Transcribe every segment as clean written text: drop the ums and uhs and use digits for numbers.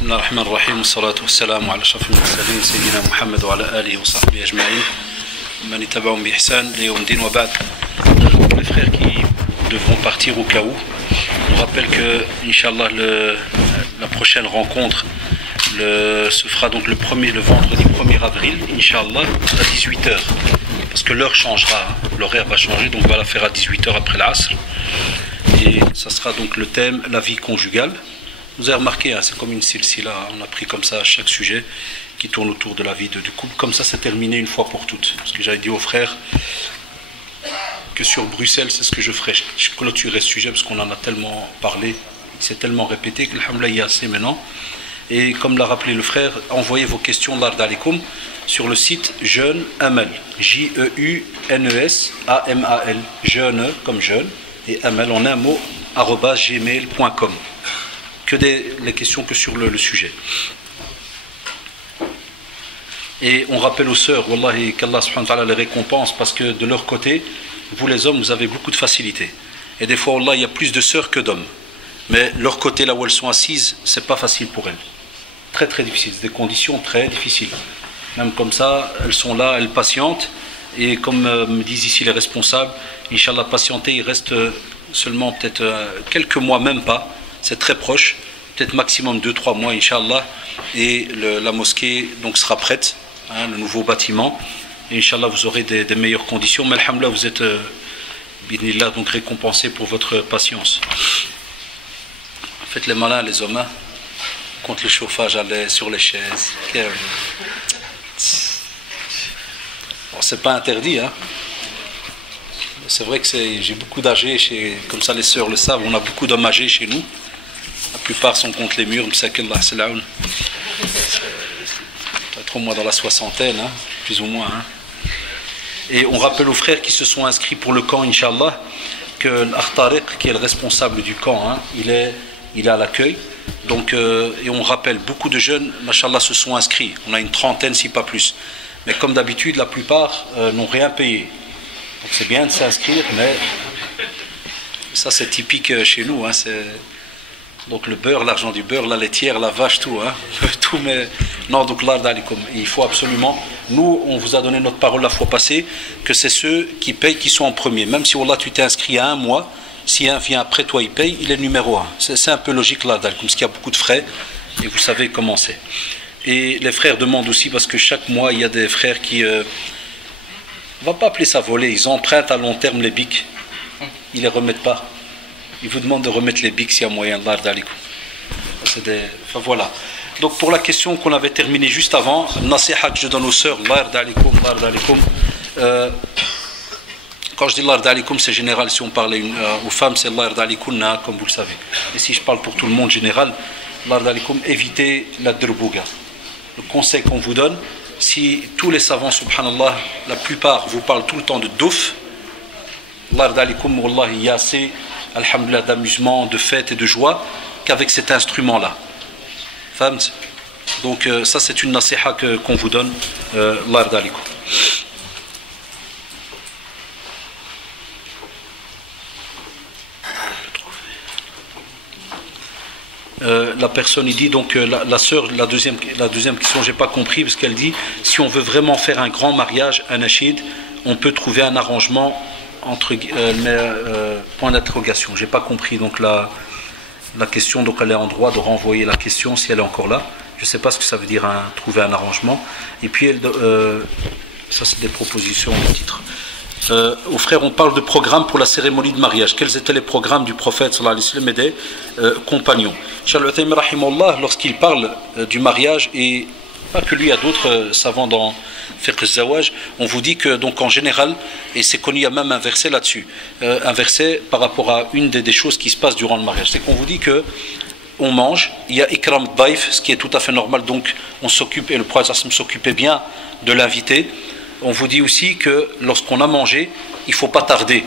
بسم الله الرحمن الرحيم والصلاة والسلام على أشرف المرسلين سيدنا محمد وعلى آله وصحبه أجمعين من تبعهم بإحسان ليوم الدين وبعد. Les frères qui devront partir au cas où, on rappelle que Inch'Allah la prochaine rencontre se fera donc le vendredi 1er avril Inch'Allah à 18h, parce que l'heure changera, l'horaire va changer, donc on va la faire à 18h après l'Asr, et ça sera donc le thème la vie conjugale. Vous avez remarqué, c'est comme une silsila, on a pris comme ça chaque sujet qui tourne autour de la vie du couple, comme ça c'est terminé une fois pour toutes. Parce que j'avais dit aux frères que sur Bruxelles, c'est ce que je ferai, je clôturerai ce sujet parce qu'on en a tellement parlé, il s'est tellement répété que alhamdoulilah il y a assez maintenant. Et comme l'a rappelé le frère, envoyez vos questions l'Ard Alikum sur le site Jeune Amal, J-E-U-N-E-S-A-M-A-L, jeune comme jeune, et Amal en un mot, @gmail.com. Que les questions que sur le sujet. Et on rappelle aux sœurs, Wallahi, qu'Allah subhanahu wa ta'ala les récompense, parce que de leur côté, vous les hommes, vous avez beaucoup de facilité. Et des fois, Wallah, il y a plus de sœurs que d'hommes. Mais leur côté, là où elles sont assises, c'est pas facile pour elles. Très très difficile, c'est des conditions très difficiles. Même comme ça, elles sont là, elles patientent. Et comme me disent ici les responsables, Inch'Allah, patienter, il reste seulement peut-être quelques mois, même pas. C'est très proche, peut-être maximum 2-3 mois, Inch'Allah. Et la mosquée donc, sera prête, le nouveau bâtiment. Et Inch'Allah, vous aurez des meilleures conditions. Mais alhamdoulilah, vous êtes bidnillah, donc récompensés pour votre patience. Faites les malins, les hommes, contre le chauffage à l'aise, sur les chaises. Bon, c'est pas interdit, hein. C'est vrai que j'ai beaucoup d'âgés, comme ça les sœurs le savent, on a beaucoup d'hommes âgés chez nous. La plupart sont contre les murs, peut-être au moins dans la soixantaine, hein, plus ou moins. Hein. Et on rappelle aux frères qui se sont inscrits pour le camp, Inch'Allah, que l'Artariq, qui est le responsable du camp, hein, il est à l'accueil. Donc, et on rappelle, beaucoup de jeunes, Machallah, se sont inscrits. On a une trentaine, si pas plus. Mais comme d'habitude, la plupart n'ont rien payé. Donc c'est bien de s'inscrire, mais ça c'est typique chez nous. Hein, donc le beurre, l'argent du beurre, la laitière, la vache, tout. Hein, tout, mais non, donc l'Ard Alikum. Il faut absolument. Nous, on vous a donné notre parole la fois passée que c'est ceux qui payent qui sont en premier. Même si Allah, tu t'es inscrit à un mois, si un vient après toi, il paye, il est numéro un. C'est un peu logique l'Ard Alikum, parce qu'il y a beaucoup de frais et vous savez comment c'est. Et les frères demandent aussi, parce que chaque mois, il y a des frères qui. On ne va pas appeler ça voler, ils empruntent à long terme les bics, ils ne les remettent pas. Ils vous demandent de remettre les bics s'il y a moyen, l'Ard Alikum. Enfin voilà. Donc pour la question qu'on avait terminée juste avant, nasiha que je donne aux sœurs, l'Ard Alikum, l'Ard Alikum. Quand je dis l'Ard Alikum, c'est général, si on parle aux femmes, c'est l'Ard Alikum, comme vous le savez. Et si je parle pour tout le monde général, l'Ard Alikum, évitez la drbouga. Le conseil qu'on vous donne, si tous les savants, subhanallah, la plupart vous parlent tout le temps de douf, l'Ard Alikum, wallahi, il y a assez, alhamdoulilah, d'amusement, de fête et de joie qu'avec cet instrument-là. Fahamt? Donc ça c'est une nasiha qu'on vous donne, l'Ard Alikum. La personne il dit donc la sœur, la deuxième question j'ai pas compris, parce qu'elle dit si on veut vraiment faire un grand mariage, un ashid, on peut trouver un arrangement entre point d'interrogation. J'ai pas compris donc la question, donc elle est en droit de renvoyer la question si elle est encore là. Je sais pas ce que ça veut dire trouver un arrangement. Et puis ça c'est des propositions de titre. Aux frères, on parle de programme pour la cérémonie de mariage. Quels étaient les programmes du prophète sallallahu alayhi wa sallam et des compagnons? Cheikh Al-Uthaymin rahimahullah, lorsqu'il parle du mariage, et pas que lui, il y a d'autres savants dans Fiqh al-Zawaj, on vous dit que donc en général, et c'est connu, il y a même un verset là-dessus, un verset par rapport à une des choses qui se passent durant le mariage, c'est qu'on vous dit que on mange, il y a ikram daif, ce qui est tout à fait normal, donc on s'occupe, et le prophète s'occupait bien de l'invité. On vous dit aussi que lorsqu'on a mangé, il ne faut pas tarder.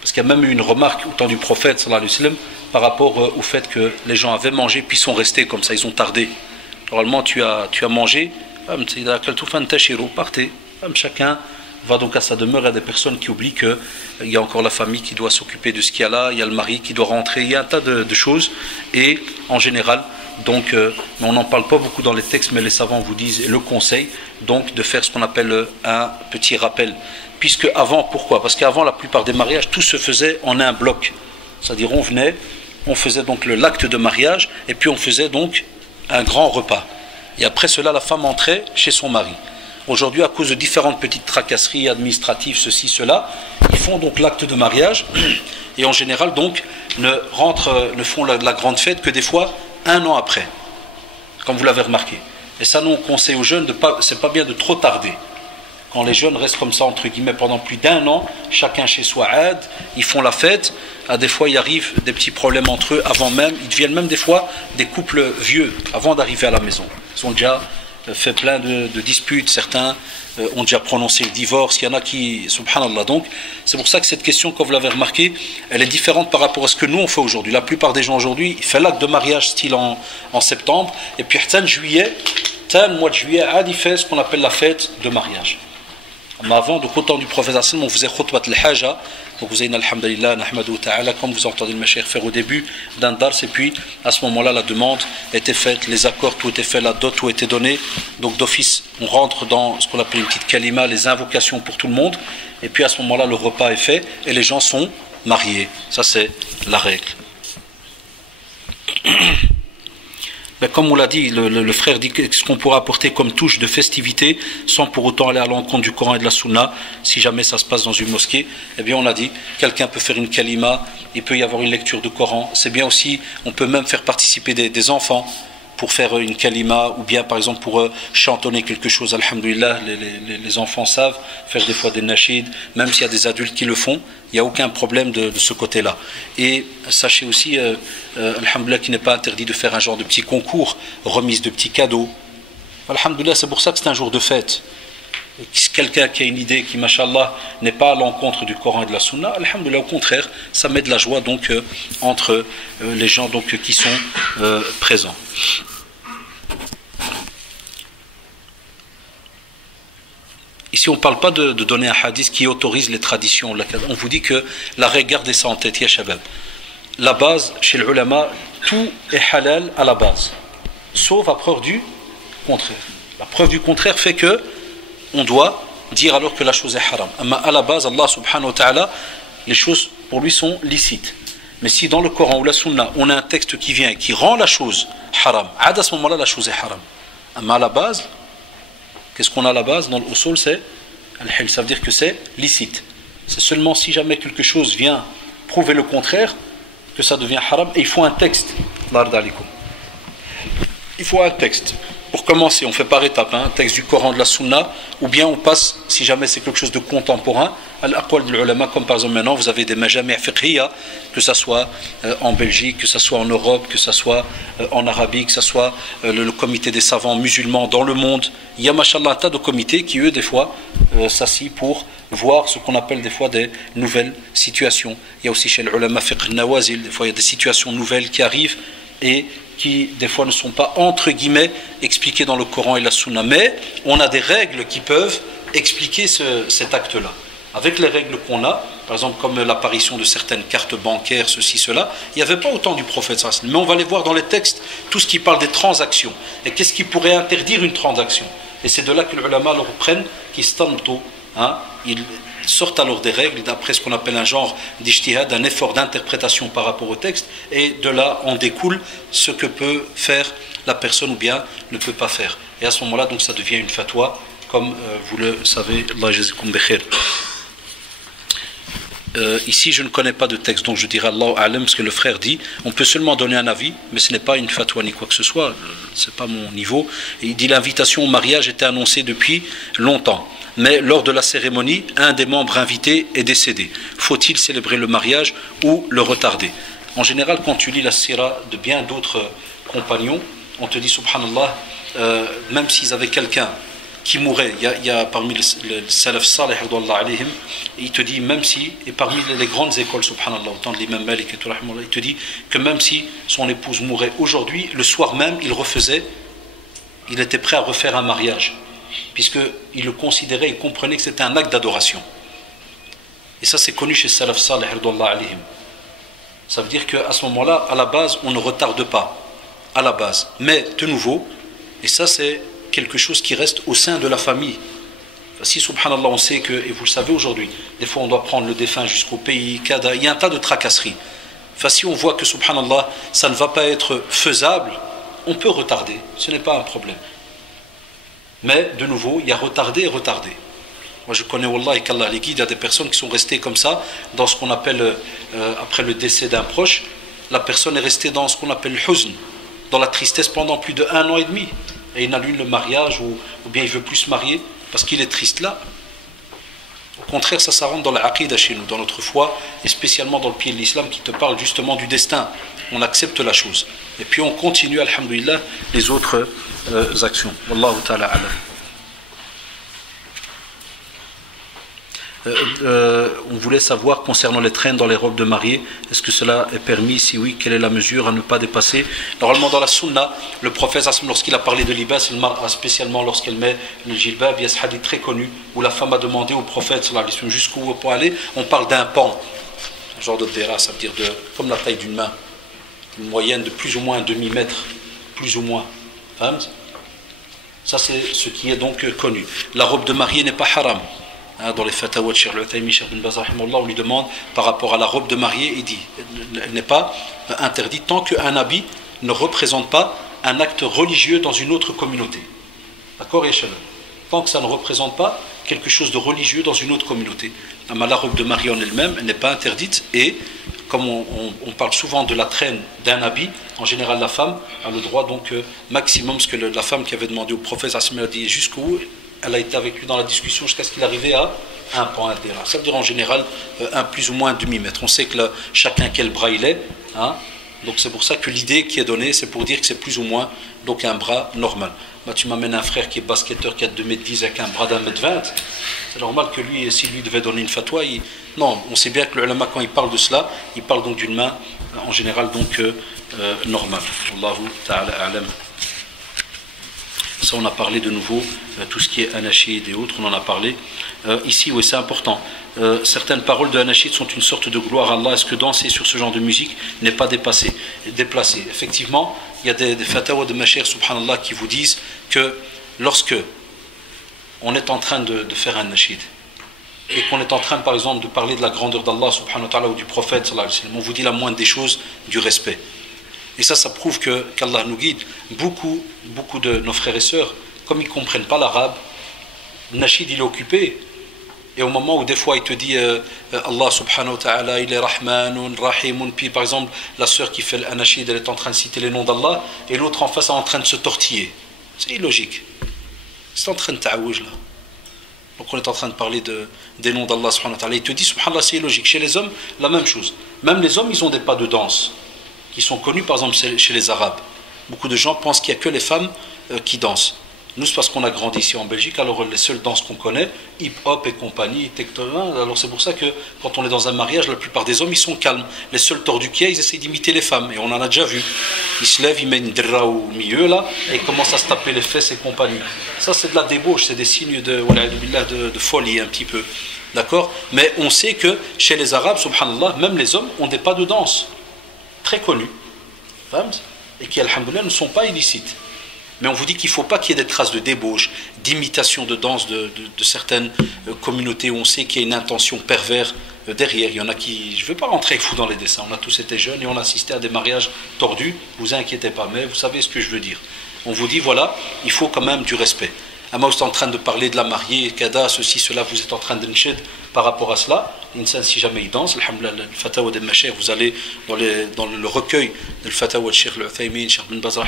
Parce qu'il y a même eu une remarque au temps du prophète sallallahu alayhi wa sallam par rapport au fait que les gens avaient mangé puis sont restés comme ça, ils ont tardé. Normalement tu as mangé, partez, chacun va donc à sa demeure. Il y a des personnes qui oublient qu'il y a encore la famille qui doit s'occuper de ce qu'il y a là, il y a le mari qui doit rentrer, il y a un tas de choses. Et en général, donc, on n'en parle pas beaucoup dans les textes, mais les savants vous disent le conseil, donc de faire ce qu'on appelle un petit rappel. Puisque avant, pourquoi? Parce qu'avant, la plupart des mariages, tout se faisait en un bloc. C'est-à-dire, on faisait donc l'acte de mariage, et puis on faisait donc un grand repas. Et après cela, la femme entrait chez son mari. Aujourd'hui, à cause de différentes petites tracasseries administratives, ceci, cela, ils font donc l'acte de mariage, et en général, donc, ne font la grande fête que des fois, 1 an après, comme vous l'avez remarqué. Et ça, nous, on conseille aux jeunes, c'est pas bien de trop tarder. Quand les jeunes restent comme ça, entre guillemets, pendant plus d'1 an, chacun chez soi aide, ils font la fête, des fois il arrive des petits problèmes entre eux avant même, ils deviennent même des fois des couples vieux, avant d'arriver à la maison. Ils ont déjà fait plein de disputes, certains ont déjà prononcé le divorce, il y en a qui, subhanallah. Donc, c'est pour ça que cette question, comme vous l'avez remarqué, elle est différente par rapport à ce que nous on fait aujourd'hui. La plupart des gens aujourd'hui, ils font l'acte de mariage style en septembre, et puis le mois de juillet, ils font ce qu'on appelle la fête de mariage. Mais avant, donc au temps du prophète, on faisait khutbat al-haja, donc vous avez alhamdulillah, nahmadu ta'ala, comme vous entendez le mashayikh faire au début d'un dars, et puis à ce moment-là, la demande était faite, les accords, tout était fait, la dot, tout était donné. Donc d'office, on rentre dans ce qu'on appelle une petite kalima, les invocations pour tout le monde, et puis à ce moment-là, le repas est fait, et les gens sont mariés. Ça, c'est la règle. Mais comme on l'a dit, le frère dit ce qu'on pourra apporter comme touche de festivité sans pour autant aller à l'encontre du Coran et de la Sunna, si jamais ça se passe dans une mosquée. Eh bien on a dit, quelqu'un peut faire une kalima, il peut y avoir une lecture de Coran. C'est bien aussi, on peut même faire participer des enfants pour faire une kalima, ou bien par exemple pour chantonner quelque chose. Alhamdulillah, les enfants savent faire des fois des nashids, même s'il y a des adultes qui le font, il n'y a aucun problème de ce côté-là. Et sachez aussi, alhamdulillah, qu'il n'est pas interdit de faire un genre de petit concours, remise de petits cadeaux. Alhamdulillah, c'est pour ça que c'est un jour de fête. Quelqu'un qui a une idée qui, mashallah, n'est pas à l'encontre du Coran et de la Sunna, alhamdulillah, au contraire, ça met de la joie donc entre les gens donc qui sont présents. Ici, on ne parle pas de donner un hadith qui autorise les traditions. On vous dit que la règle, gardez ça en tête, ya shabab. La base, chez les ulama, tout est halal à la base, sauf à preuve du contraire. La preuve du contraire fait que on doit dire alors que la chose est haram. Mais à la base, Allah subhanahu wa ta'ala, les choses pour lui sont licites. Mais si dans le Coran ou la Sunna, on a un texte qui vient et qui rend la chose haram, à ce moment-là, la chose est haram. Mais à la base, qu'est-ce qu'on a à la base? Dans l'usul, c'est al-hil, ça veut dire que c'est licite. C'est seulement si jamais quelque chose vient prouver le contraire que ça devient haram. Et il faut un texte. Il faut un texte. Pour commencer, on fait par étapes, un texte du Coran, de la Sunna, ou bien on passe, si jamais c'est quelque chose de contemporain, à l'aqwal de l'ulama, comme par exemple maintenant, vous avez des majami' fiqhiyya, que ce soit en Belgique, que ce soit en Europe, que ce soit en Arabie, que ce soit le comité des savants musulmans dans le monde. Il y a, mashallah, un tas de comités qui, eux, des fois, s'assient pour voir ce qu'on appelle des fois des nouvelles situations. Il y a aussi chez l'ulama fiqh nawazil, des fois il y a des situations nouvelles qui arrivent et qui des fois ne sont pas entre guillemets expliquées dans le Coran et la Sunna, mais on a des règles qui peuvent expliquer cet acte-là. Avec les règles qu'on a, par exemple comme l'apparition de certaines cartes bancaires, ceci, cela, il n'y avait pas autant du prophète, mais on va les voir dans les textes, tout ce qui parle des transactions. Et qu'est-ce qui pourrait interdire une transaction? Et c'est de là que les ulama le reprennent, qui stanto, ils sortent alors des règles d'après ce qu'on appelle un genre d'ijtihad, un effort d'interprétation par rapport au texte, et de là on découle ce que peut faire la personne ou bien ne peut pas faire. Et à ce moment-là, donc ça devient une fatwa, comme vous le savez. Allah jazakum bikhair. Ici je ne connais pas de texte, donc je dirais Allahu a'lam, parce que le frère dit on peut seulement donner un avis, mais ce n'est pas une fatwa ni quoi que ce soit, c'est pas mon niveau. Et il dit l'invitation au mariage était annoncée depuis longtemps, mais lors de la cérémonie, un des membres invités est décédé. Faut-il célébrer le mariage ou le retarder? En général, quand tu lis la sira de bien d'autres compagnons, on te dit subhanallah, même s'ils avaient quelqu'un qui mourait, il y a parmi les salaf salih, il te dit même si, et parmi les grandes écoles subhanallah, autant de l'imam Malik et tout, il te dit que même si son épouse mourait aujourd'hui, le soir même il était prêt à refaire un mariage. puisqu'il le considérait, il comprenait que c'était un acte d'adoration. Et ça, c'est connu chez Salaf Salih, alayhim. Ça veut dire qu'à ce moment-là, à la base, on ne retarde pas, à la base. Mais, de nouveau, et ça, c'est quelque chose qui reste au sein de la famille. Enfin, si, subhanallah, on sait que, et vous le savez aujourd'hui, des fois, on doit prendre le défunt jusqu'au pays, Kada, il y a un tas de tracasseries. Enfin, si on voit que, subhanallah, ça ne va pas être faisable, on peut retarder, ce n'est pas un problème. Mais, de nouveau, il y a retardé et retardé. Moi, je connais, wallah, et qu'Allah les guide, il y a des personnes qui sont restées comme ça, dans ce qu'on appelle, après le décès d'un proche, la personne est restée dans ce qu'on appelle le huzn, dans la tristesse pendant plus de 1 an et demi. Et il annule le mariage, ou bien il ne veut plus se marier, parce qu'il est triste là. Au contraire, ça rentre dans la aqidah chez nous, dans notre foi, et spécialement dans le pied de l'islam qui te parle justement du destin. On accepte la chose. Et puis on continue, alhamdoulilah, les autres actions. Wallahu ta'ala alam. On voulait savoir concernant les traînes dans les robes de mariée, est-ce que cela est permis? Si oui, quelle est la mesure à ne pas dépasser? Normalement dans la sunna, le prophète lorsqu'il a parlé de libas, spécialement lorsqu'elle met le jilbab, il y a ce hadith très connu où la femme a demandé au prophète jusqu'où pour aller. On parle d'un pan, un genre de dera, ça veut dire comme la taille d'une main, une moyenne de plus ou moins un demi-mètre, plus ou moins. Ça c'est ce qui est donc connu. La robe de mariée n'est pas haram. Dans les fatawat de Cheikh Al-Uthaymi, Cheikh Ibn Baz, on lui demande par rapport à la robe de mariée, il dit elle n'est pas interdite tant qu'un habit ne représente pas un acte religieux dans une autre communauté. D'accord, Yachallah? Tant que ça ne représente pas quelque chose de religieux dans une autre communauté. La robe de mariée en elle-même, elle n'est pas interdite, et comme on parle souvent de la traîne d'un habit, en général la femme a le droit donc maximum, ce que la femme qui avait demandé au prophète a dit jusqu'où elle a été avec lui dans la discussion jusqu'à ce qu'il arrivait à un pan, un dira. Ça veut dire en général un plus ou moins un demi-mètre. On sait que chacun quel bras il est, donc c'est pour ça que l'idée qui est donnée, c'est pour dire que c'est plus ou moins donc un bras normal. Bah, tu m'amènes un frère qui est basketteur qui a 2,10 m avec un bras d'1,20 m, c'est normal que lui, si lui devait donner une fatwa, non, on sait bien que le ulama, quand il parle de cela, il parle donc d'une main en général donc normale. Allahu ta'ala a'lam. Ça, on a parlé de nouveau, tout ce qui est anachid et autres, on en a parlé. Ici, oui, c'est important. Certaines paroles de anachid sont une sorte de gloire à Allah. Est-ce que danser sur ce genre de musique n'est pas déplacé? Effectivement, il y a des fatawa de Mashaykh, subhanallah, qui vous disent que lorsque on est en train de faire un anachid, et qu'on est en train, par exemple, de parler de la grandeur d'Allah, subhanahu wa ta'ala, ou du prophète, sallallahu alayhi wa sallam, on vous dit la moindre des choses, du respect. Et ça prouve qu'Allah nous guide. Beaucoup de nos frères et sœurs, comme ils ne comprennent pas l'arabe, le nashid il est occupé. Et au moment où des fois il te dit Allah subhanahu wa ta'ala, il est Rahmanun, Rahimun, puis par exemple la sœur qui fait le nashid, elle est en train de citer les noms d'Allah, et l'autre en face est en train de se tortiller. C'est illogique. C'est en train de ta'awouj là. Donc on est en train de parler des noms d'Allah subhanahu wa ta'ala. Il te dit subhanallah, c'est illogique. Chez les hommes, la même chose. Même les hommes, ils ont des pas de danse qui sont connus par exemple chez les Arabes. Beaucoup de gens pensent qu'il n'y a que les femmes qui dansent. Nous, c'est parce qu'on a grandi ici en Belgique, alors les seules danses qu'on connaît, hip-hop et compagnie, alors c'est pour ça que quand on est dans un mariage, la plupart des hommes, ils sont calmes. Les seuls tordus qu'il y a, ils essaient d'imiter les femmes, et on en a déjà vu. Ils se lèvent, ils mettent une drra au milieu, là, et ils commencent à se taper les fesses et compagnie. Ça, c'est de la débauche, c'est des signes de folie, un petit peu. D'accord? Mais on sait que chez les Arabes, subhanallah, même les hommes ont des pas de danse très connus, et qui, alhamdoulilah, ne sont pas illicites. Mais on vous dit qu'il ne faut pas qu'il y ait des traces de débauche, d'imitation de danse de certaines communautés où on sait qu'il y a une intention perverse derrière. Il y en a qui, je ne veux pas rentrer avec vous dans les dessins, on a tous été jeunes et on a assisté à des mariages tordus, vous inquiétez pas, mais vous savez ce que je veux dire. On vous dit, voilà, il faut quand même du respect. Moi, vous êtes en train de parler de la mariée, kada, ceci, cela, vous êtes en train de n'chid par rapport à cela. L'insan, si jamais il danse, alhamdoulilah, le fatawa de Mashaykh, vous allez dans le recueil de fatawa de Cheikh Al-Uthaymin, Cheikh Ibn Baz,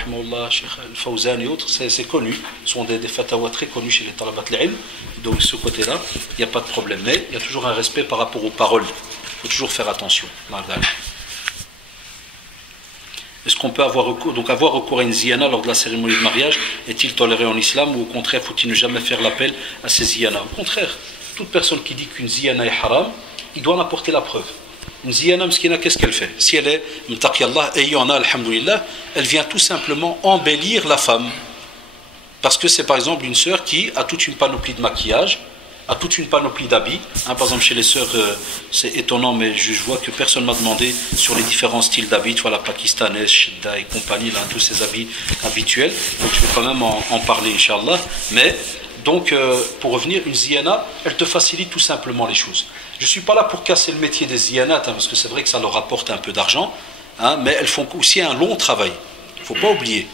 Cheikh Al-Fawzan et autres, c'est connu. Ce sont des fatawas très connus chez les talabat al-ilm. Donc, ce côté-là, il n'y a pas de problème. Mais il y a toujours un respect par rapport aux paroles. Il faut toujours faire attention. Est-ce qu'on peut avoir recours à une ziyana lors de la cérémonie de mariage? Est-il toléré en islam, ou au contraire faut-il ne jamais faire l'appel à ces ziyana? Au contraire, toute personne qui dit qu'une ziyana est haram, il doit en apporter la preuve. Une ziyana mskina, qu'est-ce qu'elle fait? Si elle est mtaqi Allah, et il y en a, alhamdoulilah, elle vient tout simplement embellir la femme. Parce que c'est par exemple une sœur qui a toute une panoplie de maquillage, a toute une panoplie d'habits. Par exemple, chez les sœurs, c'est étonnant, mais je vois que personne ne m'a demandé sur les différents styles d'habits, tu vois, la pakistanaise, shidda et compagnie, là, tous ces habits habituels. Donc, je vais quand même en parler, Inch'Allah. Mais, donc, pour revenir, une ziyana, elle te facilite tout simplement les choses. Je ne suis pas là pour casser le métier des ziyanat, parce que c'est vrai que ça leur apporte un peu d'argent, mais elles font aussi un long travail. Il ne faut pas oublier.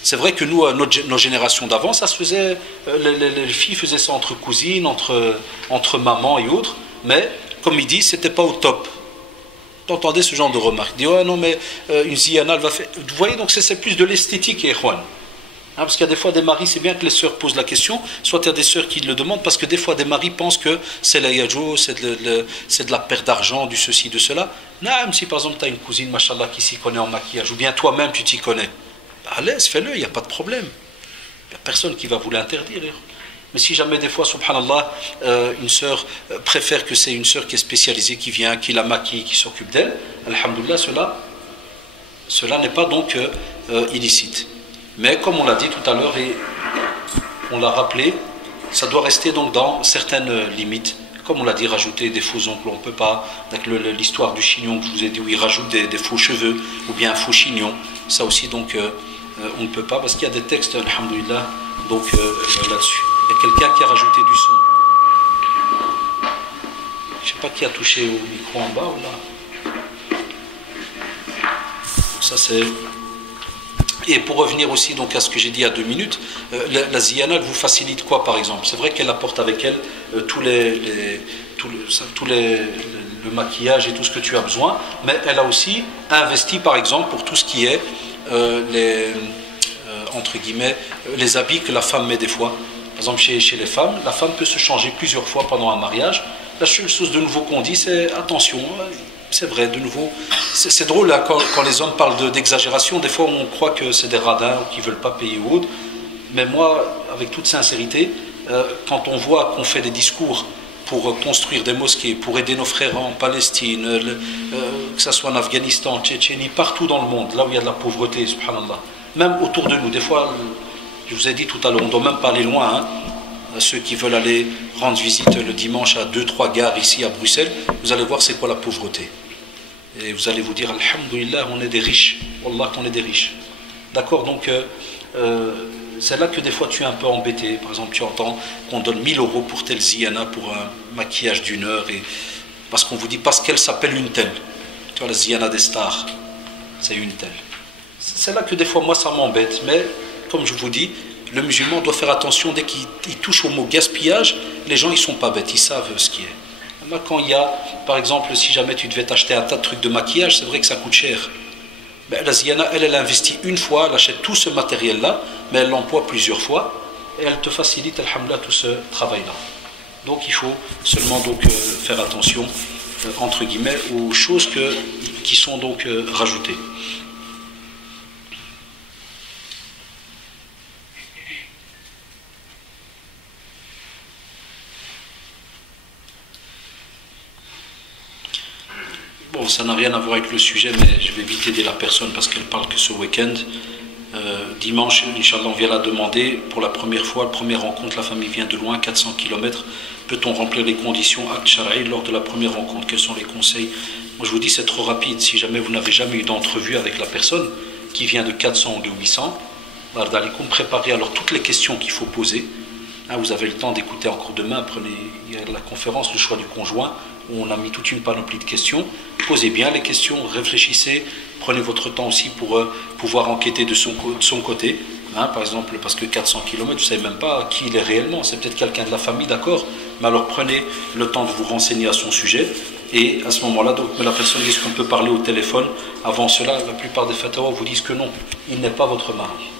C'est vrai que nous, nos générations d'avant, ça se faisait, les filles faisaient ça entre cousines, entre mamans et autres, mais comme il dit, c'était pas au top. Vous entendez ce genre de remarques. Il dit, oh non, mais une ziyana, elle va faire. Vous voyez, donc c'est plus de l'esthétique, Ikhwan. Parce qu'il y a des fois des maris, c'est bien que les sœurs posent la question, soit il y a des sœurs qui le demandent, parce que des fois des maris pensent que c'est la yajo, c'est de la perte d'argent, du ceci, de cela. Non, même si par exemple tu as une cousine, machallah, qui s'y connaît en maquillage, ou bien toi-même tu t'y connais. À l'aise, fais-le, il n'y a pas de problème. Il n'y a personne qui va vous l'interdire. Mais si jamais des fois, subhanallah, une sœur préfère que c'est une sœur qui est spécialisée, qui vient, qui la maquille, qui s'occupe d'elle, alhamdoulilah, cela n'est pas donc illicite. Mais comme on l'a dit tout à l'heure et on l'a rappelé, ça doit rester donc dans certaines limites. Comme on l'a dit, rajouter des faux ongles, on ne peut pas. L'histoire du chignon que je vous ai dit, où il rajoute des faux cheveux ou bien un faux chignon, ça aussi donc on ne peut pas parce qu'il y a des textes, alhamdoulilah, donc là-dessus. Il y a quelqu'un qui a rajouté du son. Je ne sais pas qui a touché au micro en bas ou là. Ça c'est. Et pour revenir aussi donc à ce que j'ai dit il y a 2 minutes, la ziyana elle vous facilite quoi par exemple? C'est vrai qu'elle apporte avec elle le maquillage et tout ce que tu as besoin, mais elle a aussi investi par exemple pour tout ce qui est entre guillemets les habits que la femme met des fois. Par exemple chez les femmes, la femme peut se changer plusieurs fois pendant un mariage. La seule chose de nouveau qu'on dit c'est attention. C'est vrai, de nouveau, c'est drôle hein, quand les hommes parlent d'exagération, des fois on croit que c'est des radins ou qu'ils ne veulent pas payer ou autre, mais moi, avec toute sincérité, quand on voit qu'on fait des discours pour construire des mosquées, pour aider nos frères en Palestine, que ce soit en Afghanistan, en Tchétchénie, partout dans le monde, là où il y a de la pauvreté, subhanallah, même autour de nous, des fois, je vous ai dit tout à l'heure, on ne doit même pas aller loin, hein. Ceux qui veulent aller rendre visite le dimanche à 2-3 gares ici à Bruxelles, vous allez voir c'est quoi la pauvreté. Et vous allez vous dire, alhamdoulilah, on est des riches. Wallah qu'on est des riches. D'accord, donc c'est là que des fois tu es un peu embêté. Par exemple, tu entends qu'on donne 1000 € pour telle ziyana, pour un maquillage d'1 heure, et parce qu'on vous dit, parce qu'elle s'appelle une telle. Tu vois, la ziyana des stars, c'est une telle. C'est là que des fois moi ça m'embête, mais comme je vous dis, le musulman doit faire attention dès qu'il touche au mot gaspillage, les gens ils sont pas bêtes, ils savent ce qui est. Quand il y a, par exemple, si jamais tu devais t'acheter un tas de trucs de maquillage, c'est vrai que ça coûte cher. Ben, la ziyana, elle investit une fois, elle achète tout ce matériel-là, mais elle l'emploie plusieurs fois, et elle te facilite, alhamdoulilah, tout ce travail-là. Donc il faut seulement donc, faire attention, entre guillemets, aux choses qui sont donc rajoutées. Bon, ça n'a rien à voir avec le sujet, mais je vais vite aider la personne parce qu'elle parle que ce week-end. Dimanche, Inch'Allah, on vient la demander pour la première fois, la première rencontre, la famille vient de loin, 400 km. Peut-on remplir les conditions acte shara'i lors de la première rencontre? Quels sont les conseils? Moi, je vous dis, c'est trop rapide. Si jamais vous n'avez jamais eu d'entrevue avec la personne qui vient de 400 ou de 800, préparez alors toutes les questions qu'il faut poser. Vous avez le temps d'écouter encore demain. Il y a la conférence, le choix du conjoint, où on a mis toute une panoplie de questions. Posez bien les questions, réfléchissez, prenez votre temps aussi pour pouvoir enquêter de son côté. Par exemple, parce que 400 km, vous ne savez même pas qui il est réellement. C'est peut-être quelqu'un de la famille, d'accord, mais alors prenez le temps de vous renseigner à son sujet. Et à ce moment-là, donc, la personne dit qu'on peut parler au téléphone. Avant cela, la plupart des fatwas vous disent que non, il n'est pas votre mari.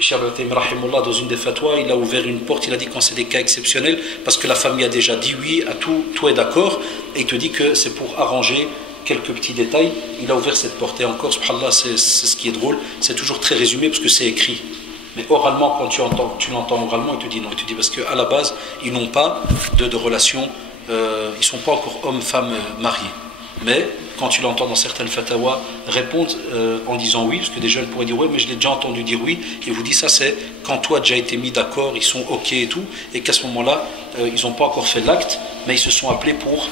Cheikh Al-Taym rahimahullah, dans une des fatwas, il a ouvert une porte, il a dit quand c'est des cas exceptionnels, parce que la famille a déjà dit oui à tout est d'accord, et il te dit que c'est pour arranger quelques petits détails, il a ouvert cette porte. Et encore, subhanallah, c'est ce qui est drôle, c'est toujours très résumé parce que c'est écrit. Mais oralement, quand tu l'entends oralement, il te dit non, il te dit parce qu'à la base, ils n'ont pas de relation, ils ne sont pas encore hommes-femmes mariés. Mais quand tu l'entends dans certaines fatawas répondre en disant oui, parce que des jeunes pourraient dire oui, mais je l'ai déjà entendu dire oui, et vous dit ça c'est quand toi déjà été mis d'accord, ils sont ok et tout, et qu'à ce moment-là, ils n'ont pas encore fait l'acte, mais ils se sont appelés pour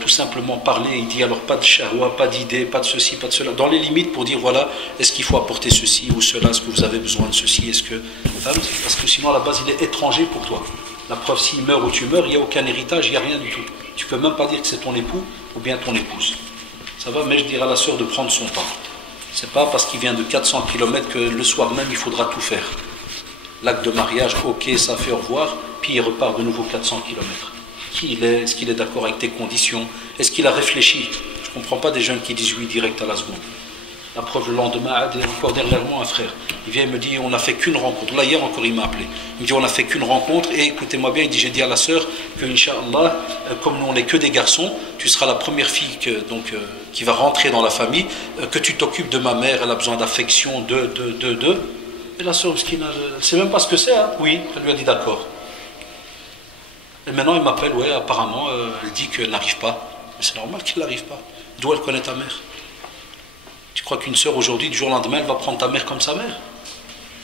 tout simplement parler. Il dit alors pas de shahwa, pas d'idée, pas de ceci, pas de cela, dans les limites pour dire voilà, est-ce qu'il faut apporter ceci ou cela, est-ce que vous avez besoin de ceci, est-ce que... Parce que sinon à la base il est étranger pour toi. La preuve, s'il meurt ou tu meurs, il n'y a aucun héritage, il n'y a rien du tout. Tu ne peux même pas dire que c'est ton époux ou bien ton épouse. Ça va, mais je dirais à la sœur de prendre son temps. C'est pas parce qu'il vient de 400 km que le soir même il faudra tout faire. L'acte de mariage, ok, ça fait au revoir, puis il repart de nouveau 400 km. Qui il est? Est-ce qu'il est d'accord avec tes conditions? Est-ce qu'il a réfléchi? Je ne comprends pas des jeunes qui disent oui direct à la seconde. La preuve, le lendemain, encore dernièrement, un frère, il vient et me dit on n'a fait qu'une rencontre. Là, hier encore, il m'a appelé. Il me dit on n'a fait qu'une rencontre et écoutez-moi bien, il dit j'ai dit à la sœur que, Inch'Allah, comme nous on n'est que des garçons, tu seras la première fille qui va rentrer dans la famille, que tu t'occupes de ma mère, elle a besoin d'affection, Et la sœur, elle ne sait même pas ce que c'est, hein. Oui, elle lui a dit d'accord. Et maintenant, il m'appelle, ouais, apparemment, elle dit qu'elle n'arrive pas. Mais c'est normal qu'elle n'arrive pas. D'où elle connaît ta mère? Tu crois qu'une sœur aujourd'hui, du jour au lendemain, elle va prendre ta mère comme sa mère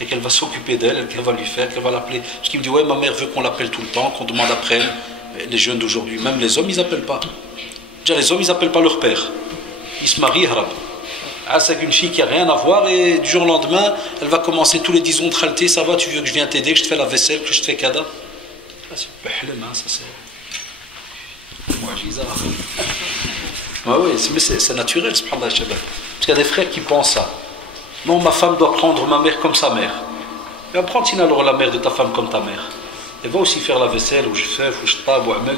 et qu'elle va s'occuper d'elle, qu'elle va lui faire, qu'elle va l'appeler? Parce qu'il me dit, ouais, ma mère veut qu'on l'appelle tout le temps, qu'on demande après elle. Les jeunes d'aujourd'hui, même les hommes, ils n'appellent pas. Déjà, les hommes, ils n'appellent pas leur père. Ils se marient, harab. Ah, c'est une fille qui n'a rien à voir et du jour au lendemain, elle va commencer tous les 10 ans de tralité. Ça va, tu veux que je vienne t'aider, que je te fais la vaisselle, que je te fais kada? Ah, c'est behlem, hein, ça c'est... Mouajiza. Ouais, oui, mais c'est naturel, subhanallah, parce qu'il y a des frères qui pensent ça. Non, ma femme doit prendre ma mère comme sa mère. Mais prends alors la mère de ta femme comme ta mère. Elle va aussi faire la vaisselle, ou je fais, ou je tape, ou amel.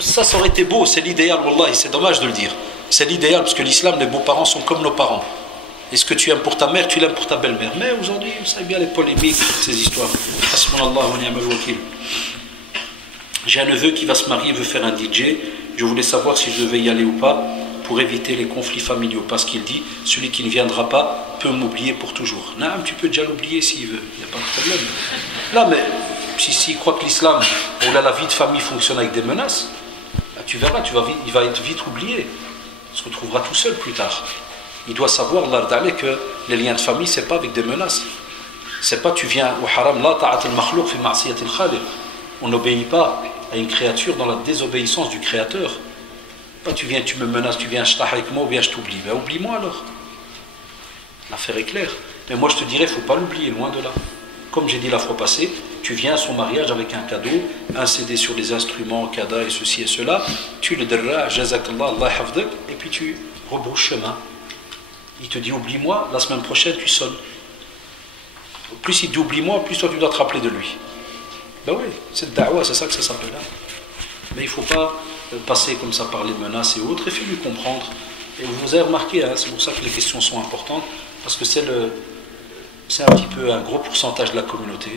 Ça aurait été beau, c'est l'idéal, wallahi, c'est dommage de le dire. C'est l'idéal, parce que l'islam, les beaux-parents sont comme nos parents. Et ce que tu aimes pour ta mère, tu l'aimes pour ta belle-mère. Mais aujourd'hui, vous savez bien les polémiques, ces histoires. Hasbunallah wa ni'mal wakil. J'ai un neveu qui va se marier, veut faire un DJ. Je voulais savoir si je devais y aller ou pas pour éviter les conflits familiaux. Parce qu'il dit, celui qui ne viendra pas peut m'oublier pour toujours. Non, tu peux déjà l'oublier s'il veut, il n'y a pas de problème. Là, mais s'il croit que l'islam, ou là, la vie de famille fonctionne avec des menaces, là, tu verras, il va être vite oublié. Il se retrouvera tout seul plus tard. Il doit savoir, Allah, que les liens de famille, c'est pas avec des menaces. C'est pas tu viens au haram, la ta'at al-makhlouq fi ma'siyat al-khaliq. On n'obéit pas à une créature dans la désobéissance du Créateur. Pas tu viens, tu me menaces, tu viens, je t'aille avec moi ou bien je t'oublie. Ben oublie-moi alors. L'affaire est claire. Mais moi je te dirais, il ne faut pas l'oublier, loin de là. Comme j'ai dit la fois passée, tu viens à son mariage avec un cadeau, un CD sur les instruments, kada et ceci et cela, tu le diras, jazakallah, Allah hafdak, et puis tu rebrousses chemin. Il te dit, oublie-moi, la semaine prochaine tu sonnes. Plus il dit oublie-moi, plus toi tu dois te rappeler de lui. Ben oui, c'est da'wa, c'est ça que ça s'appelle. Hein. Mais il ne faut pas passer comme ça par les menaces et autres, et fais-lui comprendre. Et vous avez remarqué, hein, c'est pour ça que les questions sont importantes, parce que c'est un petit peu un gros pourcentage de la communauté.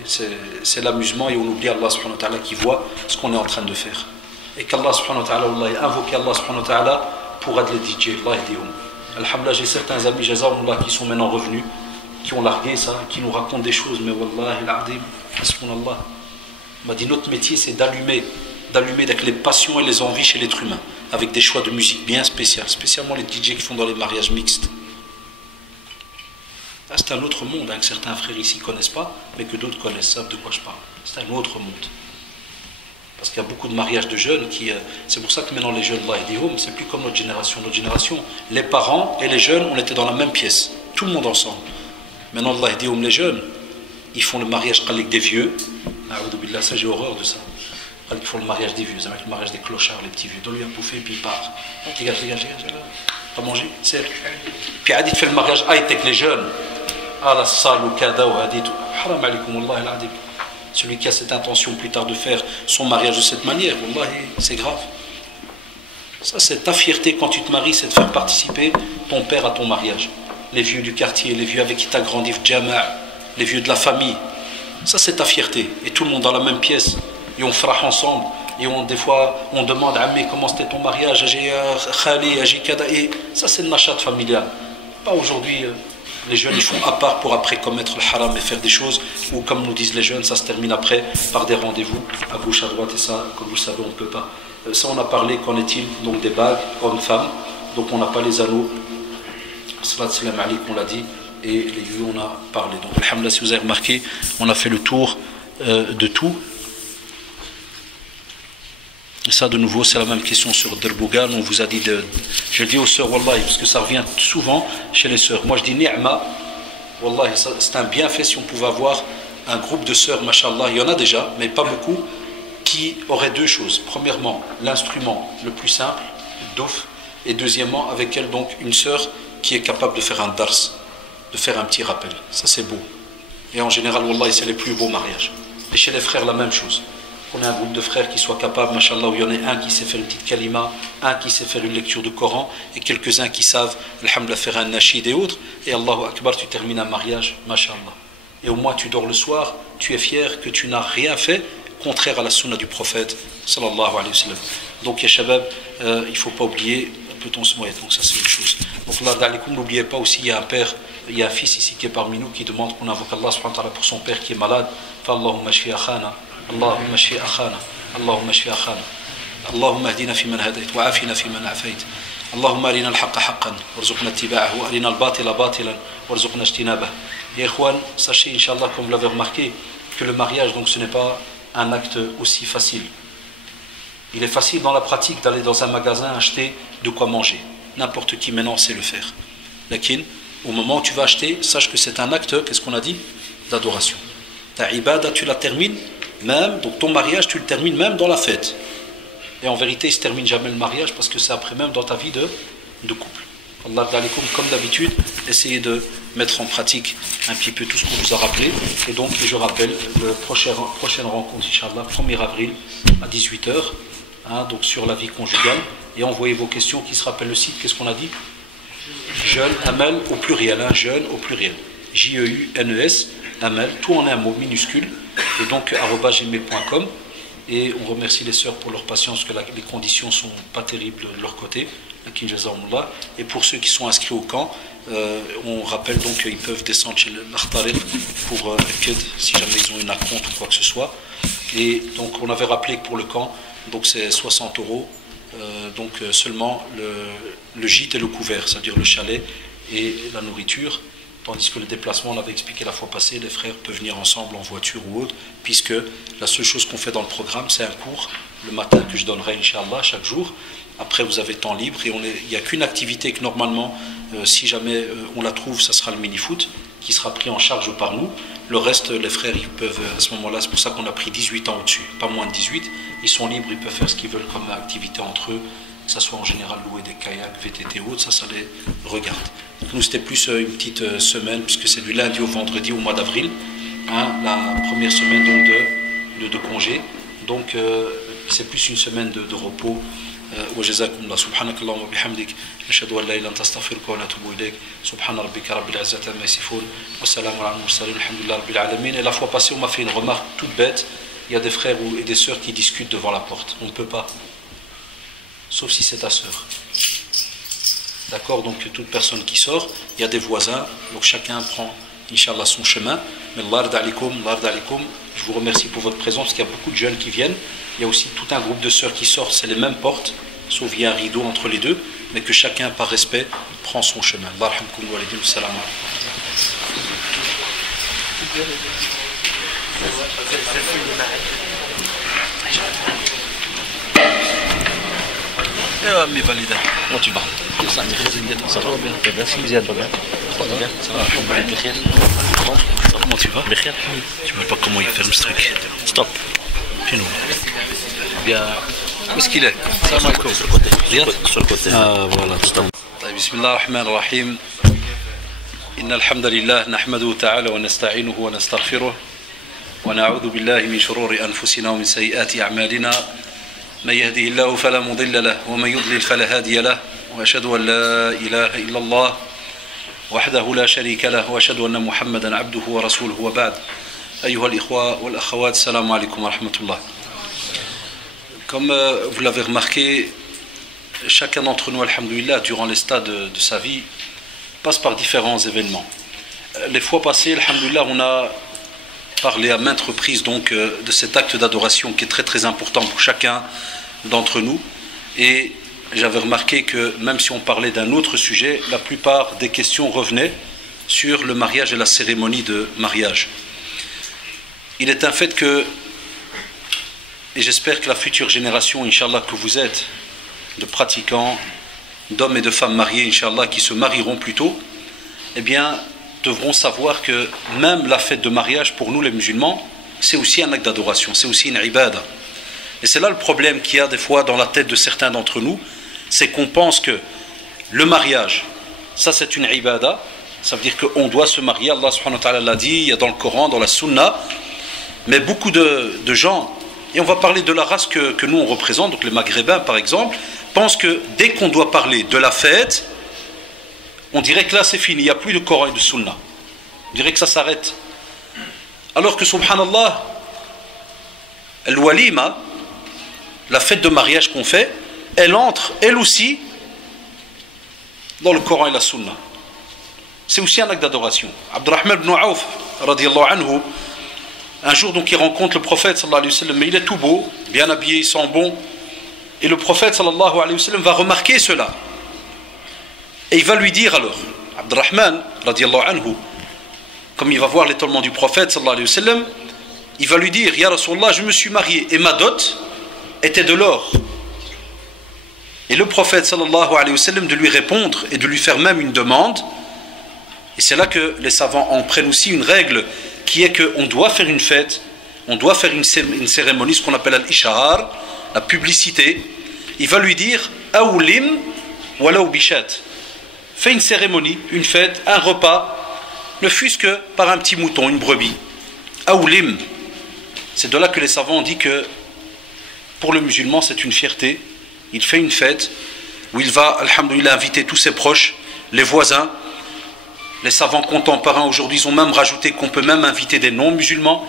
C'est l'amusement et on oublie Allah subhanahu wa ta'ala qui voit ce qu'on est en train de faire. Et qu'Allah subhanahu wa ta'ala, invoquer Allah subhanahu wa ta'ala pour aider les DJ. Allah yahdihum. Alhamdulillah, j'ai certains amis, jazakumullah, qui sont maintenant revenus, qui ont largué ça, qui nous racontent des choses, mais wallahi al-adim, hasbunallah. On m'a dit notre métier c'est d'allumer avec les passions et les envies chez l'être humain, avec des choix de musique bien spéciaux, spécialement les DJ qui font dans les mariages mixtes. Là, c'est un autre monde, hein, que certains frères ici ne connaissent pas, mais que d'autres connaissent, savent de quoi je parle. C'est un autre monde. Parce qu'il y a beaucoup de mariages de jeunes qui... c'est pour ça que maintenant les jeunes, Allah yahdihum, c'est plus comme notre génération. Notre génération, les parents et les jeunes, on était dans la même pièce, tout le monde ensemble. Maintenant, Allah yahdihum, les jeunes, ils font le mariage avec des vieux. Ça, j'ai horreur de ça. Ils font le mariage des vieux, le mariage des clochards, les petits vieux. Donne-lui un bouffet, puis il part. Dégage. T'as mangé? C'est. Puis Hadith fait le mariage high-tech, les jeunes. Ah, la salle, ou kada, ou Hadith. Haram alaikum, Allah al-adim. Celui qui a cette intention plus tard de faire son mariage de cette manière, Wallahi, c'est grave. Ça, c'est ta fierté quand tu te maries, c'est de faire participer ton père à ton mariage. Les vieux du quartier, les vieux avec qui tu as grandi, les vieux de la famille. Ça, c'est ta fierté. Et tout le monde dans la même pièce. Et on fera ensemble. Et des fois, on demande à Amé comment c'était ton mariage, Khali, Kada. Et ça, c'est le nachat familial. Pas aujourd'hui, les jeunes, ils font à part pour après commettre le haram et faire des choses où, comme nous disent les jeunes, ça se termine après par des rendez-vous à gauche, à droite. Et ça, comme vous le savez, on ne peut pas. Ça on a parlé, qu'en est-il donc des bagues, hommes-femmes. Donc on n'a pas les anneaux, salam alaykum, on l'a dit, et les yeux on a parlé. Donc alhamdulillah, si vous avez remarqué, on a fait le tour de tout. Et ça de nouveau c'est la même question sur Derbougan. On vous a dit je le dis aux sœurs wallahi, parce que ça revient souvent chez les sœurs. Moi je dis ni'ma, wallahi, c'est un bienfait si on pouvait avoir un groupe de sœurs, mashallah, il y en a déjà, mais pas beaucoup, qui auraient deux choses. Premièrement, l'instrument le plus simple, douf, et deuxièmement, avec elle donc une sœur qui est capable de faire un dars, de faire un petit rappel. Ça c'est beau. Et en général, wallahi, c'est les plus beaux mariages. Et chez les frères, la même chose. On a un groupe de frères qui soient capables, mashallah, où il y en a un qui sait faire une petite kalima, un qui sait faire une lecture de Coran, et quelques-uns qui savent, alhamdulillah, faire un nashid et autres. Et Allahu Akbar, tu termines un mariage, mashallah. Et au moins tu dors le soir, tu es fier que tu n'as rien fait contraire à la sunna du prophète sallallahu alayhi wa sallam. Donc ya shabab, il ne faut pas oublier, peut-on se moyer, donc ça c'est une chose. Donc Allah, n'oubliez pas aussi, il y a un père, il y a un fils ici qui est parmi nous qui demande qu'on invoque Allah subhanahu wa ta'ala pour son père qui est malade. Allahumma shfi akhana, Allahumma shfi akhana, Allahumma shfi akhana, Allahumma ahdina fi man hadayt, wa afina fi man afayt. Allahumma arina al-haqqa haqqan, warzuqna ittiba'ahu, arina al-batila batilan, warzuqna ijtinabah. Et Ikhwan, sachez, Inch'Allah, comme vous l'avez remarqué, que le mariage, donc, ce n'est pas un acte aussi facile. Il est facile dans la pratique d'aller dans un magasin acheter de quoi manger. N'importe qui maintenant sait le faire. Lakin, au moment où tu vas acheter, sache que c'est un acte, qu'est-ce qu'on a dit? D'adoration. Ta ibada, tu la termines même, donc ton mariage, tu le termines même dans la fête. Et en vérité, il ne se termine jamais le mariage parce que c'est après même dans ta vie de couple. Allah d'alikum, comme d'habitude, essayez de mettre en pratique un petit peu tout ce qu'on vous a rappelé. Et donc, je rappelle, la prochaine rencontre, Inch'Allah, 1er avril à 18h, donc sur la vie conjugale. Et envoyez vos questions. Qui se rappelle le site? Qu'est-ce qu'on a dit? Jeune, Amal au pluriel, jeune au pluriel. J-E-U-N-E-S, Amal, tout en un mot minuscule. Et donc, @gmail.com. Et on remercie les sœurs pour leur patience, que les conditions ne sont pas terribles de leur côté. Et pour ceux qui sont inscrits au camp, on rappelle donc qu'ils peuvent descendre chez l'Akhtaril pour si jamais ils ont une acompte ou quoi que ce soit. Et donc on avait rappelé que pour le camp, donc c'est 60 €, donc seulement le gîte et le couvert, c'est-à-dire le chalet et la nourriture. Tandis que le déplacement, on avait expliqué la fois passée, les frères peuvent venir ensemble en voiture ou autre, puisque la seule chose qu'on fait dans le programme, c'est un cours le matin que je donnerai, Inch'Allah, chaque jour. Après, vous avez temps libre et il n'y a qu'une activité que normalement, si jamais on la trouve, ça sera le mini-foot, qui sera pris en charge par nous. Le reste, les frères, ils peuvent, à ce moment-là, c'est pour ça qu'on a pris 18 ans au-dessus, pas moins de 18. Ils sont libres, ils peuvent faire ce qu'ils veulent comme activité entre eux, que ce soit en général louer des kayaks, VTT ou autre, ça les regarde. Donc nous, c'était plus une petite semaine, puisque c'est du lundi au vendredi au mois d'avril, la première semaine donc de congé. Donc c'est plus une semaine de repos. وجزاكم الله سبحانك اللهم وبحمدك نشهد ان لا اله الا انت نستغفرك ونتوب اليك سبحان ربك رب العزه عما يصفون والسلام على المرسلين الحمد لله رب العالمين. Et la fois passée on m'a fait une remarque toute bête, il y a des frères et des sœurs qui discutent devant la porte, on ne peut pas, sauf si c'est ta sœur, d'accord? Donc toute personne qui sort, il y a des voisins, donc chacun prend Inch'Allah son chemin. Mais Allah d'alikum, je vous remercie pour votre présence, parce qu'il y a beaucoup de jeunes qui viennent. Il y a aussi tout un groupe de sœurs qui sortent, c'est les mêmes portes, sauf il y a un rideau entre les deux, mais que chacun, par respect, prend son chemin. Allah rahmkoum wa alaikum, salam يا أمي valida. Comment tu vas? Ça va bien. Merci Ziad, ça va bien. Ça va bien. Ça va. Comment tu vas? Je ne sais pas comment il ferme ce truc. Stop. Chez nous. Bien. Où est-ce qu'il est? Salam alaikum. Sur le côté. Sur le côté. Ah voilà. Stop. Bismillah ar-Rahman ar-Rahim. إن الحمد لله نحمده تعالى ونستعينه ونستغفره ونعوذ بالله من شرور أنفسنا ومن سيئات أعمالنا من يهده الله فلا مضل له ومن يضلل فلا هادي له وأشهد أن لا إله إلا الله وحده لا شريك له وأشهد أن محمدا عبده ورسوله وبعد أيها الإخوة والأخوات السلام عليكم ورحمة الله. Comme vous l'avez remarqué, chacun d'entre nous, alhamdoulilah, durant les stades de sa vie, passe par différents événements. Les fois passées, alhamdoulilah, on a parlé à maintes reprises donc de cet acte d'adoration qui est très très important pour chacun d'entre nous, et j'avais remarqué que même si on parlait d'un autre sujet, la plupart des questions revenaient sur le mariage et la cérémonie de mariage. Il est un fait que, et j'espère que la future génération, Inch'Allah, que vous êtes, de pratiquants, d'hommes et de femmes mariés, Inch'Allah, qui se marieront plus tôt, eh bien, devront savoir que même la fête de mariage, pour nous les musulmans, c'est aussi un acte d'adoration, c'est aussi une ibada. Et c'est là le problème qu'il y a des fois dans la tête de certains d'entre nous, c'est qu'on pense que le mariage, ça c'est une ibada, ça veut dire qu'on doit se marier, Allah subhanahu wa ta'ala l'a dit, il y a dans le Coran, dans la Sunna, mais beaucoup de gens, et on va parler de la race que nous on représente, donc les Maghrébins par exemple, pensent que dès qu'on doit parler de la fête, on dirait que là c'est fini, il n'y a plus de Coran et de Sunna. On dirait que ça s'arrête. Alors que subhanallah, al-walima, la fête de mariage qu'on fait, elle entre, elle aussi, dans le Coran et la Sunna. C'est aussi un acte d'adoration. Abdurrahman ibn Auf, radiyallahu anhu, un jour donc il rencontre le prophète sallallahu alayhi wa sallam, mais il est tout beau, bien habillé, il sent bon, et le prophète sallallahu alayhi wa sallam va remarquer cela. Et il va lui dire alors, Abdurrahman, radiyallahu anhu, comme il va voir l'étonnement du prophète sallallahu alayhi wa sallam, il va lui dire, Ya Rasulallah, je me suis marié et ma dot était de l'or. Et le prophète sallallahu alayhi wa sallam de lui répondre et de lui faire même une demande. Et c'est là que les savants en prennent aussi une règle qui est qu'on doit faire une fête, on doit faire une cérémonie, ce qu'on appelle al-ishahar, la publicité. Il va lui dire Aoulim wala bishat. Fais une cérémonie, une fête, un repas, ne fût-ce que par un petit mouton, une brebis. Aoulim. C'est de là que les savants ont dit que pour le musulman c'est une fierté. Il fait une fête où il va, alhamdoulilah, inviter tous ses proches, les voisins. Les savants contemporains aujourd'hui ils ont même rajouté qu'on peut même inviter des non-musulmans,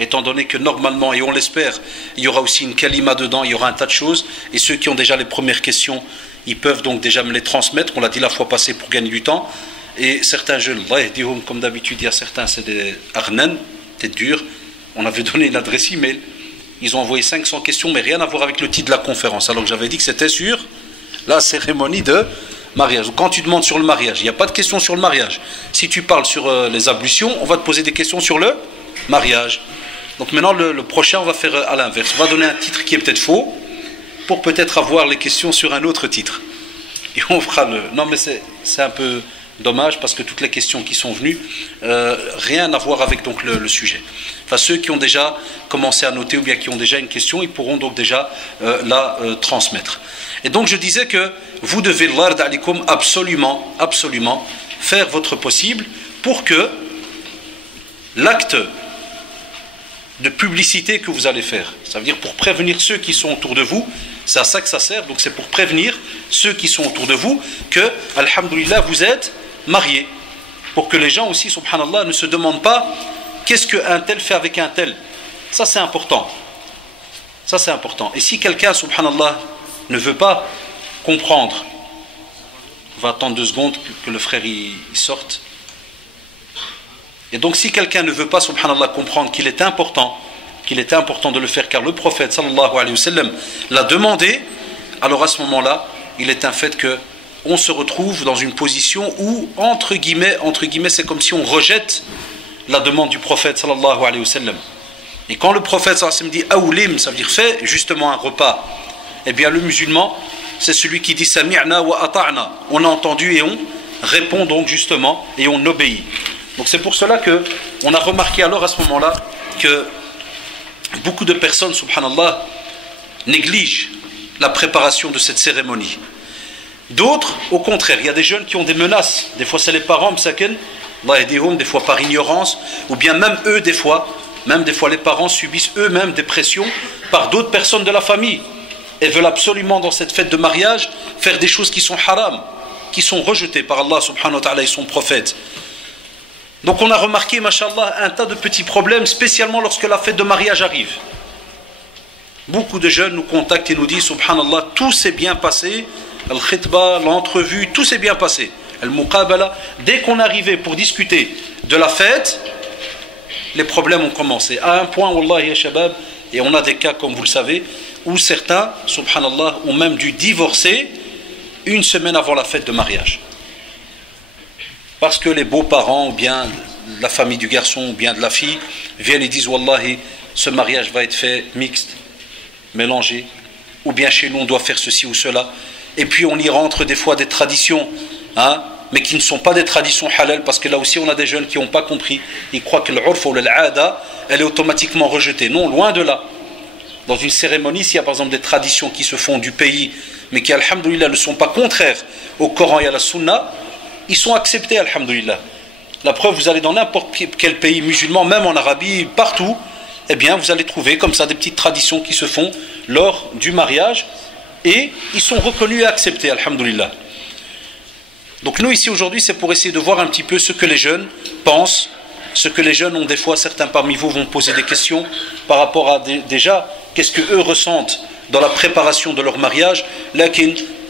étant donné que normalement, et on l'espère, il y aura aussi une kalima dedans, il y aura un tas de choses. Et ceux qui ont déjà les premières questions, ils peuvent donc déjà me les transmettre, on l'a dit la fois passée pour gagner du temps. Et certains jeunes, comme d'habitude, il y a certains, c'est des arnen, tête dure. On avait donné une adresse email. Ils ont envoyé 500 questions, mais rien à voir avec le titre de la conférence. Alors que j'avais dit que c'était sur la cérémonie de mariage. Quand tu demandes sur le mariage, il n'y a pas de questions sur le mariage. Si tu parles sur les ablutions, on va te poser des questions sur le mariage. Donc maintenant, le prochain, on va faire à l'inverse. On va donner un titre qui est peut-être faux, pour peut-être avoir les questions sur un autre titre. Et on fera le... Non, mais c'est un peu dommage, parce que toutes les questions qui sont venues, rien à voir avec donc le sujet. Enfin, ceux qui ont déjà commencé à noter, ou bien qui ont déjà une question, ils pourront donc déjà la transmettre. Et donc je disais que vous devez, absolument, absolument, faire votre possible pour que l'acte de publicité que vous allez faire, ça veut dire pour prévenir ceux qui sont autour de vous, c'est à ça que ça sert, donc c'est pour prévenir ceux qui sont autour de vous que, alhamdoulilah, vous êtes mariés, pour que les gens aussi, subhanallah, ne se demandent pas qu'est-ce qu'un tel fait avec un tel. Ça c'est important. Ça c'est important. Et si quelqu'un, subhanallah, ne veut pas comprendre, on va attendre 2 secondes que le frère il sorte. Et donc si quelqu'un ne veut pas, subhanallah, comprendre qu'il est important de le faire, car le prophète sallallahu alayhi wa sallam l'a demandé, alors à ce moment-là, il est un fait que on se retrouve dans une position où, entre guillemets, c'est comme si on rejette la demande du prophète sallallahu alayhi wa sallam. Et quand le prophète sallallahu alayhi wa sallam dit Aoulim, ça veut dire fais justement un repas, eh bien le musulman, c'est celui qui dit Sami'na wa ata'na. On a entendu et on répond donc justement et on obéit. Donc c'est pour cela que on a remarqué alors à ce moment-là que beaucoup de personnes, subhanallah, négligent la préparation de cette cérémonie. D'autres, au contraire, il y a des jeunes qui ont des menaces. Des fois c'est les parents, des fois par ignorance, ou bien même eux, des fois les parents subissent eux-mêmes des pressions par d'autres personnes de la famille et veulent absolument dans cette fête de mariage faire des choses qui sont haram, qui sont rejetées par Allah subhanahu wa ta'ala et son prophète. Donc on a remarqué, mashallah, un tas de petits problèmes, spécialement lorsque la fête de mariage arrive. Beaucoup de jeunes nous contactent et nous disent, subhanallah, tout s'est bien passé, al-khitba, l'entrevue, tout s'est bien passé. Al-muqabala, dès qu'on arrivait pour discuter de la fête, les problèmes ont commencé. À un point, wallah ya shabab, et on a des cas comme vous le savez, où certains, subhanallah, ont même dû divorcer une semaine avant la fête de mariage. Parce que les beaux-parents, ou bien la famille du garçon, ou bien de la fille, viennent et disent, Wallahi, ce mariage va être fait mixte, mélangé, ou bien chez nous on doit faire ceci ou cela. Et puis on y rentre des fois des traditions, hein, mais qui ne sont pas des traditions halal, parce que là aussi on a des jeunes qui n'ont pas compris. Ils croient que l'urf ou l'ada, elle est automatiquement rejetée. Non, loin de là. Dans une cérémonie, s'il y a par exemple des traditions qui se font du pays, mais qui, alhamdoulilah, ne sont pas contraires au Coran et à la Sunna, ils sont acceptés, alhamdoulilah. La preuve, vous allez dans n'importe quel pays musulman, même en Arabie, partout, eh bien, vous allez trouver comme ça des petites traditions qui se font lors du mariage, et ils sont reconnus et acceptés, alhamdoulilah. Donc nous, ici, aujourd'hui, c'est pour essayer de voir un petit peu ce que les jeunes pensent, ce que les jeunes ont des fois, certains parmi vous vont poser des questions par rapport à déjà, qu'est-ce qu'eux ressentent dans la préparation de leur mariage. Là,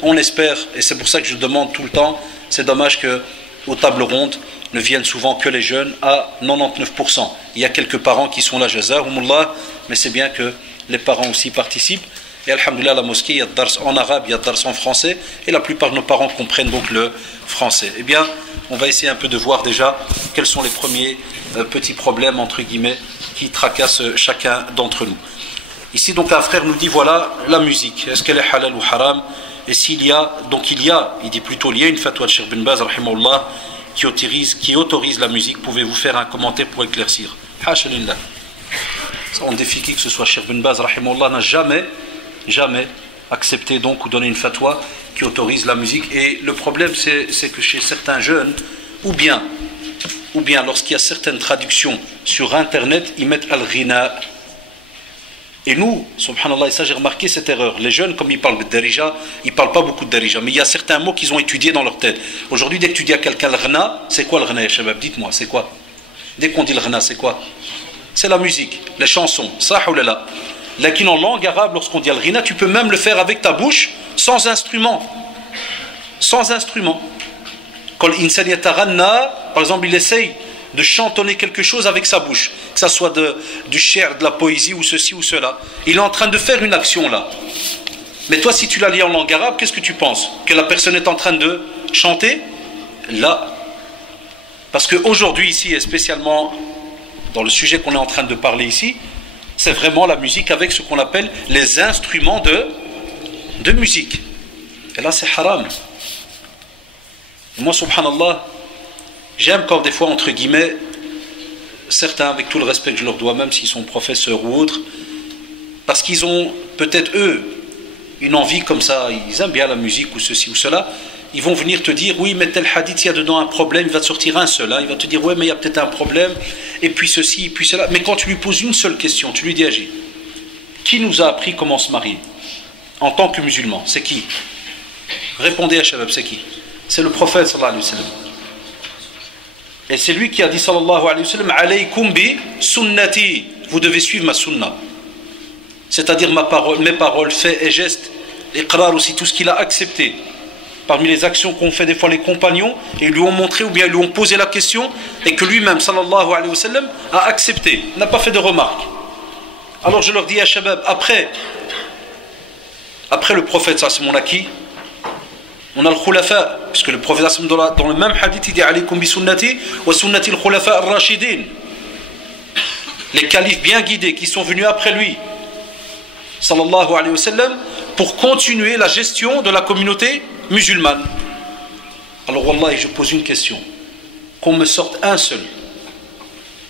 on espère, et c'est pour ça que je demande tout le temps, c'est dommage qu'aux tables rondes ne viennent souvent que les jeunes à 99%. Il y a quelques parents qui sont là, jazahumullah, mais c'est bien que les parents aussi participent. Et alhamdoulilah, à la mosquée, il y a dars en arabe, il y a dars en français, et la plupart de nos parents comprennent donc le français. Eh bien, on va essayer un peu de voir déjà quels sont les premiers petits problèmes, entre guillemets, qui tracassent chacun d'entre nous. Ici, donc, un frère nous dit, voilà, la musique, est-ce qu'elle est halal ou haram? Et s'il y a, donc il dit plutôt, il y a une fatwa de Cheikh bin Baz, rahimahullah, qui autorise la musique. Pouvez-vous faire un commentaire pour éclaircir? Hasha lillah. On défie qui que ce soit. Cheikh bin Baz, rahimahullah, n'a jamais accepté donc ou donné une fatwa qui autorise la musique. Et le problème, c'est que chez certains jeunes, ou bien lorsqu'il y a certaines traductions sur internet, ils mettent al-ghina. Et nous, subhanallah, et ça j'ai remarqué cette erreur. Les jeunes, comme ils parlent de darija, ils ne parlent pas beaucoup de darija, mais il y a certains mots qu'ils ont étudiés dans leur tête. Aujourd'hui, dès que tu dis à quelqu'un le ghna, c'est quoi le ghna, shabab? Dites-moi, c'est quoi? Dès qu'on dit le ghna, c'est quoi? C'est la musique, les chansons, sah ou la. Lakin en langue arabe, lorsqu'on dit al-ghina, tu peux même le faire avec ta bouche, sans instrument. Sans instrument. Quand l'insan yataghanna, par exemple, il essaye de chantonner quelque chose avec sa bouche, que ça soit du shi'r, de la poésie ou ceci ou cela. Il est en train de faire une action là. Mais toi, si tu la lis en langue arabe, qu'est-ce que tu penses? Que la personne est en train de chanter? Là. Parce qu'aujourd'hui ici, et spécialement dans le sujet qu'on est en train de parler ici, c'est vraiment la musique avec ce qu'on appelle les instruments de musique. Et là, c'est haram. Et moi, subhanallah, j'aime quand des fois, entre guillemets, certains, avec tout le respect que je leur dois, même s'ils sont professeurs ou autres, parce qu'ils ont peut-être eux une envie comme ça, ils aiment bien la musique ou ceci ou cela, ils vont venir te dire, oui, mais tel hadith, il y a dedans un problème, il va te sortir un seul, hein, il va te dire, ouais, mais il y a peut-être un problème, et puis ceci, et puis cela. Mais quand tu lui poses une seule question, tu lui dis, Agi, qui nous a appris comment se marier en tant que musulman? C'est qui? Répondez à Shabab, c'est qui? C'est le prophète sallallahu alayhi wa sallam. Et c'est lui qui a dit sallallahu alayhi wa sallam, alaykum bi sunnati, vous devez suivre ma sunna. C'est-à-dire mes paroles, faits et gestes, iqrar aussi, tout ce qu'il a accepté. Parmi les actions qu'ont fait des fois les compagnons, et lui ont montré ou bien lui ont posé la question, et que lui-même sallallahu alayhi wa sallam a accepté, n'a pas fait de remarques. Alors je leur dis à Shabab, après le prophète, ça c'est mon acquis. On a le khulafa, puisque le prophète dans le même hadith il dit alaykum bi sunnati wa sunnati al khulafa ar-rashidin. Les califes bien guidés qui sont venus après lui, sallallahu alayhi wa sallam, pour continuer la gestion de la communauté musulmane. Alors wallah, je pose une question, qu'on me sorte un seul,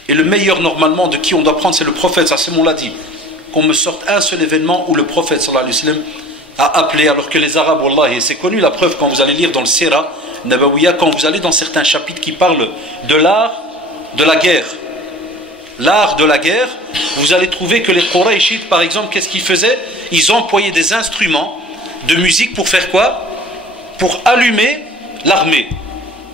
et le meilleur normalement de qui on doit prendre c'est le prophète, ça c'est mon l'a dit, qu'on me sorte un seul événement où le prophète sallallahu alayhi wa sallam a appelé, alors que les Arabes, wallah, et c'est connu la preuve quand vous allez lire dans le Sira Nabawiya, quand vous allez dans certains chapitres qui parlent de l'art de la guerre, l'art de la guerre, vous allez trouver que les Qurayshites par exemple, qu'est-ce qu'ils faisaient? Ils employaient des instruments de musique pour faire quoi? Pour allumer l'armée.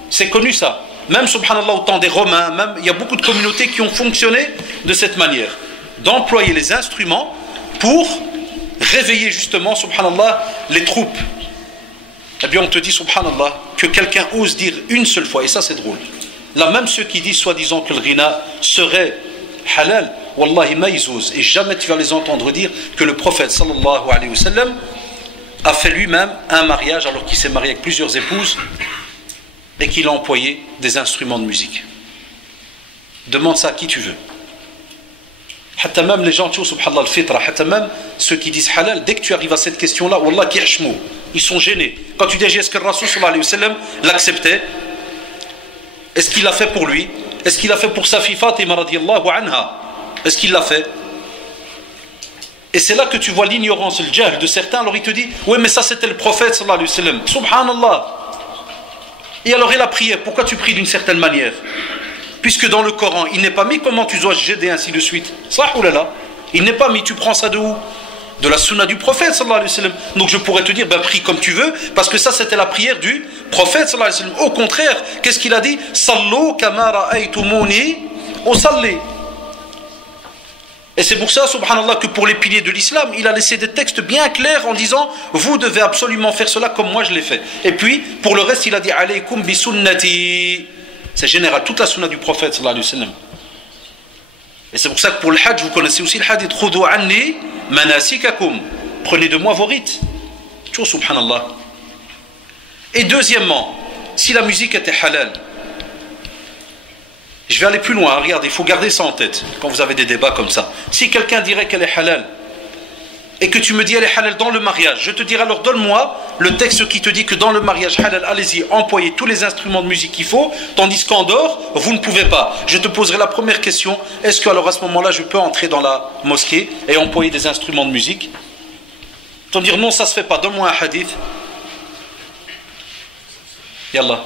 C'est connu ça. Même subhanallah au temps des Romains, même, il y a beaucoup de communautés qui ont fonctionné de cette manière, d'employer les instruments pour réveiller justement, subhanallah, les troupes. Eh bien on te dit, subhanallah, que quelqu'un ose dire une seule fois, et ça c'est drôle. Là même ceux qui disent soi-disant que le ghina serait halal, wallahi maïzouz, et jamais tu vas les entendre dire que le prophète sallallahu alayhi wa sallam a fait lui-même un mariage alors qu'il s'est marié avec plusieurs épouses et qu'il a employé des instruments de musique. Demande ça à qui tu veux. Hatta même les gens, tu vois, subhanallah al-fitra, hatta même ceux qui disent halal, dès que tu arrives à cette question-là, wallah ki hashmou, ils sont gênés. Quand tu dis est-ce que le Rasoul sallallahu alayhi wa sallam l'acceptait? Est-ce qu'il l'a fait pour lui? Est-ce qu'il l'a fait pour sa fille Fatima radiyallahu anha? Est-ce qu'il l'a fait? Et c'est là que tu vois l'ignorance, le jahl de certains. Alors il te dit, oui mais ça c'était le prophète sallallahu alayhi wa sallam. Subhanallah. Et alors et la prière, pourquoi tu pries d'une certaine manière? Puisque dans le Coran, il n'est pas mis comment tu dois jeter ainsi de suite. Ça ou là là. Il n'est pas mis, tu prends ça de où? De la sunna du prophète sallallahu alayhi wa sallam. Donc je pourrais te dire, ben prie comme tu veux, parce que ça c'était la prière du prophète sallallahu alayhi wa sallam. Au contraire, qu'est-ce qu'il a dit? Sallu kama ra'aytumuni usalli. Et c'est pour ça, subhanallah, que pour les piliers de l'islam, il a laissé des textes bien clairs en disant vous devez absolument faire cela comme moi je l'ai fait. Et puis, pour le reste, il a dit alaykum bi sunnati. C'est général, toute la sunna du prophète sallallahu alayhi wa sallam. Et c'est pour ça que pour le hajj, vous connaissez aussi le hadith khudhu anni manasikakum. Prenez de moi vos rites. Tu vois, subhanallah. Et deuxièmement, si la musique était halal, je vais aller plus loin, regardez, il faut garder ça en tête quand vous avez des débats comme ça. Si quelqu'un dirait qu'elle est halal et que tu me dis elle est halal dans le mariage, je te dirai alors donne-moi le texte qui te dit que dans le mariage halal, allez-y, employez tous les instruments de musique qu'il faut, tandis qu'en dehors, vous ne pouvez pas. Je te poserai la première question, est-ce que alors à ce moment-là je peux entrer dans la mosquée et employer des instruments de musique? T'en dire non, ça se fait pas, donne-moi un hadith. Yallah.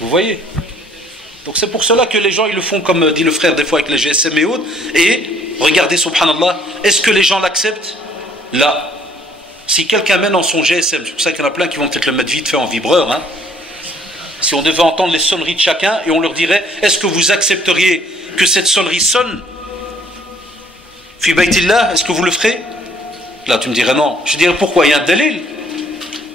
Vous voyez? Donc c'est pour cela que les gens ils le font comme dit le frère des fois avec les GSM et autres. Et regardez subhanallah, est-ce que les gens l'acceptent? Là, si quelqu'un met dans son GSM, c'est pour ça qu'il y en a plein qui vont peut-être le mettre vite fait en vibreur, hein. Si on devait entendre les sonneries de chacun et on leur dirait, est-ce que vous accepteriez que cette sonnerie sonne? Fi baytillah, est-ce que vous le ferez? Là tu me dirais non. Je dirais pourquoi? Il y a un dalil.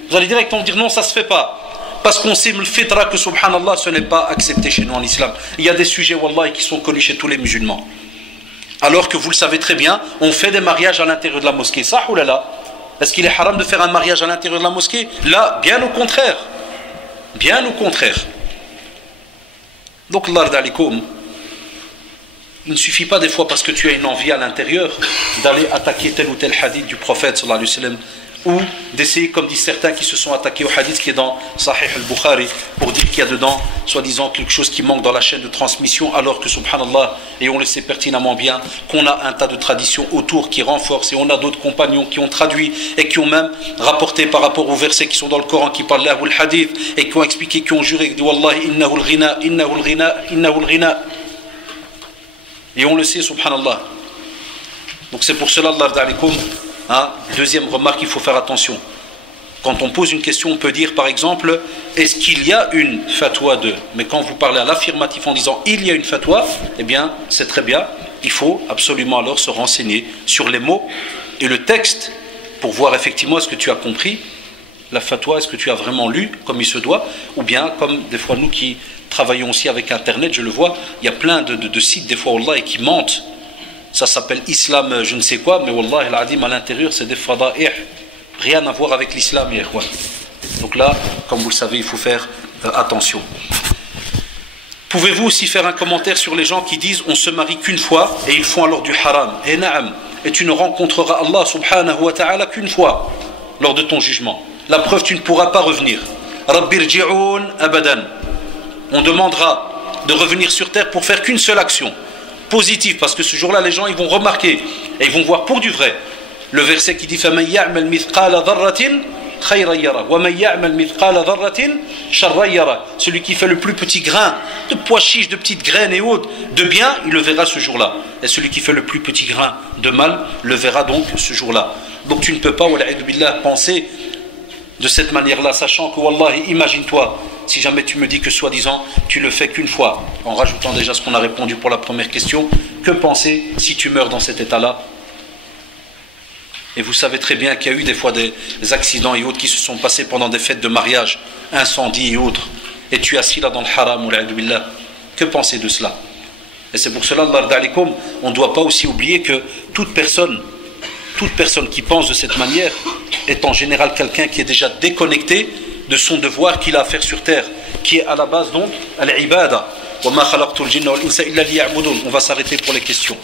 Vous allez directement me dire non, ça se fait pas. Parce qu'on sait le fitra que subhanallah ce n'est pas accepté chez nous en islam. Il y a des sujets wallahi qui sont connus chez tous les musulmans. Alors que vous le savez très bien, on fait des mariages à l'intérieur de la mosquée. Ça ou là là? Est-ce qu'il est haram de faire un mariage à l'intérieur de la mosquée? Là, bien au contraire. Bien au contraire. Donc Allah d'alikoum, il ne suffit pas des fois parce que tu as une envie à l'intérieur d'aller attaquer tel ou tel hadith du prophète sallallahu alayhi wa sallam, ou d'essayer, comme disent certains qui se sont attaqués au hadith qui est dans Sahih al-Bukhari, pour dire qu'il y a dedans, soi-disant, quelque chose qui manque dans la chaîne de transmission, alors que, subhanallah, et on le sait pertinemment bien, qu'on a un tas de traditions autour qui renforcent, et on a d'autres compagnons qui ont traduit, et qui ont même rapporté par rapport aux versets qui sont dans le Coran, qui parlent d'Ahu al-Hadith, et qui ont expliqué, qui ont juré, dit Wallahi, innahu al-ghina, innahu al-ghina, innahu al-ghina. Et on le sait, subhanallah. Donc c'est pour cela, Allah d'alikoum, hein, deuxième remarque, il faut faire attention. Quand on pose une question, on peut dire par exemple, est-ce qu'il y a une fatwa de... Mais quand vous parlez à l'affirmatif en disant il y a une fatwa, eh bien c'est très bien, il faut absolument alors se renseigner sur les mots et le texte pour voir effectivement est-ce que tu as compris la fatwa, est-ce que tu as vraiment lu comme il se doit, ou bien comme des fois nous qui travaillons aussi avec internet, je le vois, il y a plein de sites des fois wallah, et qui mentent. Ça s'appelle islam je ne sais quoi, mais wallah al-adim à l'intérieur c'est des fada'i', rien à voir avec l'islam. Donc là, comme vous le savez, il faut faire attention. Pouvez-vous aussi faire un commentaire sur les gens qui disent on se marie qu'une fois et ils font alors du haram? Et na'am, et tu ne rencontreras Allah subhanahu wa ta'ala qu'une fois lors de ton jugement. La preuve, tu ne pourras pas revenir. Rabbirji'un abadan. On demandera de revenir sur terre pour faire qu'une seule action positive, parce que ce jour-là les gens ils vont remarquer et ils vont voir pour du vrai le verset qui dit فَمَنْ يَعْمَلْ مِثْقَالَ ذَرَّةٍ خَيْرًا يَرَهُ وَمَنْ يَعْمَلْ مِثْقَالَ ذَرَّةٍ شَرًّا يَرَهُ. Celui qui fait le plus petit grain de pois chiches, de petites graines et autres de bien, il le verra ce jour-là, et celui qui fait le plus petit grain de mal le verra donc ce jour-là. Donc tu ne peux pas wala'idhu billah penser de cette manière-là, sachant que wallahi, imagine-toi si jamais tu me dis que soi-disant tu le fais qu'une fois, en rajoutant déjà ce qu'on a répondu pour la première question, que penser si tu meurs dans cet état-là? Et vous savez très bien qu'il y a eu des fois des accidents et autres qui se sont passés pendant des fêtes de mariage, incendies et autres, et tu es assis là dans le haram, billah. Que penser de cela? Et c'est pour cela, on ne doit pas aussi oublier que toute personne qui pense de cette manière est en général quelqu'un qui est déjà déconnecté de son devoir qu'il a à faire sur terre, qui est à la base donc al-ibada. On va s'arrêter pour les questions.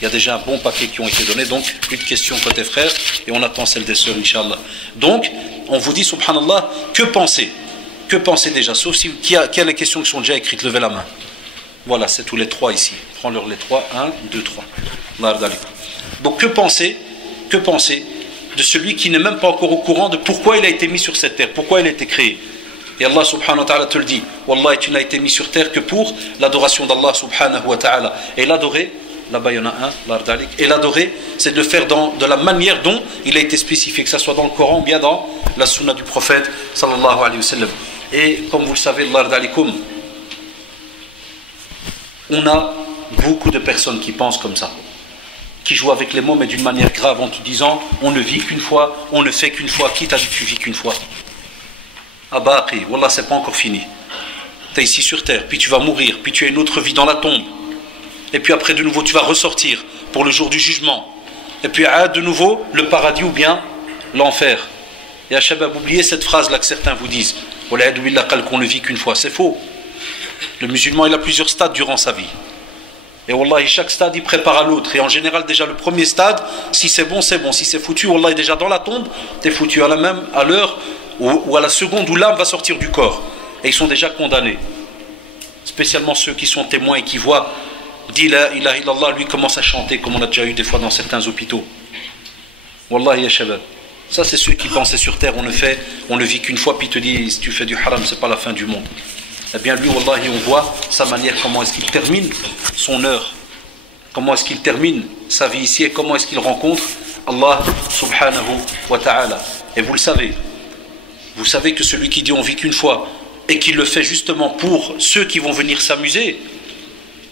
Il y a déjà un bon paquet qui ont été donnés, donc plus de questions côté frères, et on attend celle des sœurs, Inch'Allah. Donc, on vous dit, subhanallah, que penser? Que penser déjà? Sauf si qui a les questions qui sont déjà écrites, levez la main. Voilà, c'est tous les trois ici. Prends-leur les trois, 1, 2, 3. Donc, que penser de celui qui n'est même pas encore au courant de pourquoi il a été mis sur cette terre, pourquoi il a été créé? Et Allah subhanahu wa ta'ala te le dit, Wallah, tu n'as été mis sur terre que pour l'adoration d'Allah subhanahu wa ta'ala. Et l'adorer, là-bas il y en a un, et l'adorer, c'est de le faire de la manière dont il a été spécifié, que ce soit dans le Coran ou bien dans la sunna du prophète sallallahu alayhi wa sallam. Et comme vous le savez, on a beaucoup de personnes qui pensent comme ça, qui jouent avec les mots mais d'une manière grave en te disant on ne vit qu'une fois, on ne fait qu'une fois. Qui t'a dit que tu vis qu'une fois? Ah bah après, Wallah, c'est pas encore fini. Tu es ici sur terre, puis tu vas mourir, puis tu as une autre vie dans la tombe. Et puis après de nouveau tu vas ressortir pour le jour du jugement. Et puis de nouveau le paradis ou bien l'enfer. Et à Shabab, oubliez cette phrase là que certains vous disent, qu'on ne vit qu'une fois. C'est faux. Le musulman il a plusieurs stades durant sa vie. Et Wallah, chaque stade il prépare à l'autre. Et en général déjà le premier stade, si c'est bon c'est bon. Si c'est foutu, Wallah, déjà dans la tombe, tu es foutu à l'heure ou à la seconde où l'âme va sortir du corps. Et ils sont déjà condamnés. Spécialement ceux qui sont témoins et qui voient, dit la ilaha illallah, lui commence à chanter comme on a déjà eu des fois dans certains hôpitaux. Wallahi ya shabab. Ça c'est ceux qui pensaient sur terre, on ne vit qu'une fois, puis il te dit si tu fais du haram c'est pas la fin du monde. Eh bien lui, wallahi, on voit sa manière, comment est-ce qu'il termine son heure, comment est-ce qu'il termine sa vie ici et comment est-ce qu'il rencontre Allah subhanahu wa ta'ala. Et vous savez que celui qui dit on vit qu'une fois et qui le fait justement pour ceux qui vont venir s'amuser,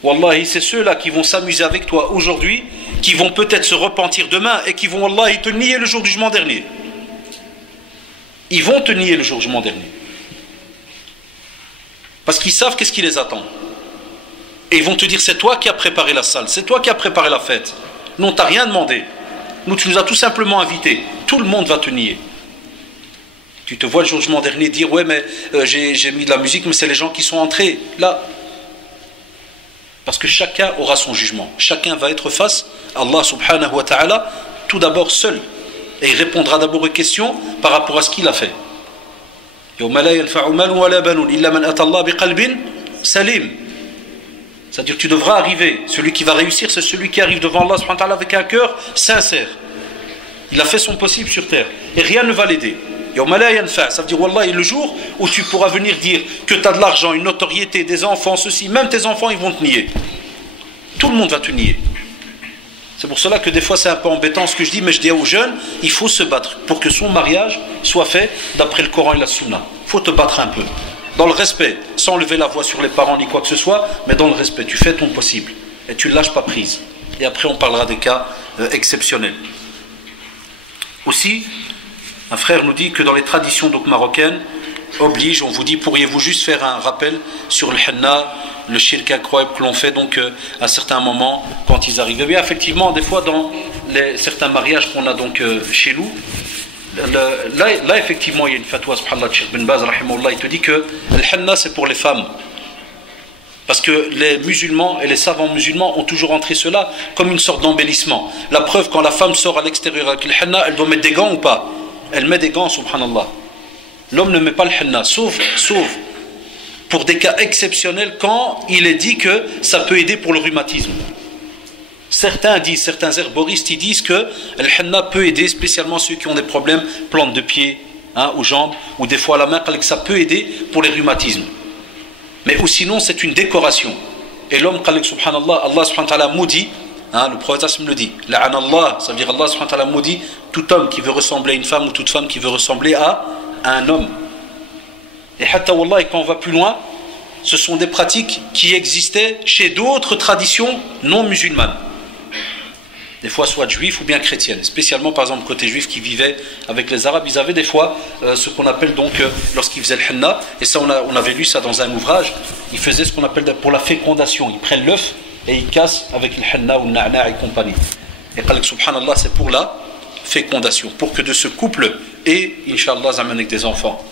wallahi, c'est ceux-là qui vont s'amuser avec toi aujourd'hui, qui vont peut-être se repentir demain et qui vont, wallahi, te nier le jour du jugement dernier. Ils vont te nier le jour du jugement dernier. Parce qu'ils savent qu'est-ce qui les attend. Et ils vont te dire c'est toi qui as préparé la salle, c'est toi qui as préparé la fête. Non, tu n'as rien demandé. Nous, tu nous as tout simplement invités. Tout le monde va te nier. Tu te vois le jour du jugement dernier dire ouais mais j'ai mis de la musique mais c'est les gens qui sont entrés là. Parce que chacun aura son jugement. Chacun va être face à Allah subhanahu wa ta'ala tout d'abord seul. Et il répondra d'abord aux questions par rapport à ce qu'il a fait. C'est-à-dire que tu devras arriver. Celui qui va réussir, c'est celui qui arrive devant Allah subhanahu wa ta'ala avec un cœur sincère. Il a fait son possible sur terre. Et rien ne va l'aider. Ça veut dire, Wallah, le jour où tu pourras venir dire que tu as de l'argent, une notoriété, des enfants, ceci, même tes enfants, ils vont te nier. Tout le monde va te nier. C'est pour cela que des fois c'est un peu embêtant ce que je dis, mais je dis aux jeunes, il faut se battre pour que son mariage soit fait d'après le Coran et la Sunna. Il faut te battre un peu. Dans le respect, sans lever la voix sur les parents ni quoi que ce soit, mais dans le respect, tu fais ton possible. Et tu ne lâches pas prise. Et après on parlera des cas exceptionnels. Aussi, un frère nous dit que dans les traditions donc marocaines, oblige, on vous dit, pourriez-vous juste faire un rappel sur le henna, le shirk incroyable que l'on fait donc à certains moments quand ils arrivent. Et bien effectivement, des fois dans certains mariages qu'on a donc chez nous, là effectivement il y a une fatwa, subhanallah, de Cheikh Ben Baz, rahimahullah, il te dit que le henna c'est pour les femmes. Parce que les musulmans et les savants musulmans ont toujours entré cela comme une sorte d'embellissement. La preuve, quand la femme sort à l'extérieur avec le henna, elle doit mettre des gants ou pas? Elle met des gants, subhanallah. L'homme ne met pas le henna, sauf pour des cas exceptionnels quand il est dit que ça peut aider pour le rhumatisme. Certains herboristes, ils disent que le henna peut aider spécialement ceux qui ont des problèmes, plantes de pied, aux jambes, ou des fois à la main, que ça peut aider pour les rhumatismes. Mais ou sinon, c'est une décoration. Et l'homme, subhanallah, Allah subhanahu wa ta'ala maudit, le prophète me le dit, la'anallah, ça veut dire Allah subhanahu wa ta'ala maudit tout homme qui veut ressembler à une femme ou toute femme qui veut ressembler à un homme. Et hatta wallah, quand on va plus loin, ce sont des pratiques qui existaient chez d'autres traditions non musulmanes. Des fois soit juifs ou bien chrétiennes. Spécialement par exemple côté juif qui vivaient avec les arabes, ils avaient des fois ce qu'on appelle donc, lorsqu'ils faisaient le henna, et ça on avait lu ça dans un ouvrage, ils faisaient ce qu'on appelle pour la fécondation. Ils prennent l'œuf et il casse avec le henna ou le na'na et compagnie. Et subhanallah, c'est pour la fécondation, pour que de ce couple et Inch'Allah avec des enfants.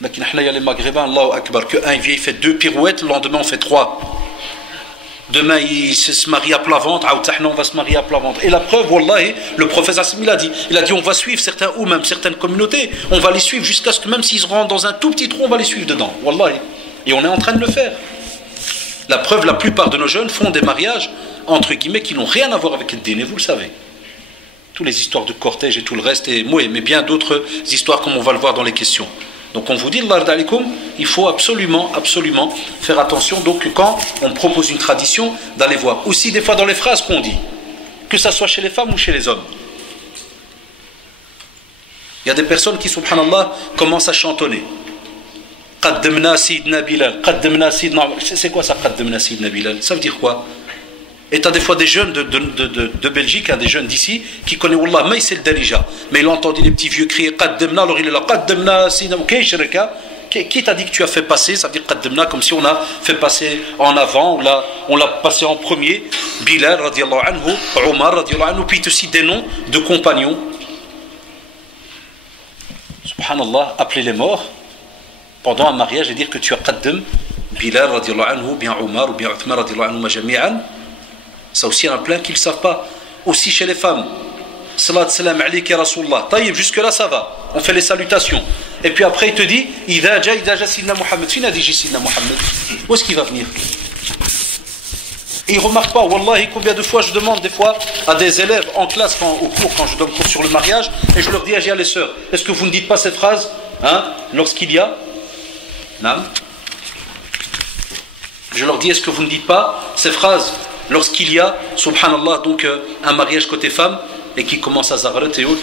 Mais il y a les Maghrébins, Allahu Akbar, qu'un vieil fait 2 pirouettes, le lendemain on fait 3. Demain il se marie à plat ventre, on va se marier à plat ventre. Et la preuve, wallahi, le prophète il a dit on va suivre certains ou même certaines communautés, on va les suivre jusqu'à ce que même s'ils se rendent dans un tout petit trou, on va les suivre dedans. Wallahi. Et on est en train de le faire. La preuve, la plupart de nos jeunes font des mariages entre guillemets qui n'ont rien à voir avec le dîner, vous le savez. Toutes les histoires de cortège et tout le reste, et mais bien d'autres histoires comme on va le voir dans les questions. Donc on vous dit, il faut absolument faire attention donc quand on propose une tradition d'aller voir. Aussi des fois dans les phrases qu'on dit, que ça soit chez les femmes ou chez les hommes. Il y a des personnes qui, subhanallah, commencent à chantonner. Qaddamna Sidna Bilal, Qaddamna Sidna... C'est quoi ça, Qaddamna Sidna Bilal? Ça veut dire quoi? Et tu as des fois des jeunes de Belgique, des jeunes d'ici, qui connaissent Wallah, mais c'est le Darija. Mais il a entendu les petits vieux crier Qaddamna, alors il est là, Qaddamna Sidna... Qui t'a dit que tu as fait passer? Ça veut dire Qaddamna, comme si on a fait passer en avant, on l'a passé en premier. Bilal, radiallahu anhu, Omar, radiallahu anhu, puis il te cite des noms de compagnons. Subhanallah, appeler les morts pendant un mariage et dire que tu as Qaddam, Bilal, radiallahu anhu, ou bien Omar, ou bien Uthman, radiallahu anhu, majami'an. Ça aussi, il y en a plein qui ne le savent pas. Aussi chez les femmes. Salat salam alayka ya Rasulullah. Taïb, jusque-là, ça va. On fait les salutations. Et puis après, il te dit Idha ja Sidna Muhammad. Fina dit Sidna Muhammad. Où est-ce qu'il va venir? Et il ne remarque pas. Wallahi, combien de fois je demande des fois à des élèves en classe, au cours, quand je donne cours sur le mariage, et je leur dis à les sœurs, est-ce que vous ne dites pas cette phrase lorsqu'il y a Nam? Je leur dis, est-ce que vous ne dites pas ces phrases lorsqu'il y a, subhanallah, donc un mariage côté femme et qui commence à Zagrit et autres.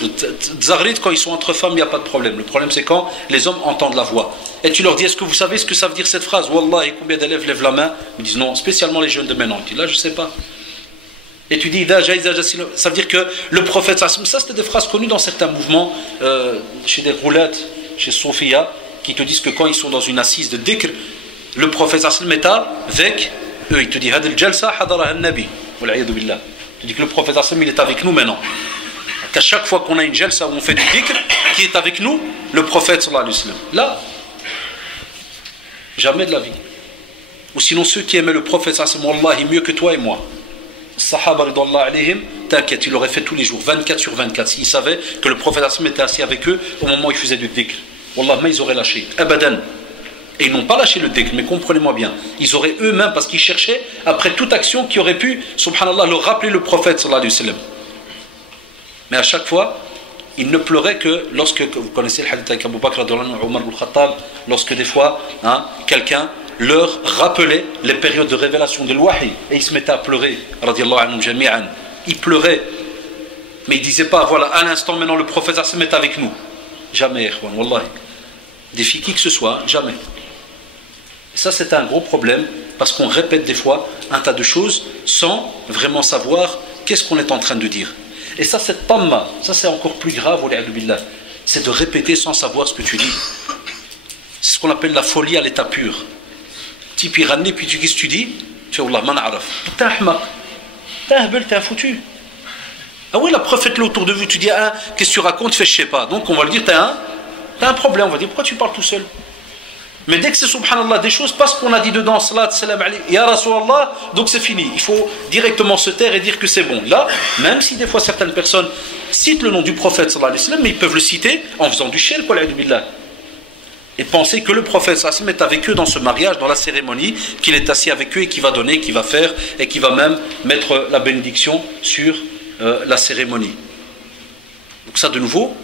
Zagrit, quand ils sont entre femmes, il n'y a pas de problème. Le problème, c'est quand les hommes entendent la voix. Et tu leur dis, est-ce que vous savez ce que ça veut dire cette phrase? Wallah, et combien d'élèves lèvent la main? Ils disent non, spécialement les jeunes de maintenant. Tu dis là, je ne sais pas. Et tu dis, ça veut dire que le prophète, ça c'était des phrases connues dans certains mouvements, chez des roulettes, chez Sophia, qui te disent que quand ils sont dans une assise de dhikr, le prophète est avec eux. Il te dit, Hadil Jalsa hadara al-Nabi. Tu dis que le prophète il est avec nous maintenant. Qu'à chaque fois qu'on a une jalsa où on fait du dhikr, qui est avec nous, le prophète sallallahu alayhi wa sallam. Là, jamais de la vie. Ou sinon ceux qui aimaient le prophète sallallahu alayhi wa sallam, mieux que toi et moi. Sahaba ridallahu alayhim, t'inquiète, il l'aurait fait tous les jours, 24 sur 24, s'ils savaient que le prophète sallallahu alayhi wa sallam était assis avec eux au moment où ils faisaient du dhikr. Wallah, mais ils auraient lâché. Abadan. Et ils n'ont pas lâché le dhikr, mais comprenez-moi bien, ils auraient eux-mêmes, parce qu'ils cherchaient après toute action qui aurait pu, subhanallah, leur rappeler le prophète sallallahu alayhi wa sallam. Mais à chaque fois, ils ne pleuraient que lorsque, vous connaissez le hadith avec Abu Bakr, Omar al-Khattab, lorsque des fois, quelqu'un leur rappelait les périodes de révélation de l'wahi, et ils se mettaient à pleurer, radiallahu anhum jami'an. Ils pleuraient, mais ils ne disaient pas, voilà, à l'instant maintenant le prophète sallallahu alayhi wa sallam est avec nous. Jamais, wallahi. Défie qui que ce soit, jamais. Et ça, c'est un gros problème, parce qu'on répète des fois un tas de choses sans vraiment savoir qu'est-ce qu'on est en train de dire. Et ça, c'est tamma, ça c'est encore plus grave, c'est de répéter sans savoir ce que tu dis. C'est ce qu'on appelle la folie à l'état pur. Type iranais, puis tu dis ce que tu dis, tu fais, Wallah, man araf. T'es un ahmaq, t'es un hebel, t'es un foutu. Ah oui, la preuve, faites-le autour de vous, tu dis, qu'est-ce que tu racontes, tu fais, je sais pas. Donc on va le dire, t'as un problème, on va dire, pourquoi tu parles tout seul? Mais dès que c'est subhanallah des choses, parce qu'on a dit dedans salat salam alayhi ya Rasulallah, donc c'est fini. Il faut directement se taire et dire que c'est bon. Là, même si des fois certaines personnes citent le nom du prophète sallallahu alayhi wa sallam, mais ils peuvent le citer en faisant du shirk et penser que le prophète sallallahu alayhi wa sallam est avec eux dans ce mariage, dans la cérémonie, qu'il est assis avec eux et qu'il va donner, qu'il va faire et qu'il va même mettre la bénédiction sur la cérémonie. Donc ça de nouveau,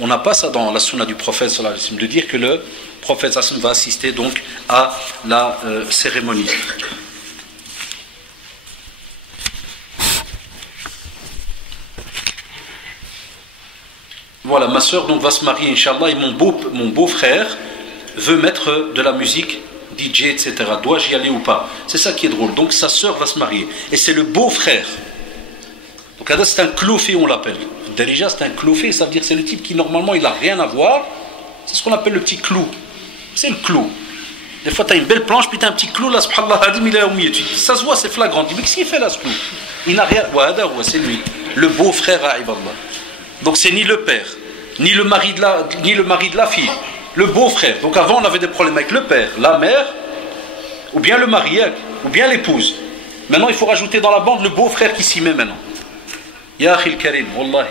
on n'a pas ça dans la sunna du prophète sallallahu alayhi wa sallam, de dire que le prophète sallallahu alayhi wa sallam va assister donc à la cérémonie. Voilà, ma soeur donc va se marier Inch'Allah, et mon beau-frère veut mettre de la musique, DJ, etc. Dois-je y aller ou pas? C'est ça qui est drôle. Donc sa soeur va se marier et c'est le beau-frère. Donc là c'est un clofé, on l'appelle. Déjà c'est un clofé, ça veut dire que c'est le type qui normalement il n'a rien à voir. C'est ce qu'on appelle le petit clou. C'est le clou. Des fois, tu as une belle planche, puis tu as un petit clou, là, subhanallah, il est au milieu. Ça se voit, c'est flagrant. Tu dis, mais qu'est-ce qu'il fait là, ce clou? Il n'a rien. C'est lui, le beau-frère à Ibadallah. Donc, c'est ni le père, ni le mari de la fille, le beau-frère. Donc, avant, on avait des problèmes avec le père, la mère, ou bien le mari, ou bien l'épouse. Maintenant, il faut rajouter dans la bande le beau-frère qui s'y met maintenant. Ya akhil karim, wallahi.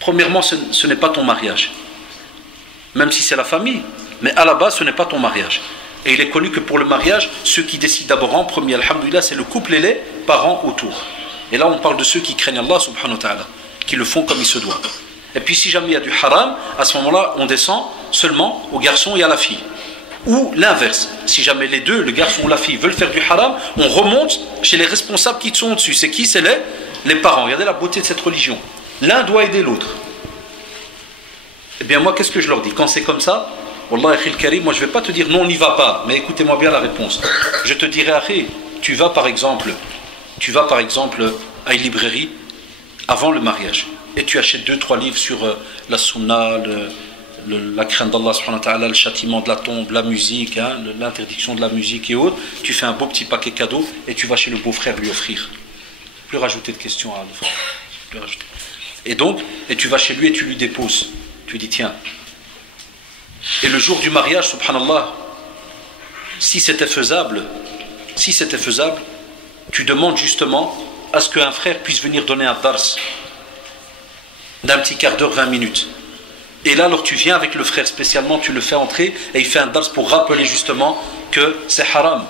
Premièrement, ce n'est pas ton mariage. Même si c'est la famille. Mais à la base, ce n'est pas ton mariage. Et il est connu que pour le mariage, ceux qui décident d'abord en premier, alhamdoulilah, c'est le couple et les parents autour. Et là, on parle de ceux qui craignent Allah subhanahu wa ta'ala, qui le font comme il se doit. Et puis, si jamais il y a du haram, à ce moment-là, on descend seulement au garçon et à la fille. Ou l'inverse. Si jamais les deux, le garçon ou la fille, veulent faire du haram, on remonte chez les responsables qui sont au-dessus. C'est qui? C'est les parents. Regardez la beauté de cette religion. L'un doit aider l'autre. Eh bien, moi, qu'est-ce que je leur dis? Quand c'est comme ça, Wallah, akhil karim, moi je ne vais pas te dire non, on n'y va pas, mais écoutez-moi bien la réponse. Je te dirai, akhi, tu vas par exemple à une librairie avant le mariage et tu achètes 2-3 livres sur la sunna, la crainte d'Allah subhanahu wa ta'ala, le châtiment de la tombe, la musique, l'interdiction de la musique et autres. Tu fais un beau petit paquet cadeau et tu vas chez le beau-frère lui offrir. Plus rajouter de questions à l'offrir. Plus rajouter. Et tu vas chez lui et tu lui déposes. Tu lui dis tiens. Et le jour du mariage, subhanallah, si c'était faisable, tu demandes justement à ce qu'un frère puisse venir donner un dars d'un petit quart d'heure, 20 minutes. Et là, alors tu viens avec le frère spécialement, tu le fais entrer et il fait un dars pour rappeler justement que c'est haram.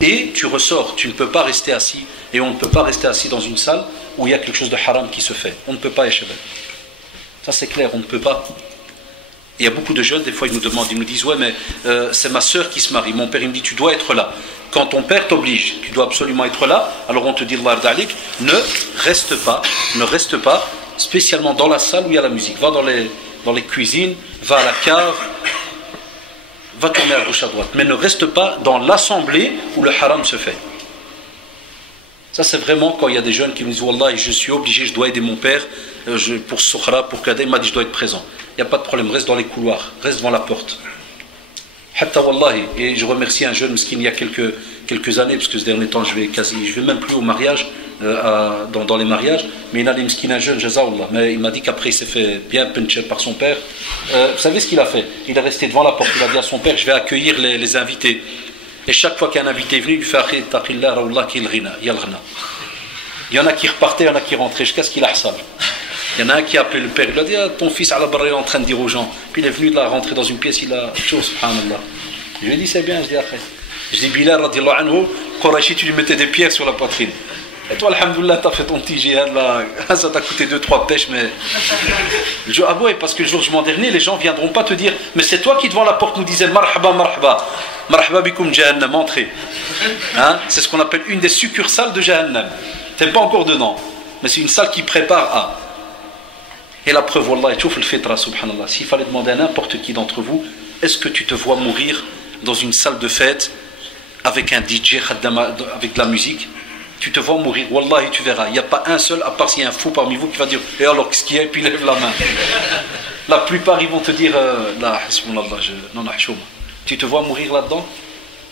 Et tu ressors, tu ne peux pas rester assis. Et on ne peut pas rester assis dans une salle où il y a quelque chose de haram qui se fait. On ne peut pas, Echabel. Ça c'est clair, on ne peut pas. Il y a beaucoup de jeunes, des fois ils nous demandent, ils nous disent ouais mais c'est ma soeur qui se marie, mon père il me dit tu dois être là. Quand ton père t'oblige, tu dois absolument être là, alors on te dit Allah dalik, ne reste pas spécialement dans la salle où il y a la musique. Va dans les cuisines, va à la cave, va tourner à gauche à droite, mais ne reste pas dans l'assemblée où le haram se fait. Ça c'est vraiment quand il y a des jeunes qui me disent Wallah je suis obligé, je dois aider mon père pour Sokhra, pour Kader, il m'a dit je dois être présent. Il n'y a pas de problème, reste dans les couloirs, reste devant la porte. Hatta wallahi, et je remercie un jeune miskin il y a quelques années, parce que ce dernier temps je vais même plus au mariage, dans les mariages, mais il a les miskin un jeune, jazakallah, mais il m'a dit qu'après il s'est fait bien puncher par son père. Vous savez ce qu'il a fait? Il est resté devant la porte, il a dit à son père je vais accueillir les invités. Et chaque fois qu'un invité est venu, il lui fait akhi taqillah rawallah qu'il ghina, yalghna. Il y en a qui repartaient, il y en a qui rentraient, jusqu'à ce qu'il a hasab. Il y en a un qui a appelé le père, il a dit ah, ton fils à la barre est en train de dire aux gens. Puis il est venu de là rentrer dans une pièce, il a chose, subhanallah. Je lui ai dit c'est bien, je dis après. Je dis Bilal radiallahu anhu, Quraishi, tu lui mettais des pierres sur la poitrine. Et toi, alhamdoulilah, t'as fait ton petit jihad là, ça t'a coûté 2-3 pêches, mais. Ah ouais, parce que le jour du jugement dernier, les gens ne viendront pas te dire mais c'est toi qui devant la porte nous disais marhaba, marhaba, marhaba bikum jahannam, entrez. Hein? C'est ce qu'on appelle une des succursales de Jahannam. T'es pas encore dedans, mais c'est une salle qui prépare à. Et la preuve, wallah, et le fitra, subhanallah. S'il fallait demander à n'importe qui d'entre vous, est-ce que tu te vois mourir dans une salle de fête avec un DJ, avec de la musique? Tu te vois mourir, wallah, et tu verras. Il n'y a pas un seul, à part s'il y a un fou parmi vous qui va dire et alors qu'est-ce qu'il y a, et puis lève la main. La plupart, ils vont te dire la hasbunallah, non, tu te vois mourir là-dedans?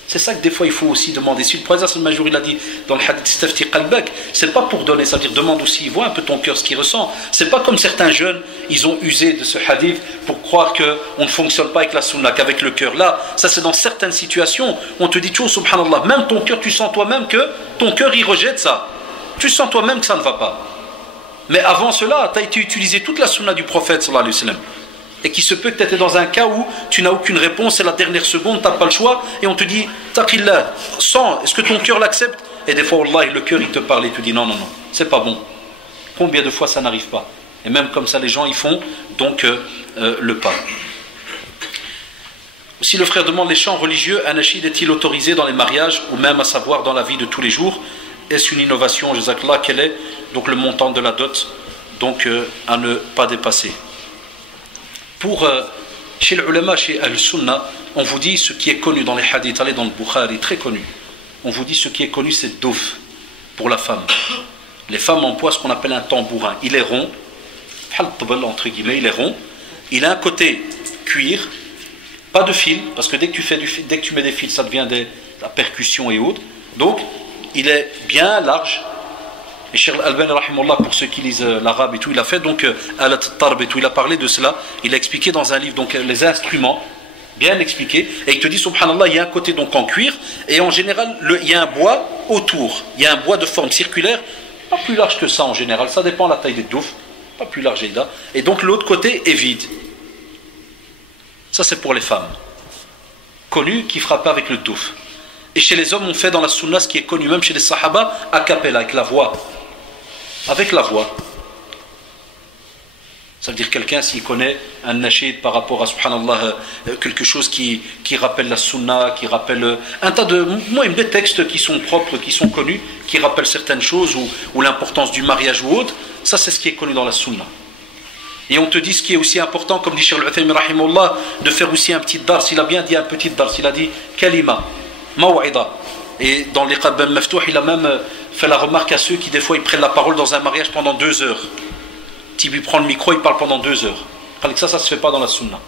C'est ça que des fois il faut aussi demander. Si le prophète sallallahu alayhi wa sallam il a dit dans le hadith Stafti qalbak, c'est pas pour donner, ça veut dire demande aussi, vois un peu ton cœur ce qu'il ressent. C'est pas comme certains jeunes, ils ont usé de ce hadith pour croire qu'on ne fonctionne pas avec la sunna, qu'avec le cœur. Là, ça c'est dans certaines situations, on te dit tu subhanallah, même ton cœur, tu sens toi-même que ton cœur il rejette ça. Tu sens toi-même que ça ne va pas. Mais avant cela, tu as été utilisé toute la sunna du prophète sallallahu alayhi wa sallam. Et qui se peut que tu étais dans un cas où tu n'as aucune réponse, c'est la dernière seconde, tu n'as pas le choix, et on te dit, taqillah, sens, est-ce que ton cœur l'accepte? Et des fois, Allah, le cœur, il te parle et te dit, non, c'est pas bon. Combien de fois ça n'arrive pas? Et même comme ça, les gens, ils font donc le pas. Si le frère demande les chants religieux, un nashid est-il autorisé dans les mariages, ou même à savoir dans la vie de tous les jours? Est-ce une innovation, jazakallah? Quel est donc le montant de la dot, donc à ne pas dépasser? Chez les ulama, chez Al-Sunnah, on vous dit ce qui est connu dans les hadiths, allez dans le Bukhari, très connu. On vous dit ce qui est connu, c'est douf pour la femme. Les femmes emploient ce qu'on appelle un tambourin. Il est rond, entre guillemets, il est rond. Il a un côté cuir Pas de fil, parce que dès que tu mets des fils, ça devient la percussion et autres. Donc, il est bien large. Et Cheikh Al-Albani, rahimahullah, pour ceux qui lisent l'arabe et tout, il a fait donc Alat Tarb et tout, il a parlé de cela. Il a expliqué dans un livre donc les instruments, bien expliqué. Et il te dit, subhanallah, il y a un côté donc en cuir, et en général, il y a un bois autour. Il y a un bois de forme circulaire, pas plus large que ça en général, ça dépend de la taille des doufs, pas plus large, et donc l'autre côté est vide. Ça, c'est pour les femmes connues qui frappent avec le douf. Et chez les hommes, on fait dans la sunna ce qui est connu, même chez les sahaba, a cappella, avec la voix. Avec la voix. Ça veut dire quelqu'un, s'il connaît un nashid par rapport à, subhanallah, quelque chose qui rappelle la sunna, qui rappelle un tas de, moi, des textes qui sont propres, qui sont connus, qui rappellent certaines choses, ou l'importance du mariage ou autre, ça c'est ce qui est connu dans la sunna. Et on te dit ce qui est aussi important, comme dit Cheikh Al-Uthaymin rahimahullah, de faire aussi un petit dars. Il a bien dit un petit dars, il a dit kalima, maw'ida. Et dans les Qabban Maftouh, il a même fait la remarque à ceux qui des fois ils prennent la parole dans un mariage pendant 2 heures. Tu lui prends le micro, il parle pendant 2 heures. Ça se fait pas dans la sunna.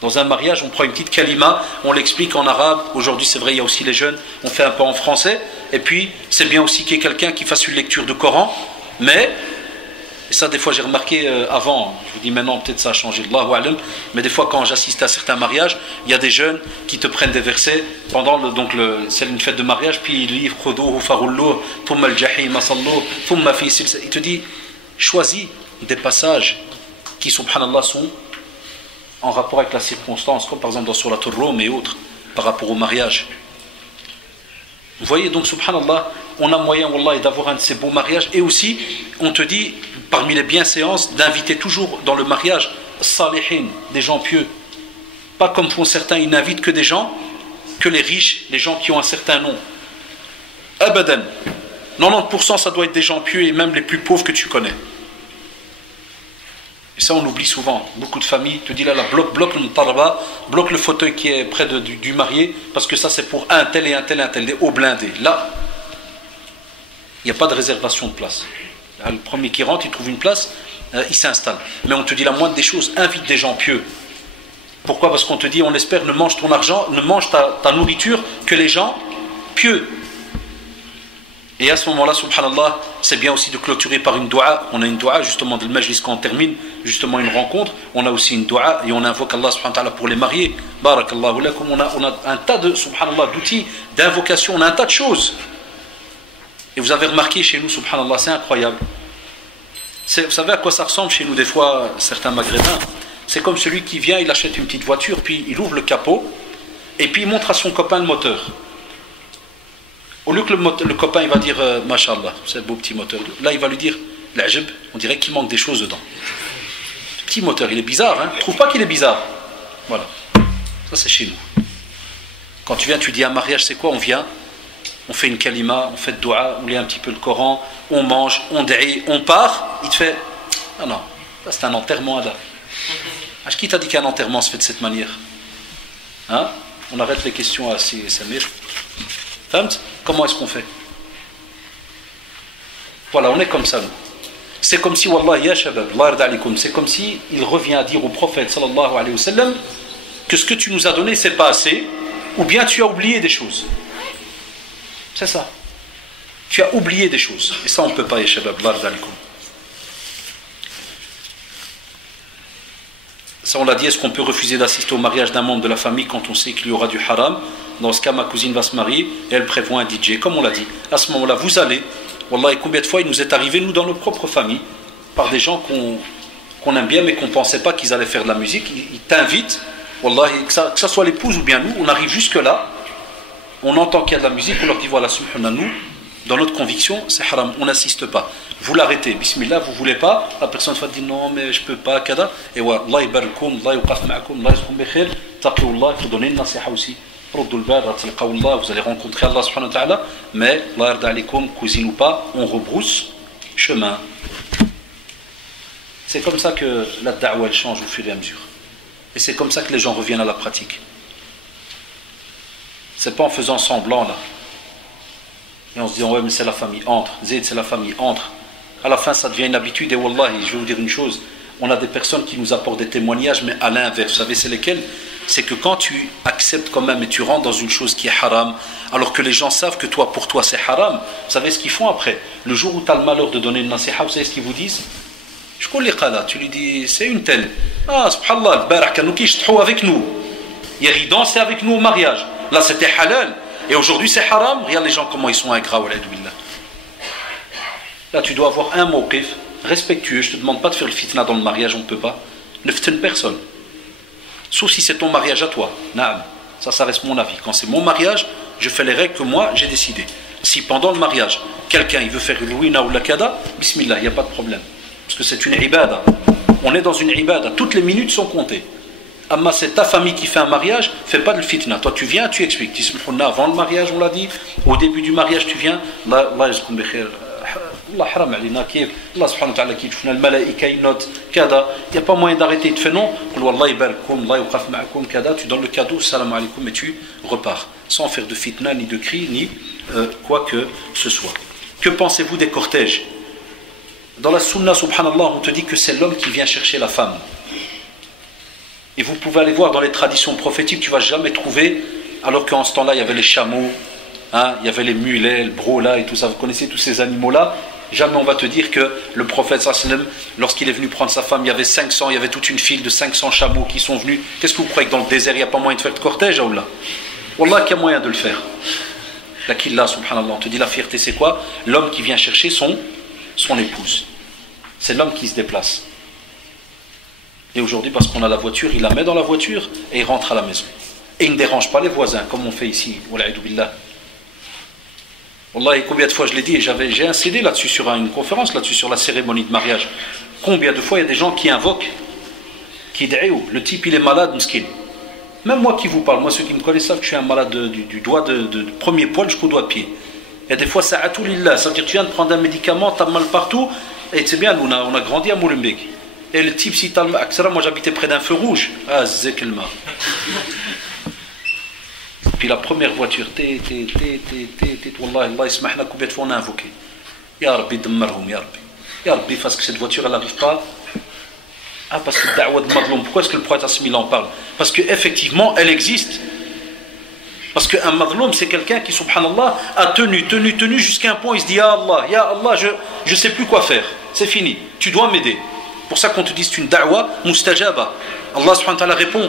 Dans un mariage, on prend une petite kalima, on l'explique en arabe. Aujourd'hui, c'est vrai, il y a aussi les jeunes, on fait un peu en français. Et puis, c'est bien aussi qu'il y ait quelqu'un qui fasse une lecture de Coran, mais... Et ça, des fois, j'ai remarqué avant, je vous dis maintenant, peut-être ça a changé, Allahu a'lam, mais des fois, quand j'assiste à certains mariages, il y a des jeunes qui te prennent des versets pendant c'est une fête de mariage, puis ils lisent il te dit, choisis des passages qui, subhanallah, sont en rapport avec la circonstance, comme par exemple dans Surat Ar-Rum et autres, par rapport au mariage. Vous voyez, donc, subhanallah, on a moyen, wallah, d'avoir un de ces beaux mariages, et aussi, on te dit, parmi les bienséances, d'inviter toujours dans le mariage salihin, des gens pieux. Pas comme font certains, ils n'invitent que des gens, que les riches, les gens qui ont un certain nom. Abadan. 90% ça doit être des gens pieux, et même les plus pauvres que tu connais. Et ça on l'oublie souvent. Beaucoup de familles te disent là, bloque le tarba, bloque le fauteuil qui est près du marié, parce que ça c'est pour un tel et un tel et un tel, des hauts blindés. Là, il n'y a pas de réservation de place. Le premier qui rentre, il trouve une place, il s'installe. Mais on te dit la moindre des choses, invite des gens pieux. Pourquoi? Parce qu'on te dit, on espère, ne mange ton argent, ne mange ta nourriture que les gens pieux. Et à ce moment-là, subhanallah, c'est bien aussi de clôturer par une dua. On a une dua justement de majlis quand on termine justement une rencontre. On a aussi une dua et on invoque Allah subhanahu wa ta'ala pour les mariés. Barakallahu lakum. On a un tas de, subhanallah, d'outils, d'invocations, on a un tas de choses. Et vous avez remarqué chez nous, subhanallah, c'est incroyable. Vous savez à quoi ça ressemble chez nous des fois, certains maghrébins? C'est comme celui qui vient, il achète une petite voiture, puis il ouvre le capot, et puis il montre à son copain le moteur. Au lieu que le copain il va dire Mashallah, c'est un beau petit moteur. Là il va lui dire l'ajab, on dirait qu'il manque des choses dedans. Ce petit moteur, il est bizarre, hein? Tu trouves pas qu'il est bizarre? Voilà. Ça c'est chez nous. Quand tu viens, tu dis un mariage, c'est quoi? On vient, on fait une kalima, on fait de dua, on lit un petit peu le Coran, on mange, on da'i, on part. Il te fait ah non, là c'est un enterrement là. Qui t'a dit qu'un enterrement se fait de cette manière? Hein? On arrête les questions à Samir. Comment est-ce qu'on fait? Voilà, on est comme ça nous. C'est comme si, wallah ya shabab, c'est comme si il revient à dire au prophète sallallahu alayhi wa sallam que ce que tu nous as donné c'est pas assez, ou bien tu as oublié des choses. C'est ça. Tu as oublié des choses. Et ça on ne peut pas, ya shabab, ça on l'a dit, est-ce qu'on peut refuser d'assister au mariage d'un membre de la famille quand on sait qu'il y aura du haram? Dans ce cas, ma cousine va se marier et elle prévoit un DJ. Comme on l'a dit, à ce moment-là, vous allez. Wallah, et combien de fois il nous est arrivé, nous, dans nos propres familles, par des gens qu'on aime bien, mais qu'on ne pensait pas qu'ils allaient faire de la musique. Ils t'invitent, wallah, que ça soit l'épouse ou bien nous, on arrive jusque-là, on entend qu'il y a de la musique, on leur dit voilà, subhanallah, nous, dans notre conviction, c'est haram, on n'assiste pas. Vous l'arrêtez, bismillah, vous ne voulez pas, la personne va dire non, mais je ne peux pas, kada. Et voilà, Allah ibarkoum, Allah yuqaf ma'akoum, Allah yaskoum bikhir, taqiyullah, il faut donner une nasiha aussi. Vous allez rencontrer Allah subhanahu wa ta'ala, mais Allah yarda alikum, cousine ou pas, on rebrousse chemin. C'est comme ça que la da'wa elle change au fur et à mesure. Et c'est comme ça que les gens reviennent à la pratique. C'est pas en faisant semblant là. Et en se disant ouais mais c'est la famille, entre. Zayd c'est la famille, entre. À la fin ça devient une habitude et wallahi, je vais vous dire une chose. On a des personnes qui nous apportent des témoignages, mais à l'inverse. Vous savez c'est lesquels? c'est que quand tu acceptes quand même et tu rentres dans une chose qui est haram, alors que les gens savent que toi, pour toi, c'est haram, vous savez ce qu'ils font après? Le jour où tu as le malheur de donner une nasiha, vous savez ce qu'ils vous disent? Je connais qala, tu lui dis, c'est une telle. Ah, subhanallah, al-barak, kanouki, je trouve avec nous. Hier, il dansait avec nous au mariage. Là, c'était halal. Et aujourd'hui, c'est haram. Regarde les gens, comment ils sont ingrats. Là, tu dois avoir un mawqif respectueux. Je ne te demande pas de faire le fitna dans le mariage, on ne peut pas. Ne fitne personne. Sauf si c'est ton mariage à toi. Naam. Ça reste mon avis. Quand c'est mon mariage, je fais les règles que moi, j'ai décidées. Si pendant le mariage, quelqu'un il veut faire une ruina ou la kada, bismillah, il n'y a pas de problème. Parce que c'est une ibada. On est dans une ibada. Toutes les minutes sont comptées. Amma, c'est ta famille qui fait un mariage, fais pas de le fitna. Toi, tu viens, tu expliques. Avant le mariage, on l'a dit. Au début du mariage, tu viens. Allah haram alina kif. Allah subhanahu wa ta'ala qui fait le malaïka note kada. Il n'y a pas moyen d'arrêter. Tu fais non. Wallah ibarkoum, Allah yuqaf ma'akoum kada. Tu donnes le cadeau, salam alaikum, et tu repars. Sans faire de fitna, ni de cris, ni quoi que ce soit. Que pensez-vous des cortèges? Dans la sunna, subhanallah, on te dit que c'est l'homme qui vient chercher la femme. Et vous pouvez aller voir dans les traditions prophétiques, tu ne vas jamais trouver, alors qu'en ce temps-là, il y avait les chameaux, hein, il y avait les mulets, le brola et tout ça. Vous connaissez tous ces animaux-là. Jamais on va te dire que le prophète, lorsqu'il est venu prendre sa femme, il y avait 500, il y avait toute une file de 500 chameaux qui sont venus. Qu'est-ce que vous croyez que dans le désert, il n'y a pas moyen de faire de cortège, Allah? Wallah, qu'il y a moyen de le faire. La killa, subhanallah, on te dit la fierté, c'est quoi? L'homme qui vient chercher son épouse. C'est l'homme qui se déplace. Et aujourd'hui, parce qu'on a la voiture, il la met dans la voiture et il rentre à la maison. Et il ne dérange pas les voisins, comme on fait ici. Wallah, et combien de fois je l'ai dit, et j'ai un CD là-dessus, sur une conférence là-dessus, sur la cérémonie de mariage. Combien de fois il y a des gens qui invoquent, qui disent, le type il est malade, m'skin. Même moi qui vous parle, moi ceux qui me connaissent savent que je suis un malade du doigt de premier poil jusqu'au doigt de pied. Il y a des fois, ça a tout lillah, ça veut dire que tu viens de prendre un médicament, tu as mal partout, et c'est bien, on a grandi à Molenbeek. Et le type, si tu as le Aksara, moi j'habitais près d'un feu rouge. Ah, zekelma. Puis la première voiture, Wallah, Allah ismahna, combien de fois on a invoqué. Ya Rabbi, dammarhum, Ya Rabbi. Ya Rabbi, parce que cette voiture, elle n'arrive pas. Ah, parce que da'wah de madloum. Pourquoi est-ce que le prophète Asmil en parle? Parce qu'effectivement, elle existe. Parce qu'un madloum, c'est quelqu'un qui, subhanallah, a tenu jusqu'à un point, il se dit, Ya Allah, je ne sais plus quoi faire. C'est fini. Tu dois m'aider. C'est pour ça qu'on te dit c'est une da'wa mustajaba. Allah subhanahu wa ta'ala répond.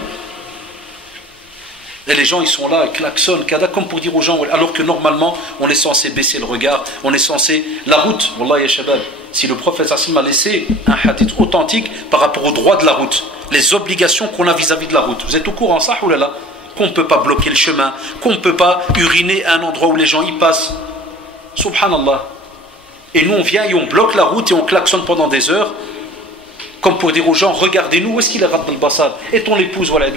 Et les gens ils sont là, ils klaxonnent, comme pour dire aux gens, alors que normalement on est censé baisser le regard, on est censé. La route, wallah ya shabab, si le prophète sallallahu alayhi wa sallam a laissé un hadith authentique par rapport au droit de la route, les obligations qu'on a vis-à-vis de la route. Vous êtes au courant, ça ou là là, qu'on ne peut pas bloquer le chemin, qu'on ne peut pas uriner à un endroit où les gens y passent. Subhanallah. Et nous on vient et on bloque la route et on klaxonne pendant des heures. Comme pour dire aux gens, regardez-nous, où est-ce qu'il est Rabb al-Basar? Et ton épouse, voilà,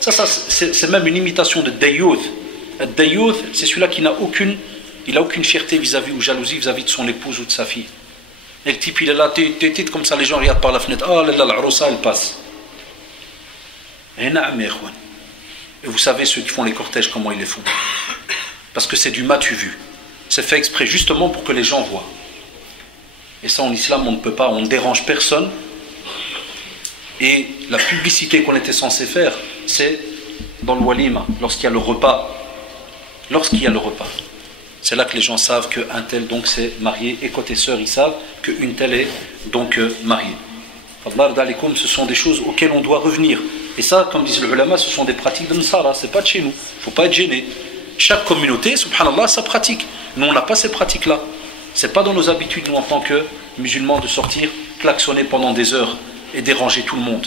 ça c'est même une imitation de Dayyouth. Dayyouth, c'est celui-là qui n'a aucune fierté vis-à-vis ou jalousie vis-à-vis de son épouse ou de sa fille. Et le type, il est là, comme ça, les gens regardent par la fenêtre. Ah là là, la rosa, elle passe. Et vous savez, ceux qui font les cortèges, comment ils les font? Parce que c'est du matu vu. C'est fait exprès, justement pour que les gens voient. Et ça, en islam, on ne peut pas, on ne dérange personne. Et la publicité qu'on était censé faire, c'est dans le walima, lorsqu'il y a le repas. C'est là que les gens savent qu'un tel donc s'est marié, et côté sœur, ils savent qu'une telle est donc mariée. Ce sont des choses auxquelles on doit revenir. Et ça, comme disent le ulama, ce sont des pratiques de Nsara, c'est pas de chez nous. Il ne faut pas être gêné. Chaque communauté, subhanallah, sa pratique. Nous, on n'a pas ces pratiques-là. C'est pas dans nos habitudes, nous, en tant que musulmans, de sortir, klaxonner pendant des heures et déranger tout le monde.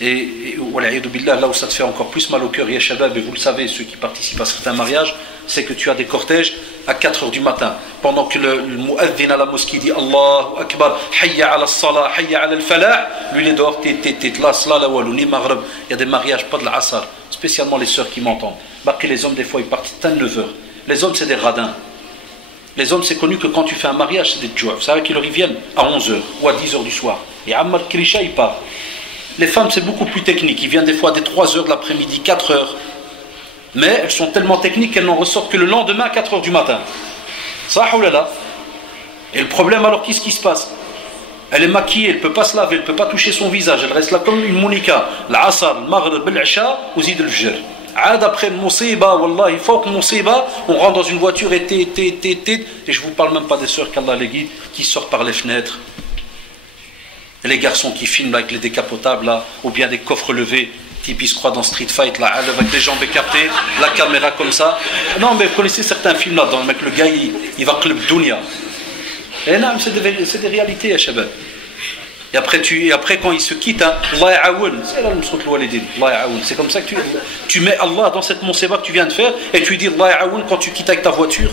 Et là où ça te fait encore plus mal au cœur, ya shabab, et vous le savez, ceux qui participent à certains mariages, c'est que tu as des cortèges à 4h du matin, pendant que le mu'adhin à la mosquée dit Allahu Akbar, hayya ala salah, hayya ala al-falah, lui il est dehors, il y a des mariages, pas de l'asar, spécialement les sœurs qui m'entendent. Les hommes, des fois, ils partent à 9h. Les hommes, c'est des radins. Les hommes, c'est connu que quand tu fais un mariage, c'est des djouas. Vous savez qu'ils leur viennent à 11h ou à 10h du soir. Et Ammar Krisha, il part. Les femmes, c'est beaucoup plus technique. Ils viennent des fois dès 3h de l'après-midi, 4h. Mais elles sont tellement techniques qu'elles n'en ressortent que le lendemain à 4h du matin. Ça, oulala. Et le problème, alors, qu'est-ce qui se passe? Elle est maquillée, elle ne peut pas se laver, elle ne peut pas toucher son visage, elle reste là comme une Monica. L'Asr, le Maghrib, l'Isha, ou Zid al-Fajr. Après le Moussiba, Wallah, il faut que Moussiba, on rentre dans une voiture et je ne vous parle même pas des sœurs qu'Allah les guide, qui sortent par les fenêtres. Et les garçons qui filment là, avec les décapotables, là, ou bien des coffres levés, type ils se croient dans Street Fight, là, avec les jambes écartées, la caméra comme ça. Non, mais vous connaissez certains films là, dans le gars, il va club Dunya. Et non, c'est des réalités, à Shabab. Et après, quand ils se quittent, hein, c'est comme ça que tu mets Allah dans cette monséba que tu viens de faire et tu lui dis Allah quand tu quittes avec ta voiture.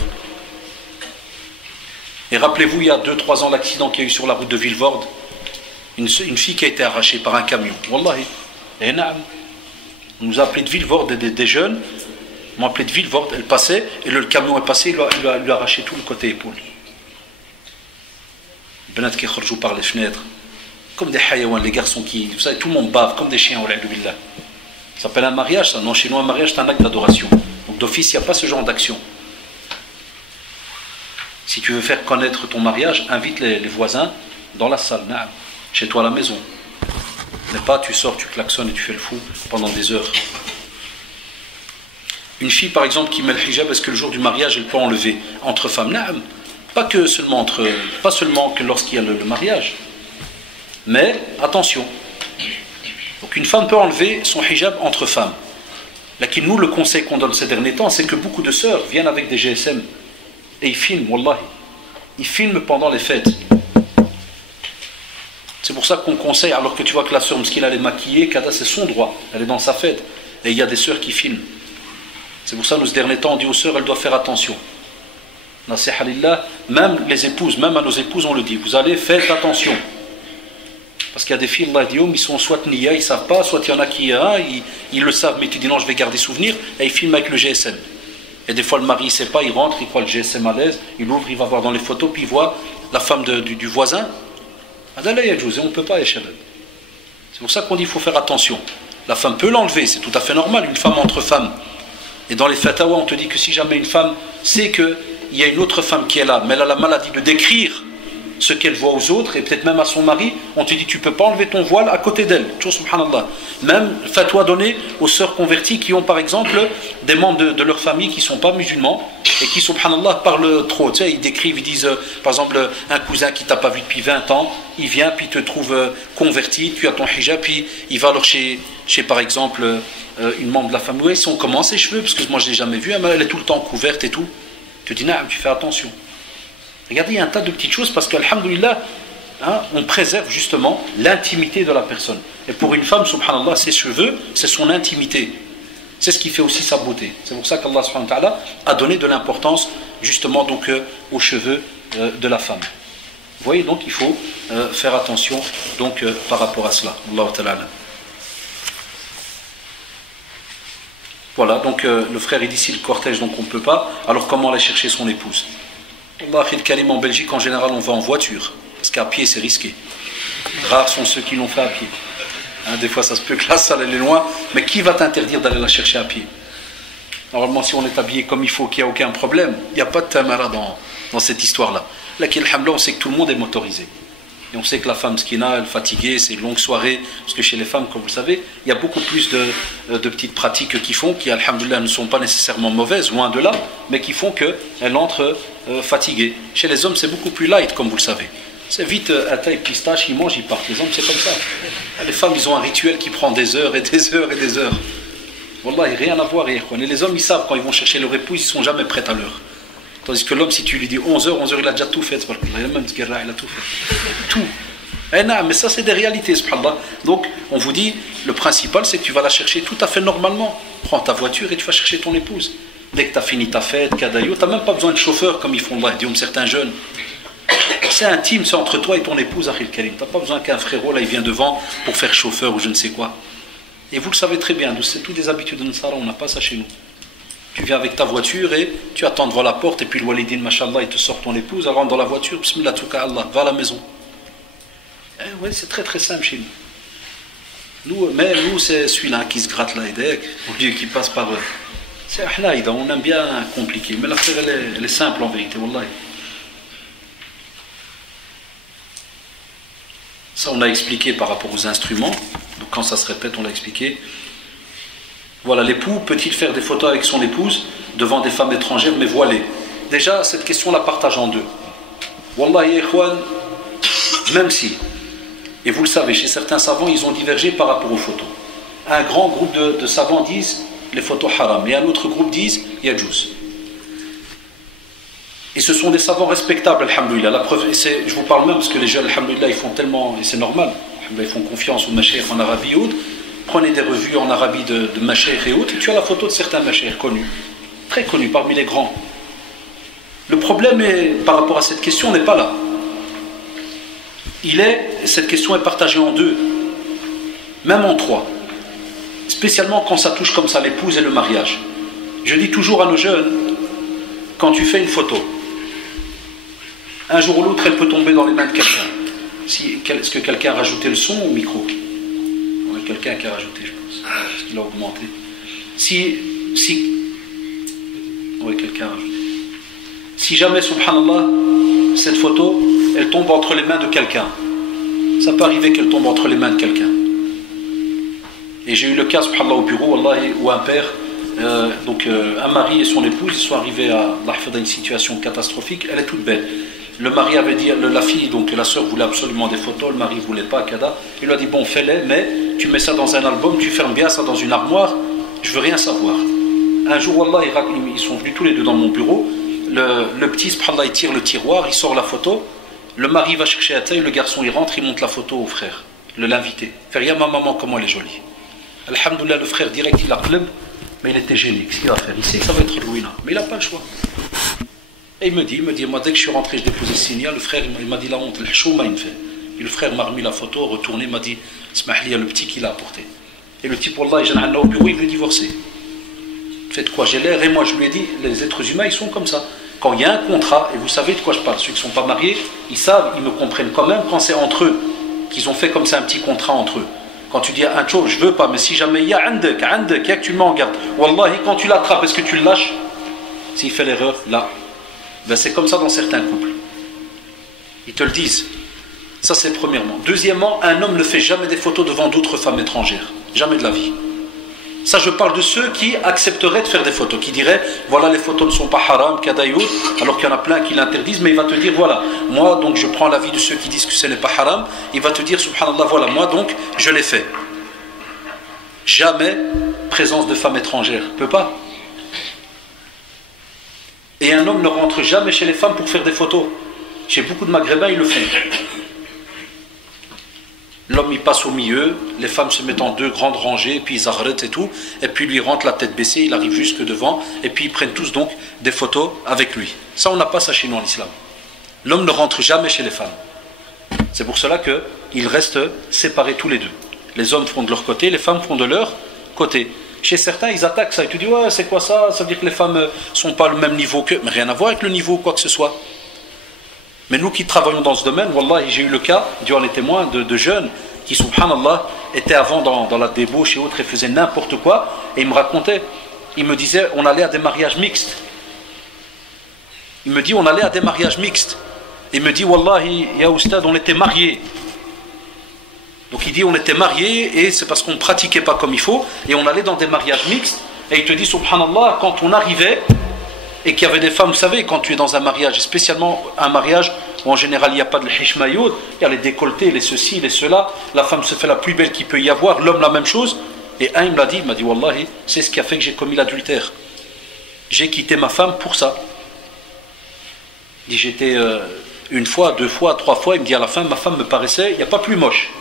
Et rappelez-vous, il y a 2-3 ans, l'accident qu'il y a eu sur la route de Villevorde, une fille qui a été arrachée par un camion. Wallahi. Et naam. On nous a appelé de Villevorde, des jeunes, m'ont appelé de Villevorde, elle passait, et le camion est passé, il lui a arraché tout le côté épaule. Benat qui khorjou par les fenêtres, comme des hayawan, les garçons qui, vous savez, tout le monde bave, comme des chiens, billah. Ça s'appelle un mariage, ça. Non, chez nous, un mariage, c'est un acte d'adoration. Donc d'office, il n'y a pas ce genre d'action. Si tu veux faire connaître ton mariage, invite les voisins dans la salle, naam, chez toi à la maison. Mais pas, tu sors, tu klaxonnes et tu fais le fou pendant des heures. Une fille, par exemple, qui met le hijab, est-ce que le jour du mariage, elle peut enlever entre femmes? Naam. Pas seulement que lorsqu'il y a le mariage. Mais, attention. Donc une femme peut enlever son hijab entre femmes. Là, nous, le conseil qu'on donne ces derniers temps, c'est que beaucoup de sœurs viennent avec des GSM et ils filment, wallahi. Ils filment pendant les fêtes. C'est pour ça qu'on conseille, alors que tu vois que la sœur, elle est maquillée, Kada, c'est son droit, elle est dans sa fête. Et il y a des sœurs qui filment. C'est pour ça, nous, ce dernier temps, on dit aux sœurs, elles doivent faire attention. Nasiha lillah, même les épouses, même à nos épouses, on le dit, vous allez, faites attention. Parce qu'il y a des filles, Allah dit, ils sont soit niya, ils ne savent pas, soit il y en a qui, ils le savent, mais tu dis non, je vais garder souvenir, et ils filment avec le GSM. Et des fois, le mari ne sait pas, il rentre, il croit le GSM à l'aise, il ouvre, il va voir dans les photos, puis il voit la femme du voisin. On ne peut pas, c'est pour ça qu'on dit qu'il faut faire attention. La femme peut l'enlever, c'est tout à fait normal, une femme entre femmes. Et dans les fatawa, on te dit que si jamais une femme sait qu'il y a une autre femme qui est là, mais elle a la maladie de décrire ce qu'elle voit aux autres, et peut-être même à son mari, on te dit tu ne peux pas enlever ton voile à côté d'elle. Subhanallah. Même fatwa donné aux sœurs converties qui ont par exemple des membres de leur famille qui ne sont pas musulmans, et qui, subhanallah, parlent trop. Tu sais, ils décrivent, ils disent, par exemple, un cousin qui t'a pas vu depuis 20 ans, il vient, puis te trouve converti, tu as ton hijab, puis il va alors chez par exemple, une membre de la famille. Oui, si on commence ses cheveux, parce que moi je ne l'ai jamais vue, elle est tout le temps couverte et tout. Tu dis, non, tu fais attention. Regardez, il y a un tas de petites choses, parce qu'alhamdoulilah, on préserve justement l'intimité de la personne. Et pour une femme, subhanallah, ses cheveux, c'est son intimité. C'est ce qui fait aussi sa beauté. C'est pour ça qu'Allah subhanahu wa ta'ala a donné de l'importance justement donc aux cheveux de la femme. Vous voyez, donc il faut faire attention donc par rapport à cela. Allah ta'ala. Voilà, donc le frère il dit si le cortège donc on ne peut pas, alors comment aller chercher son épouse? Allah Karim, en Belgique en général on va en voiture, parce qu'à pied c'est risqué. Rares sont ceux qui l'ont fait à pied. Des fois ça se peut que la salle elle est loin, mais qui va t'interdire d'aller la chercher à pied? Normalement si on est habillé comme il faut, qu'il n'y a aucun problème, il n'y a pas de tamara dans cette histoire-là. Là, on sait que tout le monde est motorisé. Et on sait que la femme skina, elle est fatiguée, c'est une longue soirée, parce que chez les femmes, comme vous le savez, il y a beaucoup plus de petites pratiques qui, alhamdoulilah, ne sont pas nécessairement mauvaises, loin de là, mais qui font qu'elles entrent fatiguées. Chez les hommes, c'est beaucoup plus light, comme vous le savez. C'est vite, à taille pistache, ils mangent, ils partent. Les hommes, c'est comme ça. Les femmes, ils ont un rituel qui prend des heures et des heures et des heures. Wallah, il n'y a rien à voir. Et les hommes, ils savent, quand ils vont chercher leur épouse, ils ne sont jamais prêts à l'heure. Tandis que l'homme, si tu lui dis 11h, il a déjà tout fait. Il a tout fait. Tout. Mais ça, c'est des réalités, subhanallah. Donc, on vous dit, le principal, c'est que tu vas la chercher tout à fait normalement. Prends ta voiture et tu vas chercher ton épouse. Dès que tu as fini ta fête, Kadayo, tu n'as même pas besoin de chauffeur, comme ils font là, disons certains jeunes. C'est intime, c'est entre toi et ton épouse, Akhil Karim. Tu n'as pas besoin qu'un frérot, là, il vient devant pour faire chauffeur ou je ne sais quoi. Et vous le savez très bien, c'est toutes des habitudes de Nsara, on n'a pas ça chez nous. Tu viens avec ta voiture et tu attends devant la porte et puis le walidin, machallah, il te sort ton épouse, elle rentre dans la voiture, bismillah, touka Allah, va à la maison. Oui, c'est très très simple chez nous. Mais nous, c'est celui-là qui se gratte la Hedek, au lieu qui passe par eux. C'est Ahlaïda, on aime bien compliqué, mais l'affaire elle est simple en vérité, wallahi. Ça, on a expliqué par rapport aux instruments. Donc, quand ça se répète, on l'a expliqué. Voilà, l'époux peut-il faire des photos avec son épouse devant des femmes étrangères mais voilées? Déjà, cette question, on la partage en deux. Wallahi, ikhwan, même si, et vous le savez, chez certains savants, ils ont divergé par rapport aux photos. Un grand groupe de savants disent les photos haram, et un autre groupe disent yajouz. Et ce sont des savants respectables, alhamdoulilah. La preuve, je vous parle même parce que les jeunes, alhamdoulilah, ils font tellement, et c'est normal, ils font confiance aux mashaykh en Arabie et autres. Prenez des revues en Arabie de mashaykh et autres, et tu as la photo de certains mashaykh connus, très connus, parmi les grands. Le problème est, par rapport à cette question, n'est pas là. Cette question est partagée en deux, même en trois. Spécialement quand ça touche comme ça l'épouse et le mariage. Je dis toujours à nos jeunes, quand tu fais une photo, un jour ou l'autre elle peut tomber dans les mains de quelqu'un. Est-ce que quelqu'un a rajouté le son au micro? Oui, quelqu'un qui a rajouté, je pense. Parce qu'il a augmenté. Oui, quelqu'un a rajouté. Si jamais, subhanallah, cette photo, elle tombe entre les mains de quelqu'un. Ça peut arriver qu'elle tombe entre les mains de quelqu'un. Et j'ai eu le cas, subhanallah, au bureau, wallahi, où un père, un mari et son épouse, ils sont arrivés à une situation catastrophique. Elle est toute belle. Le mari avait dit, la fille, donc la sœur voulait absolument des photos, le mari ne voulait pas, Kada. Il lui a dit, bon, fais-les, mais tu mets ça dans un album, tu fermes bien ça dans une armoire, je veux rien savoir. Un jour, wallah, ils sont venus tous les deux dans mon bureau. Le petit, subhanallah, il tire le tiroir, il sort la photo. Le mari va chercher la taille, le garçon il rentre, il monte la photo au frère, l'invité. Faire rien, ma maman, comment elle est jolie. Alhamdoulilah, le frère direct il a club, mais il était gêné. Qu'est-ce qu'il va faire? Il sait que ça va être ruinant, mais il n'a pas le choix. Et il me dit, moi dès que je suis rentré, je déposais le signal, le frère il m'a dit la honte, le chouma il me fait. Et le frère m'a remis la photo, retourné, il m'a dit, smahli, il y a le petit qu'il a apporté. Et le type, wallah, il vient au bureau, il veut divorcer. Faites quoi? J'ai l'air, et moi je lui ai dit, les êtres humains ils sont comme ça. Quand il y a un contrat, et vous savez de quoi je parle, ceux qui ne sont pas mariés, ils savent, ils me comprennent quand même quand c'est entre eux, qu'ils ont fait comme ça un petit contrat entre eux. Quand tu dis à un chose, je veux pas, mais si jamais il y a indek, il y a que tu le mets en garde. Wallahi, quand tu l'attrapes, est-ce que tu le lâches? S'il fait l'erreur, là. Ben c'est comme ça dans certains couples. Ils te le disent. Ça c'est premièrement. Deuxièmement, un homme ne fait jamais des photos devant d'autres femmes étrangères. Jamais de la vie. Ça, je parle de ceux qui accepteraient de faire des photos, qui diraient, voilà, les photos ne sont pas haram, kadayout, alors qu'il y en a plein qui l'interdisent, mais il va te dire, voilà, moi, donc, je prends l'avis de ceux qui disent que ce n'est pas haram, il va te dire, subhanallah, voilà, moi, donc, je l'ai fait. Jamais présence de femmes étrangères, peut pas. Et un homme ne rentre jamais chez les femmes pour faire des photos. Chez beaucoup de maghrébins, ils le font. L'homme il passe au milieu, les femmes se mettent en deux grandes rangées, et puis ils arrêtent et tout, et puis lui rentre la tête baissée, il arrive jusque devant, et puis ils prennent tous donc des photos avec lui. Ça, on n'a pas ça chez nous en islam. L'homme ne rentre jamais chez les femmes. C'est pour cela qu'ils restent séparés tous les deux. Les hommes font de leur côté, les femmes font de leur côté. Chez certains, ils attaquent ça, et tu dis, ouais, c'est quoi ça? Ça veut dire que les femmes ne sont pas le même niveau qu'eux, mais rien à voir avec le niveau ou quoi que ce soit. Mais nous qui travaillons dans ce domaine, wallah, j'ai eu le cas, durant les témoins, de jeunes qui, subhanallah, étaient avant dans la débauche et autres et faisaient n'importe quoi. Et ils me racontaient, ils me disaient, on allait à des mariages mixtes. Il me dit, on allait à des mariages mixtes. Il me dit, wallahi, ya oustad, on était mariés. Donc il dit, on était mariés et c'est parce qu'on ne pratiquait pas comme il faut. Et on allait dans des mariages mixtes. Et il te dit, subhanallah, quand on arrivait, et qu'il y avait des femmes, vous savez, quand tu es dans un mariage, et spécialement un mariage où en général il n'y a pas de l'hishmayoud, il y a les décolletés, les ceci, les cela, la femme se fait la plus belle qu'il peut y avoir, l'homme la même chose, et un il me l'a dit, wallahi, c'est ce qui a fait que j'ai commis l'adultère. J'ai quitté ma femme pour ça. Il dit, j'étais une fois, deux fois, trois fois, il me dit à la fin, ma femme me paraissait, il n'y a pas plus moche.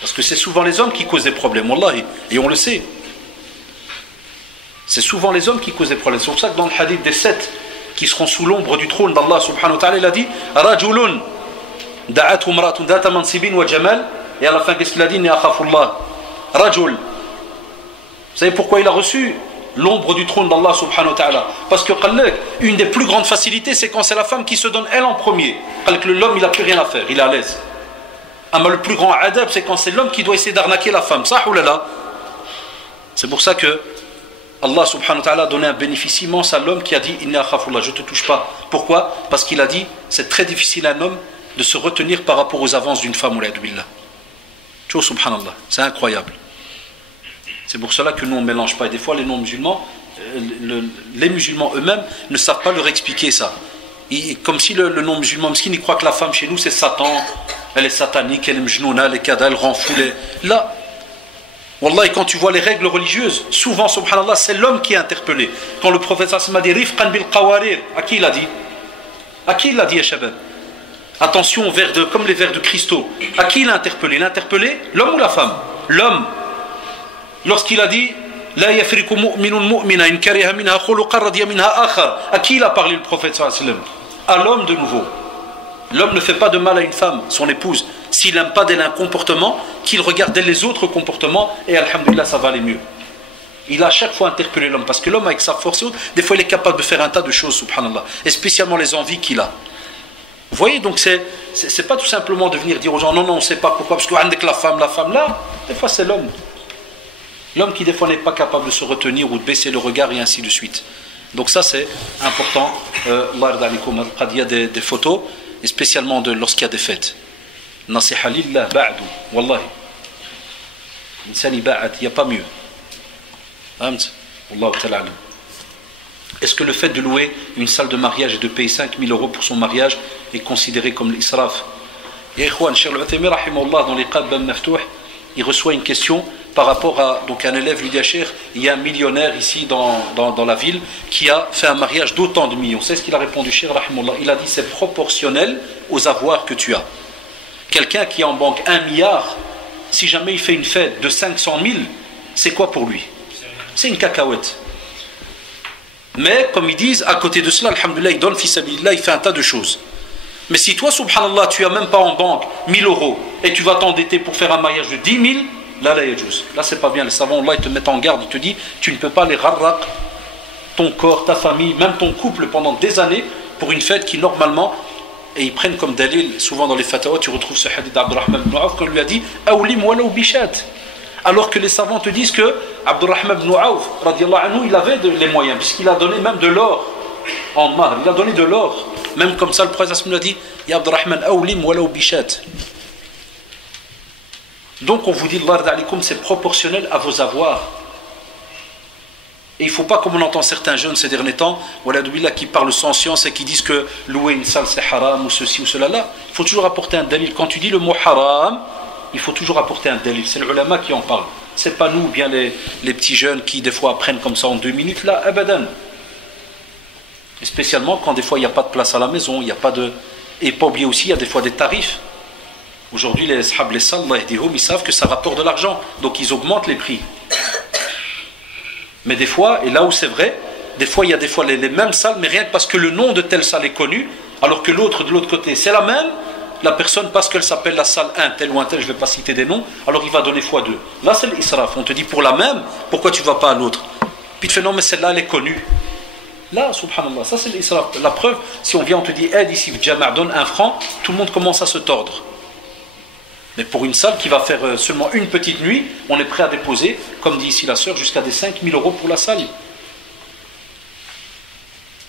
Parce que c'est souvent les hommes qui causent des problèmes, wallahi, et on le sait. C'est souvent les hommes qui causent des problèmes. C'est pour ça que dans le hadith des 7 qui seront sous l'ombre du trône d'Allah subhanahu wa ta'ala, il a dit Rajulun da'atu mratun data mansibin wa jamal. Et à la fin, qu'est-ce qu'il a dit? Ni akhafullah. Rajul. Vous savez pourquoi il a reçu l'ombre du trône d'Allah subhanahu wa ta'ala? Parce que une des plus grandes facilités, c'est quand c'est la femme qui se donne elle en premier. L'homme, il n'a plus rien à faire, il est à l'aise. Mais le plus grand adab, c'est quand c'est l'homme qui doit essayer d'arnaquer la femme. Ça ou là là. C'est pour ça que Allah subhanahu wa ta'ala a donné un bénéfice immense à l'homme qui a dit Inna akhafullah, je ne te touche pas. Pourquoi? Parce qu'il a dit c'est très difficile à un homme de se retenir par rapport aux avances d'une femme, billah. Tu vois, subhanallah, c'est incroyable. C'est pour cela que nous on ne mélange pas. Et des fois les non-musulmans, les musulmans eux-mêmes ne savent pas leur expliquer ça. Comme si le non-musulman miskin, il croit que la femme chez nous c'est Satan, elle est satanique, elle est mjnouna, elle est kada, elle rend fou. Là, wallah, quand tu vois les règles religieuses, souvent, subhanallah, c'est l'homme qui est interpellé. Quand le prophète sallallahu alayhi wa sallam a dit Rifqan bil qawarir, à qui il a dit? À qui il l'a dit, Shabab? Attention comme les vers de cristaux. À qui il a interpellé? Il a interpellé l'homme ou la femme? L'homme. Lorsqu'il a dit La yafriku mu'minun mu'mina in kariha minha khuluqan radiya minha akhar. À qui il a parlé le prophète sallallahu alayhi wa sallam? À l'homme de nouveau. L'homme ne fait pas de mal à une femme, son épouse, s'il n'aime pas d'elle un comportement, qu'il regarde d'elle les autres comportements, et alhamdoulilah, ça va aller mieux. Il a à chaque fois interpellé l'homme, parce que l'homme, avec sa force et autres, des fois il est capable de faire un tas de choses, subhanallah, et spécialement les envies qu'il a. Vous voyez, donc c'est pas tout simplement de venir dire aux gens, non, on ne sait pas pourquoi, parce que la femme là, des fois c'est l'homme. L'homme qui des fois n'est pas capable de se retenir ou de baisser le regard, et ainsi de suite. Donc ça c'est important. Il y a des photos, et spécialement lorsqu'il y a des fêtes. Nasiha lillah ba'du, wallahi. Insani ba'at, il n'y a pas mieux. Est-ce que le fait de louer une salle de mariage et de payer 5 000 € pour son mariage est considéré comme l'israf? Et Ikhwan, Cheikh Al-Uthaymi, rahimahullah, dans les Qad Bab Maftouh, il reçoit une question par rapport à donc un élève lui dit Cheikh, il y a un millionnaire ici dans la ville qui a fait un mariage d'autant de millions. C'est ce qu'il a répondu, Cheikh rahimahullah. Il a dit c'est proportionnel aux avoirs que tu as. Quelqu'un qui a en banque 1 milliard, si jamais il fait une fête de 500 000, c'est quoi pour lui? C'est une cacahuète. Mais comme ils disent, à côté de cela, alhamdoulilah, il donne fils sabilillah, il fait un tas de choses. Mais si toi, subhanallah, tu n'as même pas en banque 1 000 € et tu vas t'endetter pour faire un mariage de 10 000, là, là c'est pas bien. Les savants, là, ils te mettent en garde, ils te disent, tu ne peux pas les rarraq, ton corps, ta famille, même ton couple pendant des années pour une fête qui normalement, et ils prennent comme dalil, souvent dans les fatwas, tu retrouves ce hadith d'Abdurrahman ibn Auf qu'on lui a dit, Awlim walaw bishat. Alors que les savants te disent que Abdurrahman ibn Auf, radiallahu anhu, il avait les moyens, puisqu'il a donné même de l'or en mahr, il a donné de l'or. Même comme ça, le prophète nous a dit, Ya Abdurrahman, awlim walaw bishat. Donc on vous dit, c'est proportionnel à vos avoirs. Et il ne faut pas, comme on entend certains jeunes ces derniers temps, qui parlent sans science et qui disent que louer une salle c'est haram ou ceci ou cela là, il faut toujours apporter un dalil. Quand tu dis le mot haram, il faut toujours apporter un dalil. C'est le ulama qui en parle. C'est pas nous, ou bien les petits jeunes qui des fois apprennent comme ça en 2 minutes, là, abadan. Et spécialement quand des fois il n'y a pas de place à la maison, il n'y a pas de... Et pas oublier aussi, il y a des fois des tarifs. Aujourd'hui, les ashab, les salles, ils savent que ça rapporte de l'argent, donc ils augmentent les prix. Mais des fois, et là où c'est vrai, des fois il y a des fois les mêmes salles, mais rien que parce que le nom de telle salle est connu, alors que l'autre de l'autre côté c'est la même, la personne parce qu'elle s'appelle la salle 1, telle ou un tel, je ne vais pas citer des noms, alors il va donner x2. Là c'est l'israf, on te dit pour la même, pourquoi tu ne vas pas à l'autre? Puis tu fais non mais celle-là elle est connue. Là, subhanallah, ça c'est l'israf. La preuve, si on vient on te dit aide ici, Jama' donne 1 franc, tout le monde commence à se tordre. Mais pour une salle qui va faire seulement une petite nuit, on est prêt à déposer, comme dit ici la sœur, jusqu'à des 5 000 € pour la salle.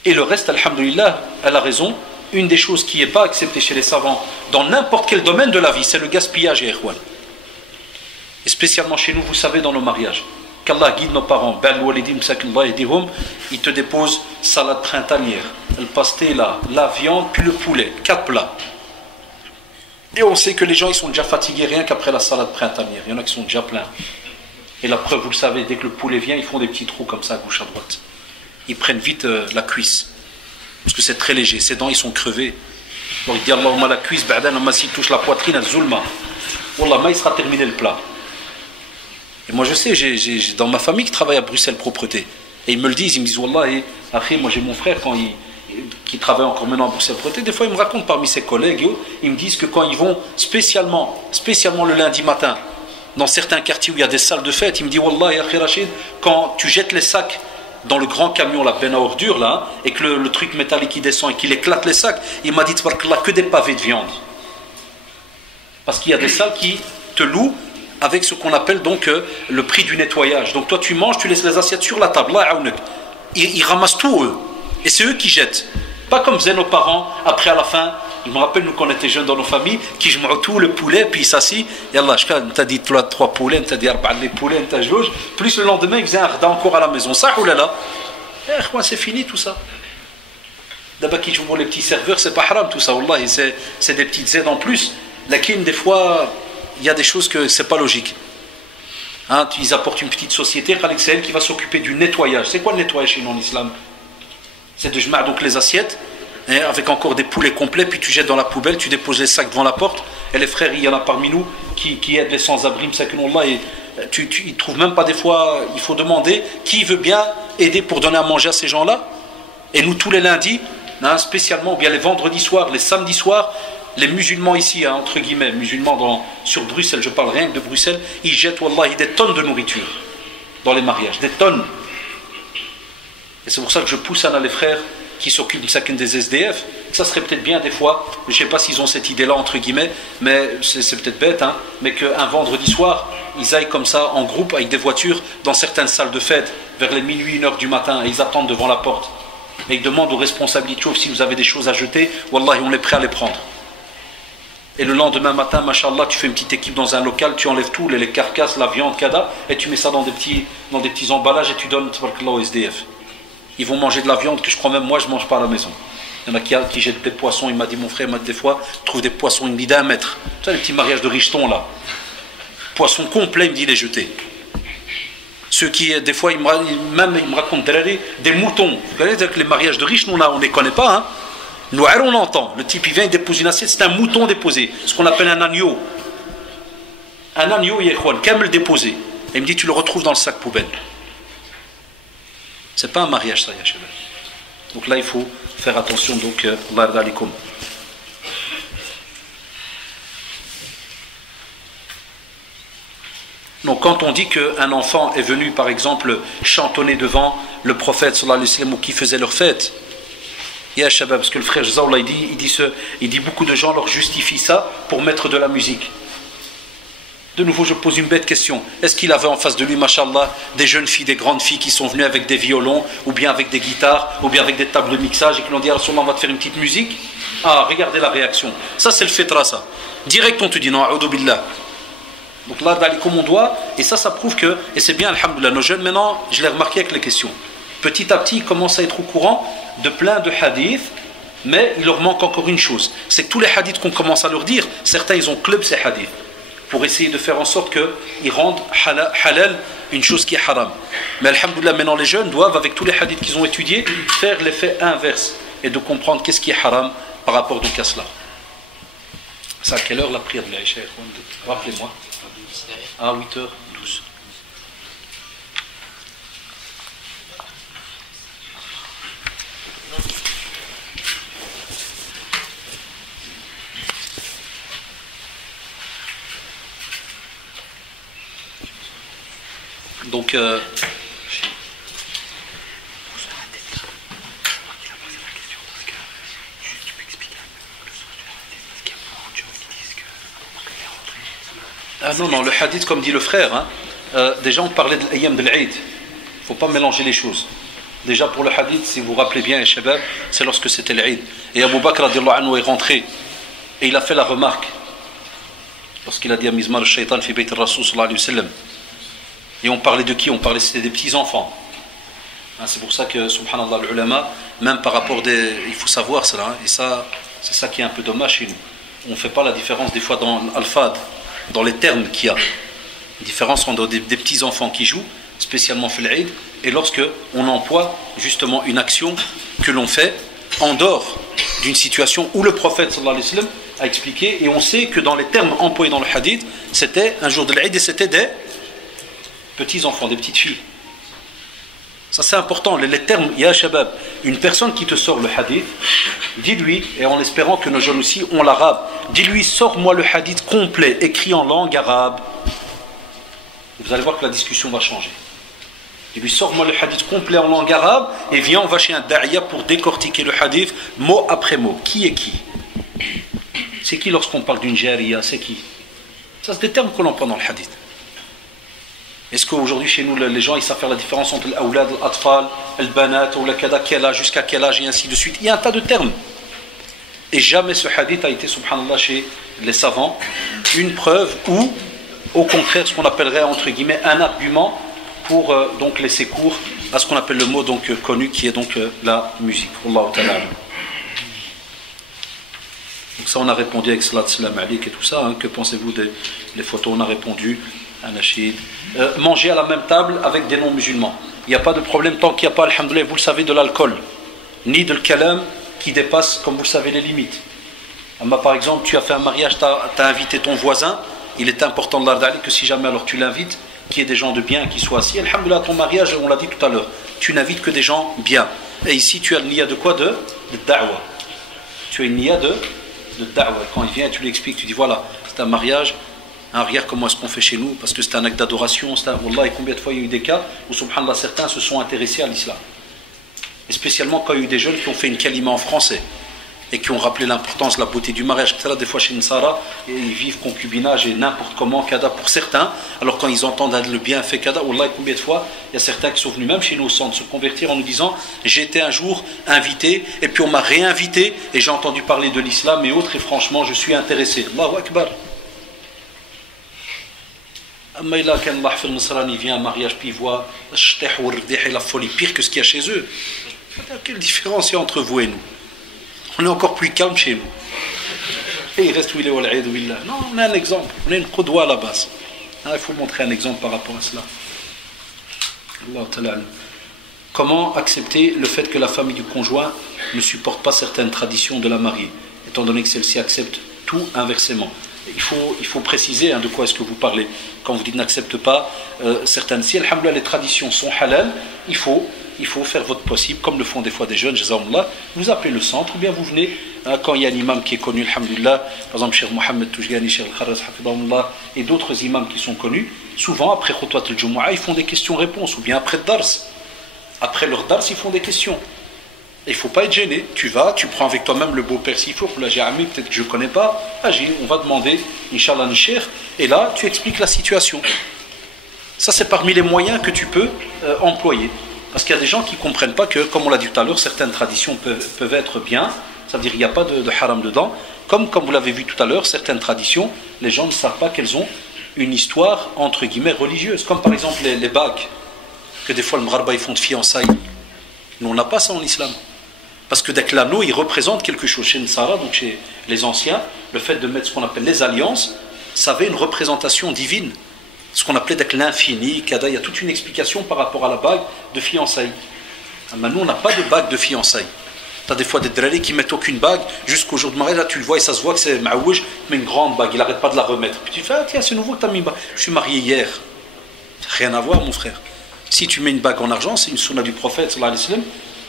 Et le reste, alhamdoulilah, elle a raison. Une des choses qui n'est pas acceptée chez les savants, dans n'importe quel domaine de la vie, c'est le gaspillage, et Et spécialement chez nous, vous savez, dans nos mariages. Qu'Allah guide nos parents. Ils te déposent salade printanière, le pasté là, la viande, puis le poulet. 4 plats. Et on sait que les gens ils sont déjà fatigués rien qu'après la salade printanière. Il y en a qui sont déjà pleins. Et la preuve, vous le savez, dès que le poulet vient, ils font des petits trous comme ça à gauche à droite. Ils prennent vite la cuisse. Parce que c'est très léger. Ses dents, ils sont crevés. Donc il dit Allahumma la cuisse, s'il touche la poitrine, al-zulma. Wallah, il sera terminé le plat. Et moi je sais, j'ai dans ma famille qui travaille à Bruxelles Propreté. Et ils me le disent, ils me disent Wallah, et après, moi j'ai mon frère qui travaille encore maintenant à Bruxelles Propreté, des fois il me raconte parmi ses collègues, ils me disent que quand ils vont spécialement le lundi matin, dans certains quartiers où il y a des salles de fête, il me dit Wallah, ya akhi Rachid, quand tu jettes les sacs dans le grand camion, la benne à ordures là, et que le truc métallique qui descend et qu'il éclate les sacs, il m'a dit tabarakallah, que des pavés de viande. Parce qu'il y a des salles qui te louent avec ce qu'on appelle donc le prix du nettoyage. Donc toi tu manges, tu laisses les assiettes sur la table, là, ils ramassent tout eux. Et c'est eux qui jettent. Pas comme faisaient nos parents, après à la fin, Je me rappelle, nous, quand on était jeunes dans nos familles, qui je tout le poulet, puis il s'assit, Yallah, je t'ai dit 3 poulets, t'as dit 4 poulets, t'as joué, plus le lendemain, il faisait un rda encore à la maison. Ça, ou là là, c'est fini tout ça. D'abord, qui jouent les petits serveurs, c'est pas haram tout ça, Wallah, c'est des petites aides en plus. Lakin, des fois, il y a des choses que c'est pas logique. Hein, ils apportent une petite société, c'est elle qui va s'occuper du nettoyage. C'est quoi le nettoyage chez nous en islam? C'est de jeter donc les assiettes, hein, avec encore des poulets complets, puis tu jettes dans la poubelle, tu déposes les sacs devant la porte. Et les frères, il y en a parmi nous qui aident les sans-abri, et ils ne trouvent même pas des fois, il faut demander qui veut bien aider pour donner à manger à ces gens-là. Et nous, tous les lundis, hein, spécialement, ou bien les vendredis soirs, les samedis soirs, les musulmans ici, hein, entre guillemets, musulmans sur Bruxelles, je parle rien que de Bruxelles, ils jettent, wallahi, des tonnes de nourriture dans les mariages, des tonnes. Et c'est pour ça que je pousse à les frères qui s'occupent de chacun des SDF. Ça serait peut-être bien des fois, je ne sais pas s'ils ont cette idée-là, entre guillemets, mais c'est peut-être bête, hein, mais qu'un vendredi soir, ils aillent comme ça, en groupe, avec des voitures, dans certaines salles de fête, vers les minuit, 1h du matin, et ils attendent devant la porte. Et ils demandent aux responsabilités, si vous avez des choses à jeter, wallahi, on est prêt à les prendre. Et le lendemain matin, machallah, tu fais une petite équipe dans un local, tu enlèves tout, les carcasses, la viande, kada, et tu mets ça dans des petits emballages et tu donnes au SDF. Ils vont manger de la viande que je crois même moi je ne mange pas à la maison. Il y en a qui jettent des poissons, il m'a dit mon frère, des fois, trouve des poissons, il me dit d'1 mètre. Tu sais les petits mariages de richetons là. Poissons complets, il me dit les jeter. Ceux qui, des fois, il me racontent des moutons. Vous connaissez que les mariages de riches, nous là, on ne les connaît pas, hein. Nous, on l'entend. Le type, il vient, il dépose une assiette, c'est un mouton déposé. Ce qu'on appelle un agneau. Un agneau, camel déposé. Et il me dit, tu le retrouves dans le sac poubelle. C'est pas un mariage, ça, Yachel. Donc là, il faut faire attention. Donc, Allah yarda alikum. Donc, quand on dit qu'un enfant est venu, par exemple, chantonner devant le prophète, sallallahu alayhi wa sallam, ou qui faisait leur fête, Ya Shabab, parce que le frère Zawla, il dit beaucoup de gens leur justifient ça pour mettre de la musique. De nouveau, je pose une bête question. Est-ce qu'il avait en face de lui, mashallah, des jeunes filles, des grandes filles qui sont venues avec des violons, ou bien avec des guitares, ou bien avec des tables de mixage, et qui l'ont dit, on va te faire une petite musique? Ah, regardez la réaction. Ça, c'est le fitra, ça. Direct, on te dit, non, a'udhu billah. Donc là, d'aller comme on doit, et ça prouve que, et c'est bien, alhamdoulilah, nos jeunes, maintenant, je l'ai remarqué avec les questions. Petit à petit, ils commencent à être au courant de plein de hadiths, mais il leur manque encore une chose, c'est que tous les hadiths qu'on commence à leur dire, certains ils ont club ces hadiths pour essayer de faire en sorte qu'ils rendent halal une chose qui est haram. Mais alhamdoulilah, maintenant les jeunes doivent, avec tous les hadiths qu'ils ont étudiés, faire l'effet inverse et de comprendre qu'est-ce qui est haram par rapport donc à cela. C'est à quelle heure la prière de l'Aïcha? Rappelez-moi. À 8h12. Donc, non, le hadith, comme dit le frère, hein, déjà on parlait de l'ayam de l'Aïd. Il ne faut pas mélanger les choses. Déjà pour le hadith, si vous vous rappelez bien, Shabab, c'est lorsque c'était l'Aïd. Et Abu Bakr radiallahu anhu est rentré et il a fait la remarque lorsqu'il a dit à Mizmar al-Shaytan fi bayt al-Rasul sallallahu alayhi wa sallam. Et on parlait de qui? On parlait, c'était des petits-enfants. Hein, c'est pour ça que, subhanallah, l'ulama, même par rapport il faut savoir cela, hein, et ça, c'est ça qui est un peu dommage chez nous. On ne fait pas la différence des fois dans l'alfad, dans les termes qu'il y a. La différence entre des petits-enfants qui jouent, spécialement fil Eid, et lorsque on emploie justement une action que l'on fait en dehors d'une situation où le prophète sallallahu alayhi wa sallam a expliqué, et on sait que dans les termes employés dans le hadith, c'était un jour de l'Eid et c'était des petits-enfants, des petites filles. Ça c'est important, les termes, ya shabab, une personne qui te sort le hadith, dis-lui, et en espérant que nos jeunes aussi ont l'arabe, dis-lui, sors-moi le hadith complet, écrit en langue arabe. Vous allez voir que la discussion va changer. Dis-lui, sors-moi le hadith complet en langue arabe, et viens, on va chez un da'iya pour décortiquer le hadith, mot après mot. Qui est qui? C'est qui lorsqu'on parle d'une jariya? C'est qui? Ça c'est des termes que l'on prend dans le hadith. Est-ce qu'aujourd'hui chez nous les gens ils savent faire la différence entre l'awlad, l'atfal, l'banat ou la kada, quel âge, jusqu'à quel âge et ainsi de suite? Il y a un tas de termes. Et jamais ce hadith a été, subhanallah, chez les savants, une preuve ou, au contraire, ce qu'on appellerait, entre guillemets, un argument pour donc laisser cours à ce qu'on appelle le mot donc, connu, qui est donc la musique. Wallahu ta'ala. Donc ça, on a répondu avec salat salam alik et tout ça. Hein. Que pensez-vous des photos? On a répondu à Nachid. Manger à la même table avec des non-musulmans. Il n'y a pas de problème tant qu'il n'y a pas, alhamdoulilah, vous le savez, de l'alcool, ni de kalam qui dépasse, comme vous le savez, les limites. Par exemple, tu as fait un mariage, tu as invité ton voisin, il est important de l'ardali que si jamais alors tu l'invites, qu'il y ait des gens de bien qui soient assis. Alhamdoulilah, ton mariage, on l'a dit tout à l'heure, tu n'invites que des gens bien. Et ici, tu as le niya de quoi? De da'wa. Tu as une niya de da'wa. Quand il vient, tu lui expliques, tu dis voilà, c'est un mariage, regarde comment est-ce qu'on fait chez nous, parce que c'est un acte d'adoration. Wallah, et combien de fois il y a eu des cas où, subhanallah, certains se sont intéressés à l'islam. Et spécialement quand il y a eu des jeunes qui ont fait une kalima en français et qui ont rappelé l'importance, la beauté du mariage. Des fois chez Nsara, ils vivent concubinage et n'importe comment, kada pour certains. Alors quand ils entendent le bienfait kada, wallah, combien de fois il y a certains qui sont venus même chez nous au centre se convertir en nous disant j'ai été un jour invité et puis on m'a réinvité et j'ai entendu parler de l'islam et autres et franchement je suis intéressé. Allahu Akbar. Amma il a qu'un Allah fait le Nasran, il vient à un mariage puis il voit la folie pire que ce qu'il y a chez eux. Quelle différence il y a entre vous et nous? On est encore plus calme chez nous. Et il reste où il est, non, on a un exemple, on a une qudwa à la base. Il faut montrer un exemple par rapport à cela. Allah. Comment accepter le fait que la famille du conjoint ne supporte pas certaines traditions de la mariée, étant donné que celle-ci accepte tout inversement? Il faut préciser de quoi est-ce que vous parlez. Quand vous dites n'accepte pas certaines, si alhamdoulilah les traditions sont halal, il faut faire votre possible, comme le font des fois des jeunes, jazakumullah, vous appelez le centre, ou bien vous venez, quand il y a un imam qui est connu, alhamdoulilah, par exemple Cheikh Mohamed Toujgani, Cheikh Al-Kharaz, hafidahullah, et d'autres imams qui sont connus, souvent après Khutwat al-Jumu'ah, ils font des questions-réponses, ou bien après Dars. Après leur Dars, ils font des questions. Il ne faut pas être gêné, tu vas, tu prends avec toi-même le beau-père s'il faut, là j'ai ami, peut-être que je ne connais pas, on va demander, Inch'Allah, un cheikh, et là tu expliques la situation. Ça c'est parmi les moyens que tu peux employer. Parce qu'il y a des gens qui ne comprennent pas que, comme on l'a dit tout à l'heure, certaines traditions peuvent être bien, ça veut dire qu'il n'y a pas de haram dedans, comme vous l'avez vu tout à l'heure, certaines traditions, les gens ne savent pas qu'elles ont une histoire, entre guillemets, religieuse, comme par exemple les bagues, que des fois le Mgharba ils font de fiançailles. Nous on n'a pas ça en islam. Parce que dès que l'anneau, il représente quelque chose. Chez Nsara, donc chez les anciens, le fait de mettre ce qu'on appelle les alliances, ça avait une représentation divine. Ce qu'on appelait dès que l'infini, kada, il y a toute une explication par rapport à la bague de fiançailles. Maintenant, on n'a pas de bague de fiançailles. Tu as des fois des dralés qui mettent aucune bague, jusqu'au jour de mariage, là tu le vois et ça se voit que c'est maouj, mais une grande bague, il n'arrête pas de la remettre. Puis tu fais, tiens, c'est nouveau que tu as mis une bague. Je suis marié hier. Rien à voir, mon frère. Si tu mets une bague en argent, c'est une sunna du prophète, sallallahu alayhi wa sallam,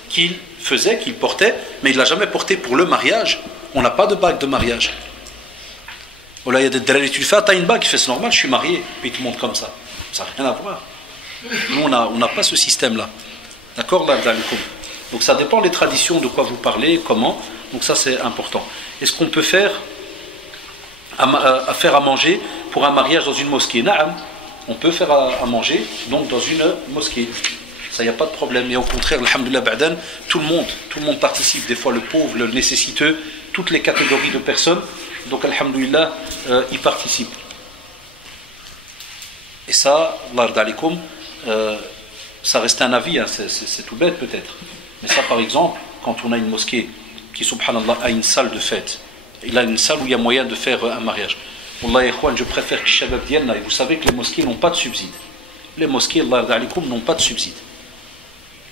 qu'il faisait, qu'il portait, mais il ne l'a jamais porté pour le mariage. On n'a pas de bague de mariage. Oh là, il y a des dralés, tu le fais, tu as une bague, il fait c'est normal, je suis marié, puis il te montre comme ça. Ça n'a rien à voir. Nous, on n'a pas ce système-là. D'accord là, donc ça dépend des traditions, de quoi vous parlez, comment. Donc ça, c'est important. Est-ce qu'on peut faire à manger pour un mariage dans une mosquée? Naam. On peut faire à manger donc dans une mosquée. Ça, il n'y a pas de problème. Et au contraire, alhamdoulilah, ba'dan, tout le monde participe. Des fois, le pauvre, le nécessiteux, toutes les catégories de personnes. Donc, alhamdoulilah, ils participent. Et ça, Allah d'alikum, ça reste un avis, hein, c'est tout bête peut-être. Mais ça, par exemple, quand on a une mosquée qui, subhanallah, a une salle de fête, il a une salle où il y a moyen de faire un mariage. Wallah, je préfère que Shabab Dialna, et vous savez que les mosquées n'ont pas de subside. Les mosquées, Allah d'alikum, n'ont pas de subside.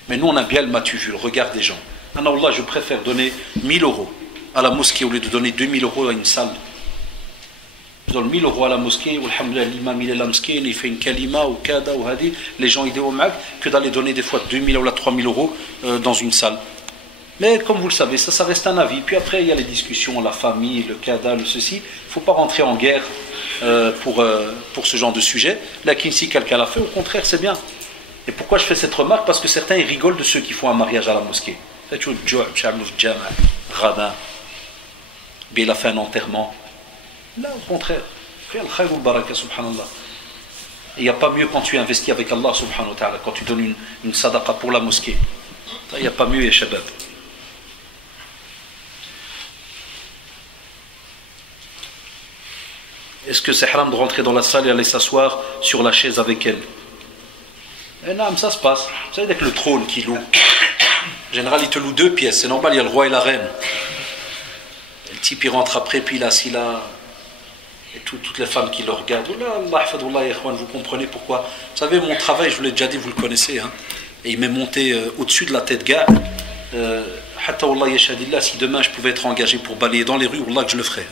Mais nous, on a bien le matu vu, le regard des gens. Allah, je préfère donner 1000 euros à la mosquée au lieu de donner 2000 euros à une salle. Je donne 1000 euros à la mosquée, où l'imam il est la mosquée, il fait une kalima ou kada ou hadi, les gens idéaux au mag, que d'aller donner des fois 2000 ou 3000 euros dans une salle. Mais comme vous le savez, ça reste un avis. Puis après, il y a les discussions, la famille, le kada, le ceci. Il ne faut pas rentrer en guerre pour ce genre de sujet. Là, si quelqu'un l'a fait, au contraire, c'est bien. Et pourquoi je fais cette remarque? Parce que certains ils rigolent de ceux qui font un mariage à la mosquée. Il a fait un enterrement. Là, au contraire, fais al-khayr al-baraka, subhanallah. Il n'y a pas mieux quand tu investis avec Allah, subhanahu wa ta'ala, quand tu donnes une sadaqa pour la mosquée. Il n'y a pas mieux, ya shabab. est-ce que c'est haram de rentrer dans la salle et aller s'asseoir sur la chaise avec elle? Et non, ça se passe. Vous savez, avec le trône qui loue. En général, il te loue 2 pièces. C'est normal, il y a le roi et la reine. Et le type, il rentre après, puis il est assis là. Et toutes les femmes qui le regardent. Vous comprenez pourquoi? Vous savez, mon travail, je vous l'ai déjà dit, vous le connaissez. Hein, et il m'est monté au-dessus de la tête, gars. Si demain je pouvais être engagé pour balayer dans les rues, wallah que je le ferais.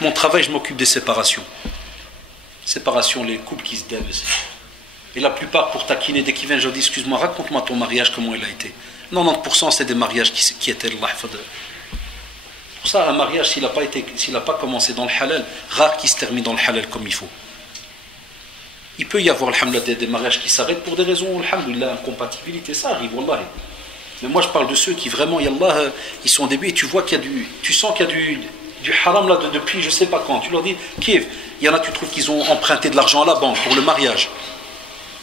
Mon travail, je m'occupe des séparations. Séparation, les couples qui se dévissent. Et la plupart, pour taquiner, dès qu'ils viennent, je dis excuse-moi, raconte-moi ton mariage, comment il a été. 90% c'est des mariages qui étaient Allah. Pour ça, un mariage, s'il n'a pas commencé dans le halal, rare qu'il se termine dans le halal comme il faut. Il peut y avoir des mariages qui s'arrêtent pour des raisons, alhamdoulilah, incompatibilité, ça arrive, wallahi. Mais moi je parle de ceux qui vraiment, yallah, ils sont au début et tu vois qu'il y a tu sens qu'il y a du haram là depuis je sais pas quand. Tu leur dis, Kiev, il y en a, tu trouves qu'ils ont emprunté de l'argent à la banque pour le mariage.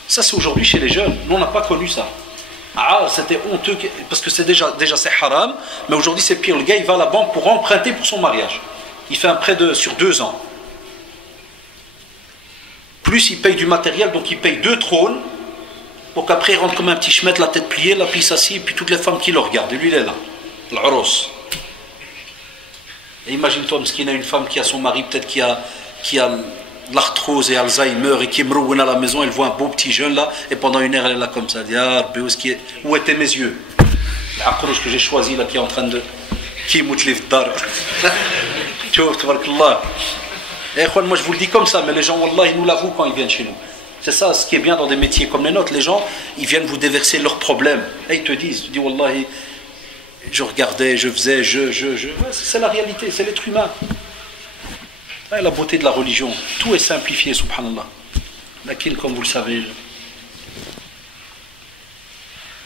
Ça c'est aujourd'hui chez les jeunes, nous on n'a pas connu ça. Ah, c'était honteux, parce que c'est déjà c'est haram, mais aujourd'hui c'est pire, le gars il va à la banque pour emprunter pour son mariage. Il fait un prêt sur 2 ans. Plus il paye du matériel, donc il paye 2 trônes, pour qu'après il rentre comme un petit chemette, la tête pliée, la pisse assis, et puis toutes les femmes qui le regardent, et lui il est là, l'oros. Et imagine-toi, parce qu'il y a une femme qui a son mari, peut-être qui a l'arthrose et Alzheimer, et qui est mrouine à la maison, elle voit un beau petit jeune là, et pendant 1 heure elle est là comme ça, elle dit, ah, où étaient mes yeux? L'akrouche que j'ai choisi là, qui est en train de... Qui moutlif dar. Tu vois, tabarakallah. Et moi je vous le dis comme ça, mais les gens, wallah, ils nous l'avouent quand ils viennent chez nous. C'est ça, ce qui est bien dans des métiers comme les nôtres. Les gens, ils viennent vous déverser leurs problèmes. Et ils te disent, tu dis, wallah, je regardais, je faisais, ouais, c'est la réalité, c'est l'être humain. Ouais, la beauté de la religion, tout est simplifié, subhanallah. Lakin, comme vous le savez,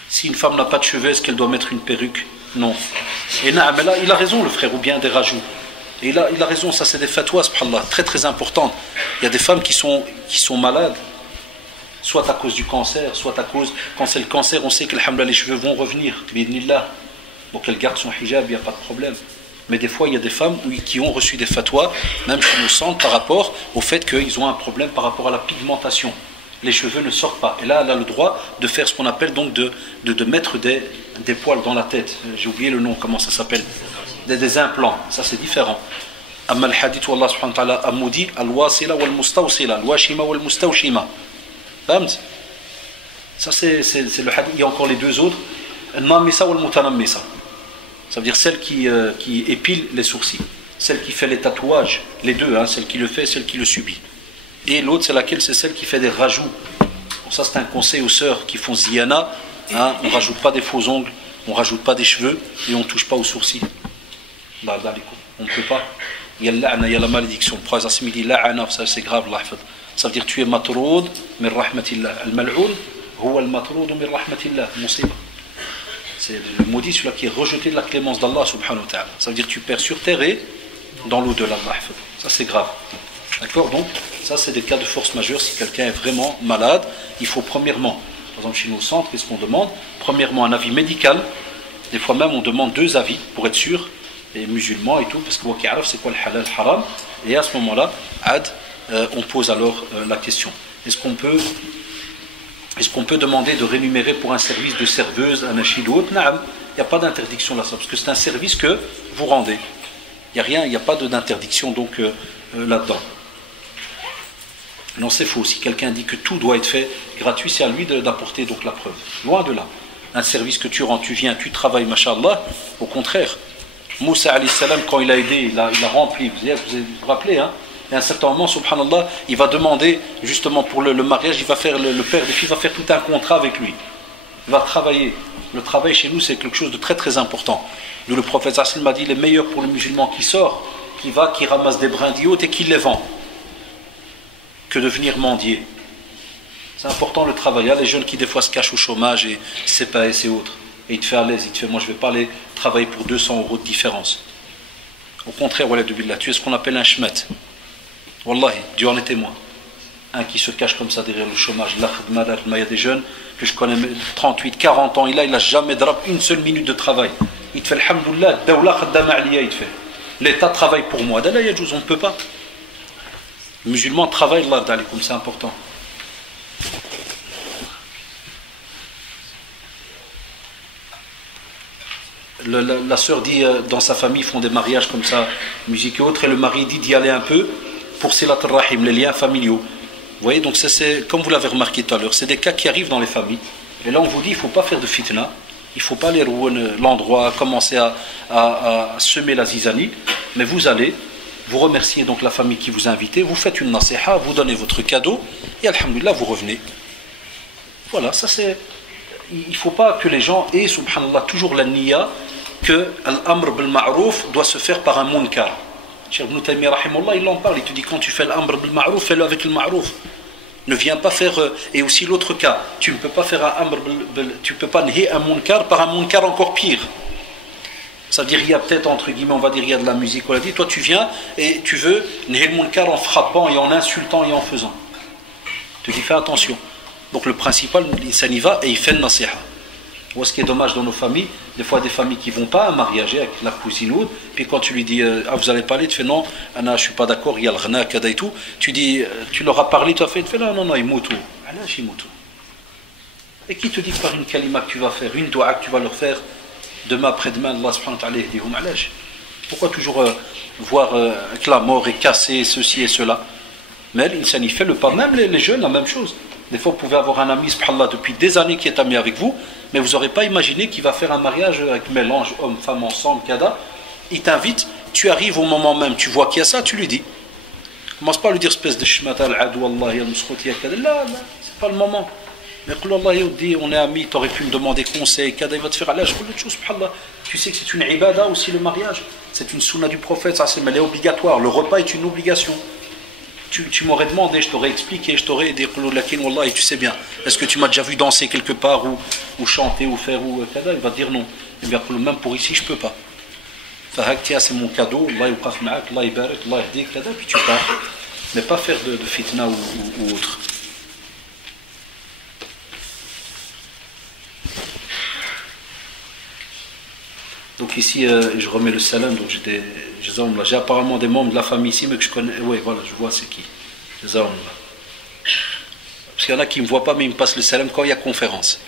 si une femme n'a pas de cheveux, est-ce qu'elle doit mettre une perruque? Non. Et non, mais là, il a raison, le frère, ou bien des rajouts. Et là, il a raison, ça c'est des fatwas, subhanallah, très très importantes. Il y a des femmes qui sont malades, soit à cause du cancer, soit à cause, quand c'est le cancer, on sait que les cheveux vont revenir, bi'idhnillah. Donc elle garde son hijab, il n'y a pas de problème. Mais des fois, il y a des femmes qui ont reçu des fatwas, même chez nos centres, par rapport au fait qu'ils ont un problème par rapport à la pigmentation. Les cheveux ne sortent pas. Et là, elle a le droit de faire ce qu'on appelle donc de mettre des poils dans la tête. J'ai oublié le nom, comment ça s'appelle? Des implants. Ça, c'est différent. Amma al-hadith, wallah subhanahu wa ta'ala, amoudi, al-wasila wal-mustawsila, al-washima wal-mustawshima. Ça, c'est le hadith. Il y a encore les 2 autres. Al-namisa wal-mutanammisa. Ça veut dire celle qui épile les sourcils. Celle qui fait les tatouages. Les 2, hein, celle qui le fait, celle qui le subit. Et l'autre, c'est laquelle? C'est celle qui fait des rajouts. Pour ça, c'est un conseil aux sœurs qui font ziyana. Hein, on ne rajoute pas des faux ongles, on ne rajoute pas des cheveux et on ne touche pas aux sourcils. On ne peut pas. Il y a la malédiction. Le prophète dit la'ana, c'est grave. Ça veut dire tu es matroud min rahmatillah. Al-mal'oun huwa al-matroud min rahmatillah. Musiba. C'est le maudit, celui-là qui est rejeté de la clémence d'Allah subhanahu wa ta'ala. Ça veut dire tu perds sur terre et dans l'au-delà. Ça c'est grave. D'accord? Donc ça c'est des cas de force majeure. Si quelqu'un est vraiment malade, il faut premièrement, par exemple chez nos centres, qu'est-ce qu'on demande? Premièrement un avis médical. Des fois même on demande 2 avis pour être sûr, et musulmans et tout, parce que c'est quoi le halal, le haram. Et à ce moment-là, on pose alors la question. Est-ce qu'on peut demander de rémunérer pour un service de serveuse, un achid ou autre? Non, il n'y a pas d'interdiction là, parce que c'est un service que vous rendez. Il n'y a rien, il n'y a pas d'interdiction donc là-dedans. Non, c'est faux. Si quelqu'un dit que tout doit être fait gratuit, c'est à lui d'apporter donc la preuve. Loin de là. Un service que tu rends, tu viens, tu travailles, mashallah, au contraire. Moussa alayhi salam, quand il a aidé, il a rempli. Vous vous rappelez, hein? Et à un certain moment, subhanallah, il va demander, justement pour le mariage, il va faire, le père des filles va faire tout un contrat avec lui. Il va travailler. Le travail chez nous, c'est quelque chose de très très important. Nous, le prophète sallallahu m'a dit, il est meilleur pour le musulman qui sort, qui ramasse des brindilles hautes et qui les vend, que de venir mendier. C'est important le travail. Il y a les jeunes qui des fois se cachent au chômage et CPS et autres. Et il te fait à l'aise, il te fait, moi je ne vais pas aller travailler pour 200 € de différence. Au contraire, wallah billah, tu es ce qu'on appelle un shmet. Wallahi, Dieu en est témoin. Un qui se cache comme ça derrière le chômage. Il y a des jeunes que je connais, 38, 40 ans, il n'a jamais drapé une seule minute de travail. Il te fait, alhamdoulilah, dawla khaddama aliya, il te fait. L'État travaille pour moi. D'Allah, on ne peut pas. Les musulmans travaillent, Allah d'alikum, c'est important. La sœur dit, dans sa famille, ils font des mariages comme ça, musique et autres, et le mari dit d'y aller un peu pour Silat al-Rahim, les liens familiaux. Vous voyez, donc c'est comme vous l'avez remarqué tout à l'heure, c'est des cas qui arrivent dans les familles. Et là, on vous dit, il ne faut pas faire de fitna, il ne faut pas aller l'endroit, commencer à semer la zizanie, mais vous allez, vous remerciez donc la famille qui vous a invité, vous faites une nasiha, vous donnez votre cadeau, et alhamdoulilah, vous revenez. Voilà, ça c'est... Il ne faut pas que les gens aient, subhanallah, toujours la niya que l'amr bil ma'rouf doit se faire par un munkar. Cheikh Ibn Taymiyyah rahimahullah, il en parle, il te dit quand tu fais l'amr bil ma'rouf, fais-le avec le ma'rouf. Ne viens pas faire, et aussi l'autre cas, tu ne peux pas faire un amr tu peux pas nier un munkar par un munkar encore pire. Ça veut dire il y a peut-être entre guillemets, on va dire il y a de la musique, on l'a dit, toi tu viens et tu veux nier le munkar en frappant et en insultant et en faisant. Tu dis fais attention. Donc le principal, ça y va et il fait le nasiha. Ou ce qui est dommage dans nos familles, des fois des familles qui ne vont pas à un mariage avec la cousine ou puis quand tu lui dis ah vous allez parler, tu fais non, Anna, je ne suis pas d'accord, il y a le rna, kada et tout, tu dis tu leur as parlé, tu as fait, tu fais non, ils moutent. Et qui te dit que par une kalima que tu vas faire, une doua que tu vas leur faire demain après-demain, Allah subhanahu wa ta'ala yahdihum alaj. Pourquoi toujours voir que la mort est cassée, ceci et cela? Mais l'insan il fait le pas, même les jeunes, la même chose. Des fois, vous pouvez avoir un ami, subhanallah, depuis des années qui est ami avec vous, mais vous n'aurez pas imaginé qu'il va faire un mariage avec mélange, homme, femme ensemble, kada. Il t'invite, tu arrives au moment même, tu vois qu'il y a ça, tu lui dis. Commence pas à lui dire espèce de shmata al-adou, Allah, ya mouskouti, kada. Là, c'est pas le moment. Mais Allah, il dit, on est amis, tu aurais pu me demander conseil, kada, il va te faire Allah, je veux autre chose, subhanallah. Tu sais que c'est une ibada aussi, le mariage. C'est une sunna du prophète, ça, mais elle est obligatoire. Le repas est une obligation. Tu m'aurais demandé, je t'aurais expliqué, je t'aurais dit, et tu sais bien, est-ce que tu m'as déjà vu danser quelque part ou chanter ou faire ou kada? Il va te dire non. Et bien, même pour ici, je ne peux pas. C'est mon cadeau, Allah yuqaf ma'ak, Allah ibarak, Allah yahdik, kada, puis tu pars. Mais pas faire de fitna ou autre. Donc ici, je remets le salam, donc j'ai apparemment des membres de la famille ici, mais que je connais, oui voilà, je vois c'est qui. Parce qu'il y en a qui ne me voient pas, mais ils me passent le salam quand il y a conférence.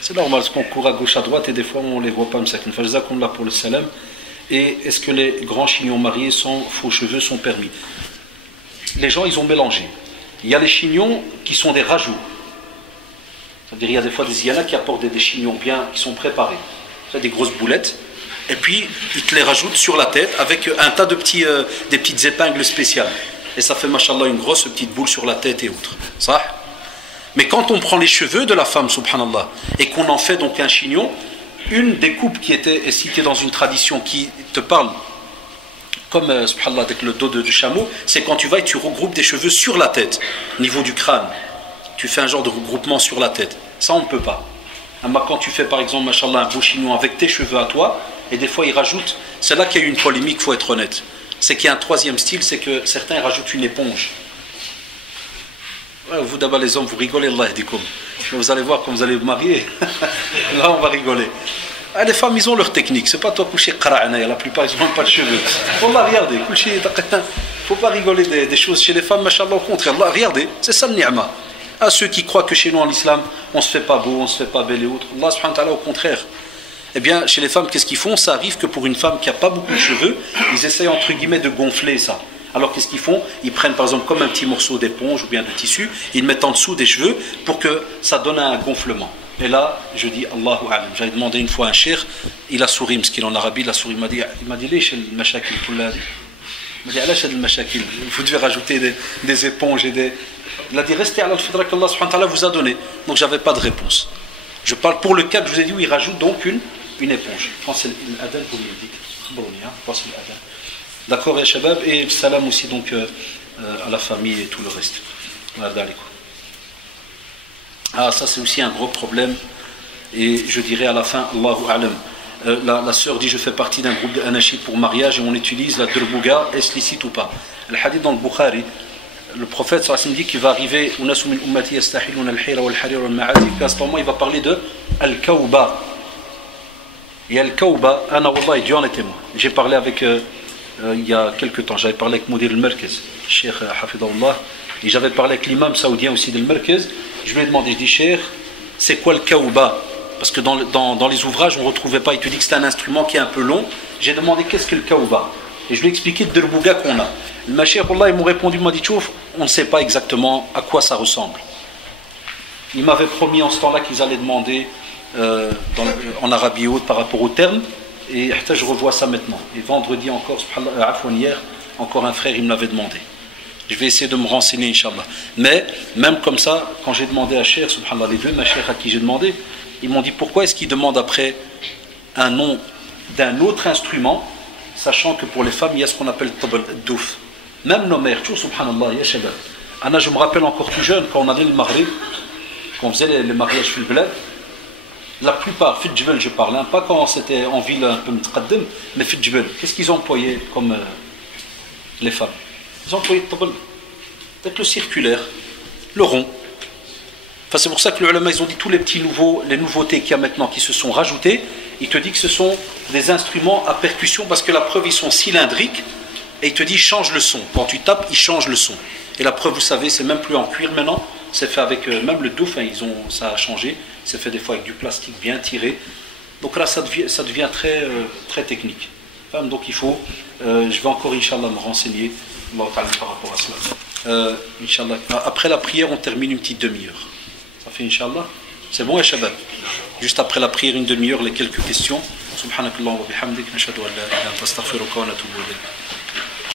C'est normal, parce qu'on court à gauche, à droite, et des fois on ne les voit pas, mais c'est une fois qu'on l'a pour le salam. Et est-ce que les grands chignons mariés sans faux cheveux sont permis? Les gens, ils ont mélangé. Il y a les chignons qui sont des rajouts. C'est-à-dire, il y a des fois des Iana qui apportent des chignons bien, qui sont préparés. C'est des grosses boulettes. Et puis, ils te les rajoutent sur la tête avec un tas de des petites épingles spéciales. Et ça fait, mashallah, une grosse petite boule sur la tête et autres. Ça. Mais quand on prend les cheveux de la femme, subhanallah, et qu'on en fait donc un chignon, une des coupes qui était citée dans une tradition qui te parle, comme, subhanallah, avec le dos du chameau, c'est quand tu vas et tu regroupes des cheveux sur la tête, au niveau du crâne. Tu fais un genre de regroupement sur la tête. Ça, on ne peut pas. Quand tu fais, par exemple, mashallah, un beau chignon avec tes cheveux à toi, et des fois ils rajoutent, c'est là qu'il y a eu une polémique, il faut être honnête, c'est qu'il y a un troisième style, c'est que certains rajoutent une éponge. Ouais, vous d'abord les hommes, vous rigolez, Allah yahdikum. Mais vous allez voir quand vous allez vous marier, là on va rigoler. Ah, les femmes ils ont leur technique, c'est pas toi coucher qara'ana, la plupart ils n'ont même pas de cheveux. Wallah, regardez, faut pas rigoler des choses chez les femmes, machallah, au contraire, Allah, regardez, c'est ça le ni'ma. À ceux qui croient que chez nous en islam, on se fait pas beau, on se fait pas belle et autres, Allah subhanahu wa ta'ala au contraire. Eh bien, chez les femmes, qu'est-ce qu'ils font? Ça arrive que pour une femme qui n'a pas beaucoup de cheveux, ils essayent entre guillemets de gonfler ça. Alors qu'est-ce qu'ils font? Ils prennent par exemple comme un petit morceau d'éponge ou bien de tissu, ils le mettent en dessous des cheveux pour que ça donne un gonflement. Et là, je dis Allahu a'lam. J'avais demandé une fois à un cheikh, il a souri, parce qu'il en Arabie, il a souri, il m'a dit il vous devez rajouter des éponges et des... Il a dit restez à l'al-fidra qu'Allah subhanahu wa ta'ala vous a donné. Donc j'avais pas de réponse. Je parle pour le cas que je vous ai dit où il rajoute donc une éponge. Je pense que c'est l'adal, vous me dites. D'accord, et Shabab, et le salam aussi donc à la famille et tout le reste. Ah, ça c'est aussi un gros problème. Et je dirais à la fin, Allahu a'lam. La sœur dit je fais partie d'un groupe d'anachid pour mariage et on utilise la durbouga, est-ce licite ou pas? Le hadith dans le Bukhari, le prophète sallallahu dit qu'il va arriver qu'à ce moment il va parler de Al-Kawba. Et Al-Kawba, ana wallahi, Dieu en est témoin. J'ai parlé avec il y a quelques temps, j'avais parlé avec Moudir al-Merkez, Cheikh Hafidallah, et j'avais parlé avec l'imam saoudien aussi de Merkez. Je lui ai demandé, je dis, Cheikh, c'est quoi le kaouba? Parce que dans les ouvrages, on ne retrouvait pas. Il te dit que c'est un instrument qui est un peu long. J'ai demandé qu'est-ce que le kaouba. Et je lui ai expliqué le derbouga qu'on a. Le Mashiach, ils m'ont répondu, il m'a dit, Tchouf, on ne sait pas exactement à quoi ça ressemble. Il m'avait promis en ce temps-là qu'ils allaient demander en Arabie Haute par rapport au terme. Et je revois ça maintenant. Et vendredi encore, hier, encore un frère, il me l'avait demandé. Je vais essayer de me renseigner, Inch'Allah. Mais, même comme ça, quand j'ai demandé à Cheikh, subhanallah, les deux Mashiach à qui j'ai demandé, ils m'ont dit pourquoi est-ce qu'ils demandent après un nom d'un autre instrument, sachant que pour les femmes, il y a ce qu'on appelle tabl douf. Même nos mères, subhanallah, ya shabab. Anna, je me rappelle encore plus jeune, quand on allait le Maghrib, quand on faisait les mariages fil bled, la plupart, fit djbel je parle, hein, pas quand c'était en ville un peu mtqaddim, mais fit djbel, qu'est-ce qu'ils employaient comme les femmes? Ils employaient le tabl, avec le circulaire, le rond. Enfin, c'est pour ça que les ulama, ils ont dit tous les nouveautés qu'il y a maintenant qui se sont rajoutées, il te dit que ce sont des instruments à percussion parce que la preuve, ils sont cylindriques et il te dit change le son. Quand tu tapes, il change le son. Et la preuve, vous savez, c'est même plus en cuir maintenant, c'est fait avec même le douf, hein, ça a changé, c'est fait des fois avec du plastique bien tiré. Donc là, ça devient très, très technique. Enfin, donc il faut, je vais encore, Inch'Allah, me renseigner par rapport à cela. Inch'Allah, après la prière, on termine une petite demi-heure. Ça fait Inch'Allah. C'est bon, Shabab? Juste après la prière, une demi-heure, les quelques questions. Subhanakallah wa bihamdik, nashhadu an la ilaha illa anta astaghfiruka wa atubu ilayk.